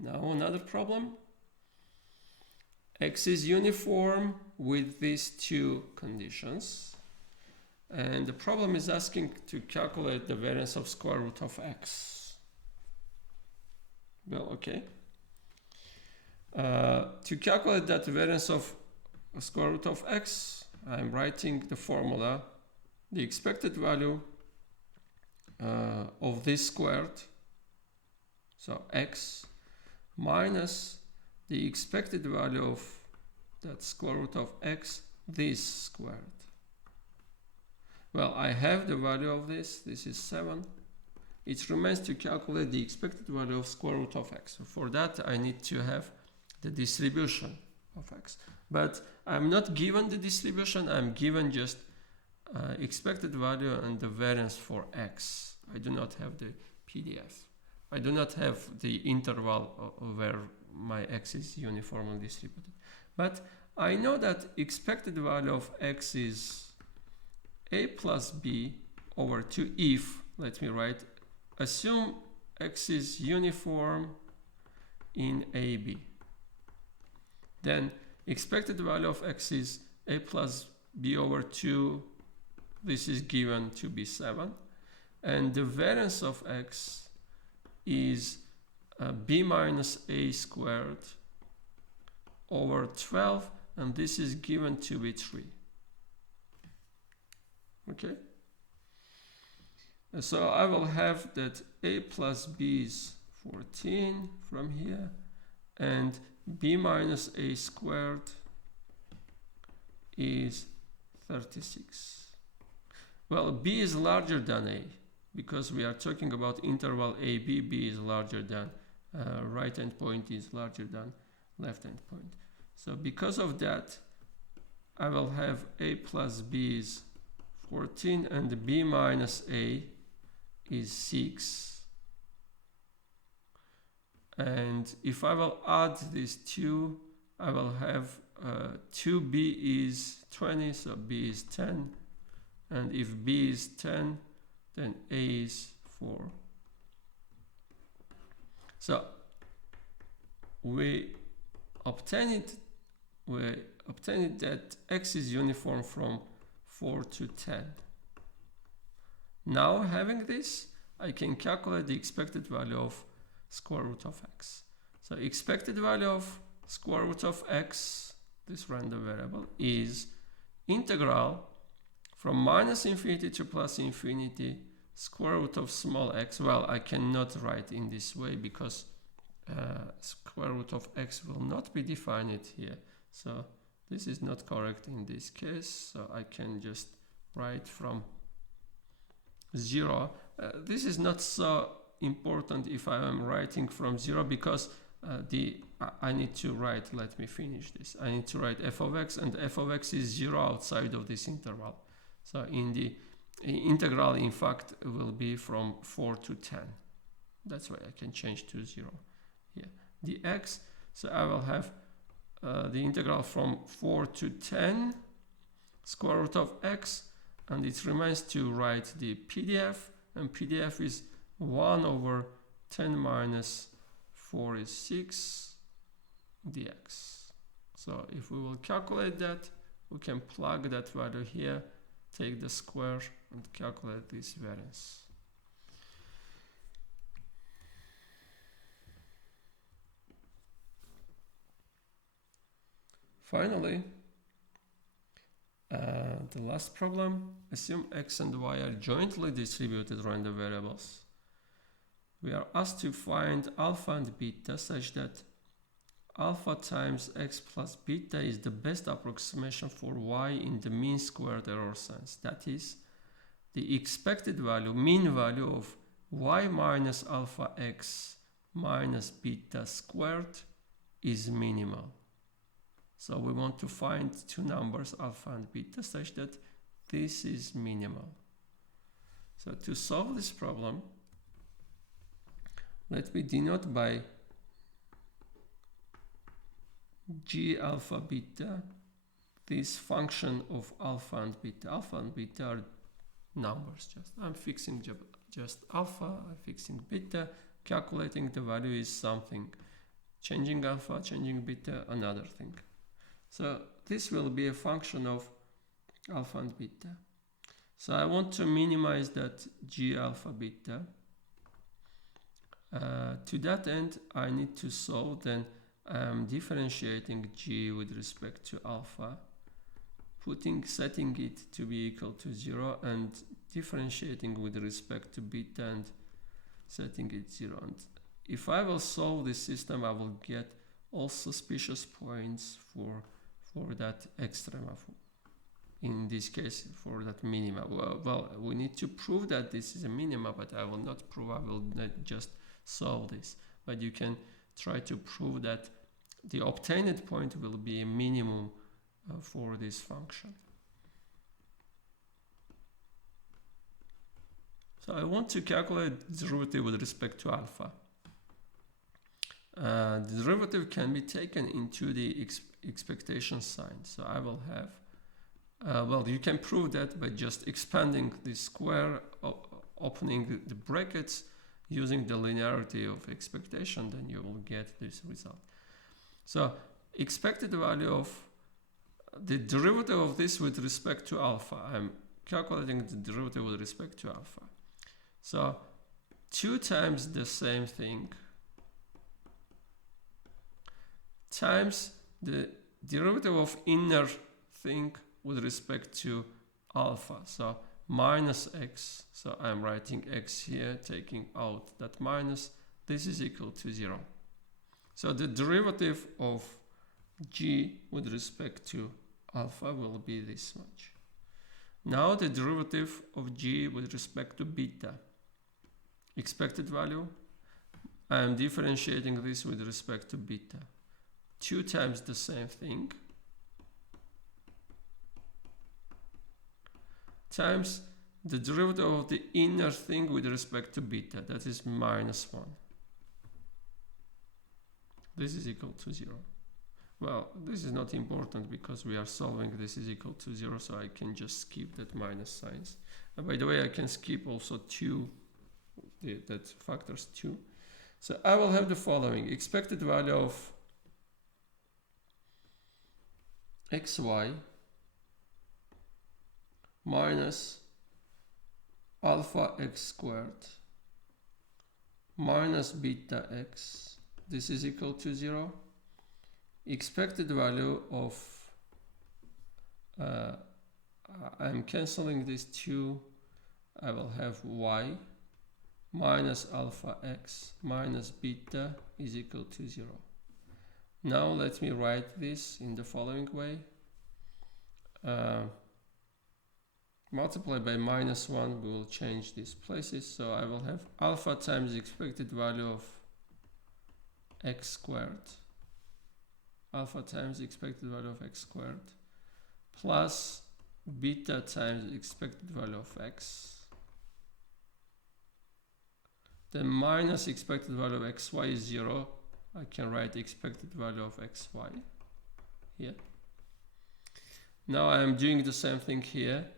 Now another problem. X is uniform with these two conditions, and the problem is asking to calculate the variance of square root of x. Well, okay. To calculate that variance of square root of x, I'm writing the formula. The expected value of this squared, so x, minus the expected value of that square root of x, this squared. Well, I have the value of this. This is 7. It remains to calculate the expected value of square root of x. So for that, I need to have the distribution of x. But I'm not given the distribution. I'm given just expected value and the variance for x. I do not have the PDF. I do not have the interval where my x is uniformly distributed. But I know that expected value of x is a plus b over 2 if, let me write, assume x is uniform in AB. Then expected value of x is a plus b over 2. This is given to be 7. And the variance of x is b minus a squared over 12, and this is given to be 3. Okay? So I will have that a plus b is 14 from here, and b minus a squared is 36. Well, b is larger than a, because we are talking about interval a, b is larger than right endpoint is larger than left endpoint. So because of that, I will have a plus b is 14 and b minus a is 6. And if I will add these two, I will have 2b is 20, so b is 10. And if b is 10, then a is 4. So we obtained that x is uniform from 4 to 10. Now having this, I can calculate the expected value of square root of x. So expected value of square root of x, this random variable, is integral from minus infinity to plus infinity square root of small x. Well, I cannot write in this way because square root of x will not be defined here. So this is not correct in this case. So I can just write from 0. This is not so important if I am writing from 0 because I need to write, let me finish this. I need to write f of x, and f of x is 0 outside of this interval. So in the integral, in fact, will be from 4 to 10. That's why I can change to 0 here. The x, so I will have the integral from 4 to 10 square root of x, and it remains to write the PDF, and PDF is 1 over 10 minus 4 is 6 dx. So if we will calculate that, we can plug that value here, take the square, and calculate this variance. Finally, the last problem, assume x and y are jointly distributed random variables. We are asked to find alpha and beta such that alpha times x plus beta is the best approximation for y in the mean squared error sense. That is, the expected value, mean value of y minus alpha x minus beta squared is minimal. So we want to find two numbers, alpha and beta, such that this is minimal. So to solve this problem, let me denote by g alpha beta this function of alpha and beta. Alpha and beta are numbers. I'm fixing just alpha, I'm fixing beta, calculating the value is something. Changing alpha, changing beta, another thing. So this will be a function of alpha and beta. So I want to minimize that g alpha beta. To that end, I need to solve, then I'm differentiating g with respect to alpha, setting it to be equal to 0, and differentiating with respect to beta and setting it 0. And if I will solve this system, I will get all suspicious points for that extrema, in this case for that minima. Well, we need to prove that this is a minima, but I will not prove, I will not just solve this. But you can try to prove that the obtained point will be a minimum for this function. So I want to calculate the derivative with respect to alpha. The derivative can be taken into the expectation sign. So I will have, well, you can prove that by just expanding the square, opening the brackets, using the linearity of expectation, then you will get this result. So expected value of the derivative of this with respect to alpha. I'm calculating the derivative with respect to alpha. So 2 times the same thing times the derivative of inner thing with respect to alpha. So minus x. So I'm writing x here, taking out that minus. This is equal to 0. So the derivative of g with respect to alpha will be this much. Now the derivative of g with respect to beta. expected value. I am differentiating this with respect to beta. 2 times the same thing times the derivative of the inner thing with respect to beta, that is -1. This is equal to 0. Well, this is not important because we are solving this is equal to 0, so I can just skip that minus signs. And by the way, I can skip also 2, that factors 2. So I will have the following: expected value of xy minus alpha x squared minus beta x, this is equal to 0. Expected value of, I'm cancelling this 2, I will have y minus alpha x minus beta is equal to 0. Now let me write this in the following way. Multiply by -1, we will change these places, so I will have alpha times the expected value of x squared, alpha times the expected value of x squared, plus beta times the expected value of x, then minus expected value of xy is 0. I can write expected value of xy here. Now I am doing the same thing here,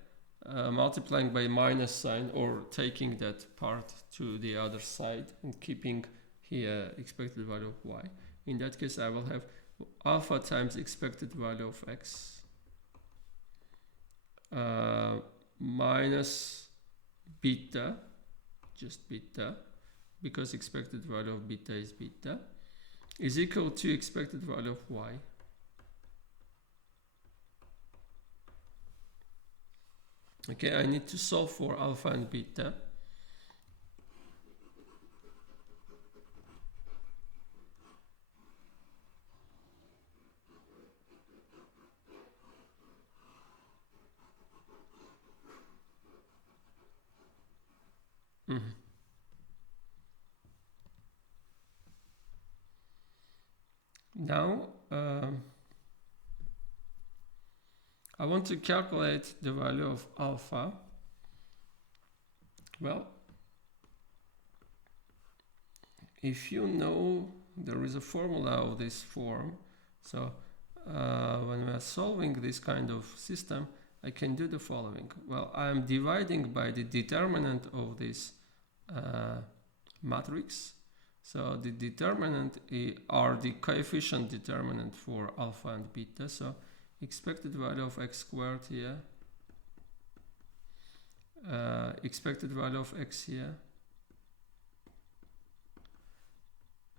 multiplying by minus sign or taking that part to the other side and keeping here expected value of y. In that case, I will have alpha times expected value of x minus beta, just beta, because expected value of beta is beta, is equal to expected value of y. Okay, I need to solve for alpha and beta. Now, I want to calculate the value of alpha. Well, if you know, there is a formula of this form. So when we are solving this kind of system, I can do the following. Well, I am dividing by the determinant of this matrix. So the determinant are the coefficient determinant for alpha and beta. So expected value of x squared here, expected value of x here,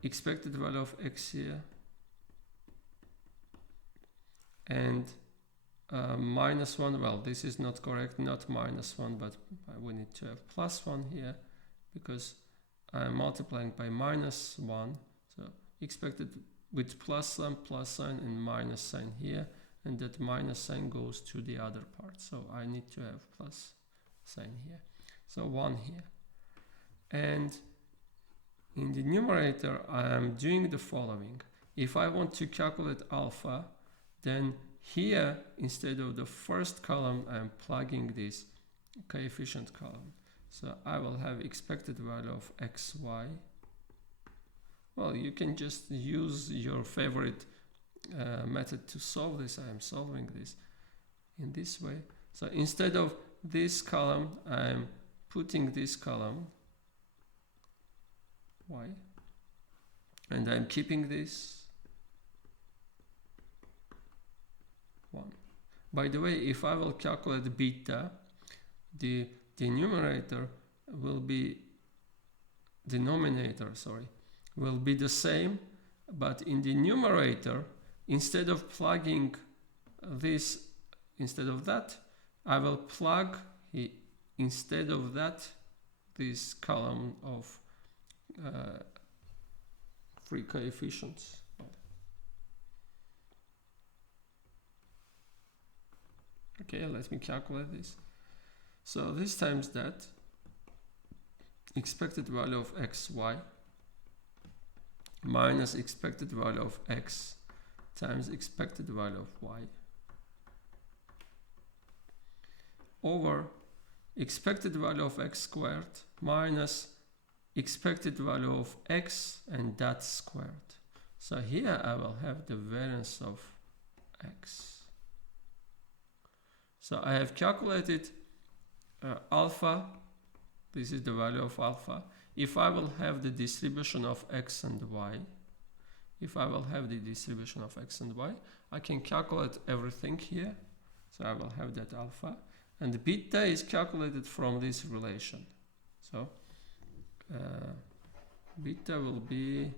expected value of x here, and -1, well, this is not correct, not -1, but we need to have +1 here because I'm multiplying by -1, so expected with plus sign and minus sign here, and that minus sign goes to the other part, so I need to have plus sign here, so 1 here. And in the numerator I am doing the following. If I want to calculate alpha, then here instead of the first column I am plugging this coefficient column. So I will have expected value of xy. Well, you can just use your favorite method to solve this. I am solving this in this way. So instead of this column, I am putting this column y, and I'm keeping this 1. By the way, if I will calculate beta, the denominator will be will be the same, but in the numerator, instead of plugging this instead of that, I will plug instead of that this column of free coefficients. Okay, let me calculate this. So this times that expected value of xy minus expected value of x times expected value of y over expected value of x squared minus expected value of x and that squared. So here I will have the variance of x. So I have calculated alpha. This is the value of alpha. If I will have the distribution of x and y, I can calculate everything here. So I will have that alpha. And beta is calculated from this relation. So beta will be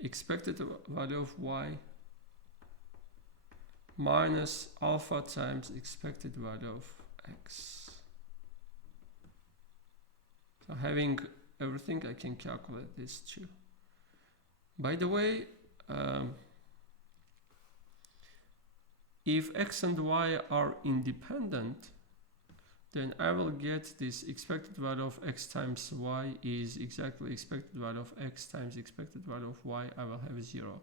expected value of y minus alpha times expected value of x. So having everything, I can calculate this too. By the way, if x and y are independent, then I will get this expected value of x times y is exactly expected value of x times expected value of y. I will have 0.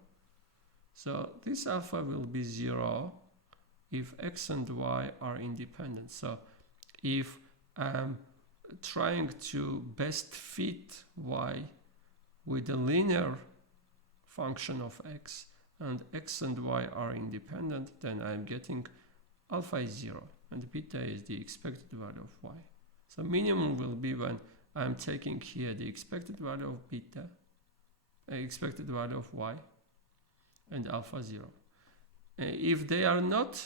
So this alpha will be 0 if x and y are independent. So if I'm trying to best fit y with a linear function of x and x and y are independent, then I'm getting alpha is 0 and beta is the expected value of y. So minimum will be when I'm taking here the expected value of beta, expected value of y, and alpha 0. If they are not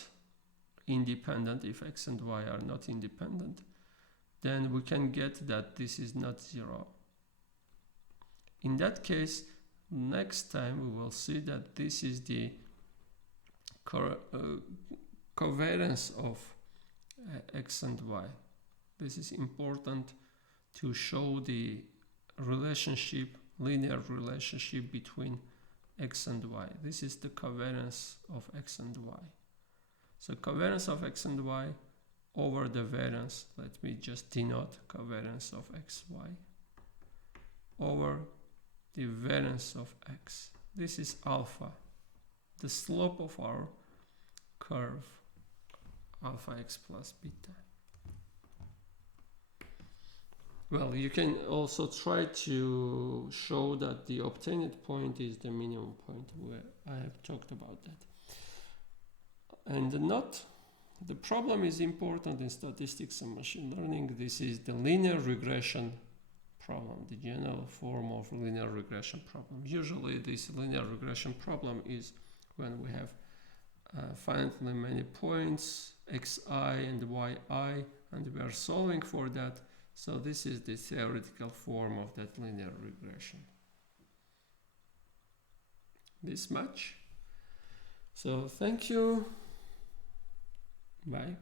independent, if x and y are not independent, then we can get that this is not 0. In that case, next time we will see that this is the covariance of x and y. This is important to show the relationship, linear relationship between x and y. This is the covariance of x and y. So covariance of x and y over the variance, let me just denote covariance of xy over the variance of x. This is alpha, the slope of our curve, alpha x plus beta. Well, you can also try to show that the obtained point is the minimum point, where I have talked about that. And the problem is important in statistics and machine learning. This is the linear regression problem, the general form of linear regression problem. Usually this linear regression problem is when we have finitely many points, xi and yi, and we are solving for that. So this is the theoretical form of that linear regression. This much. So thank you. Bye.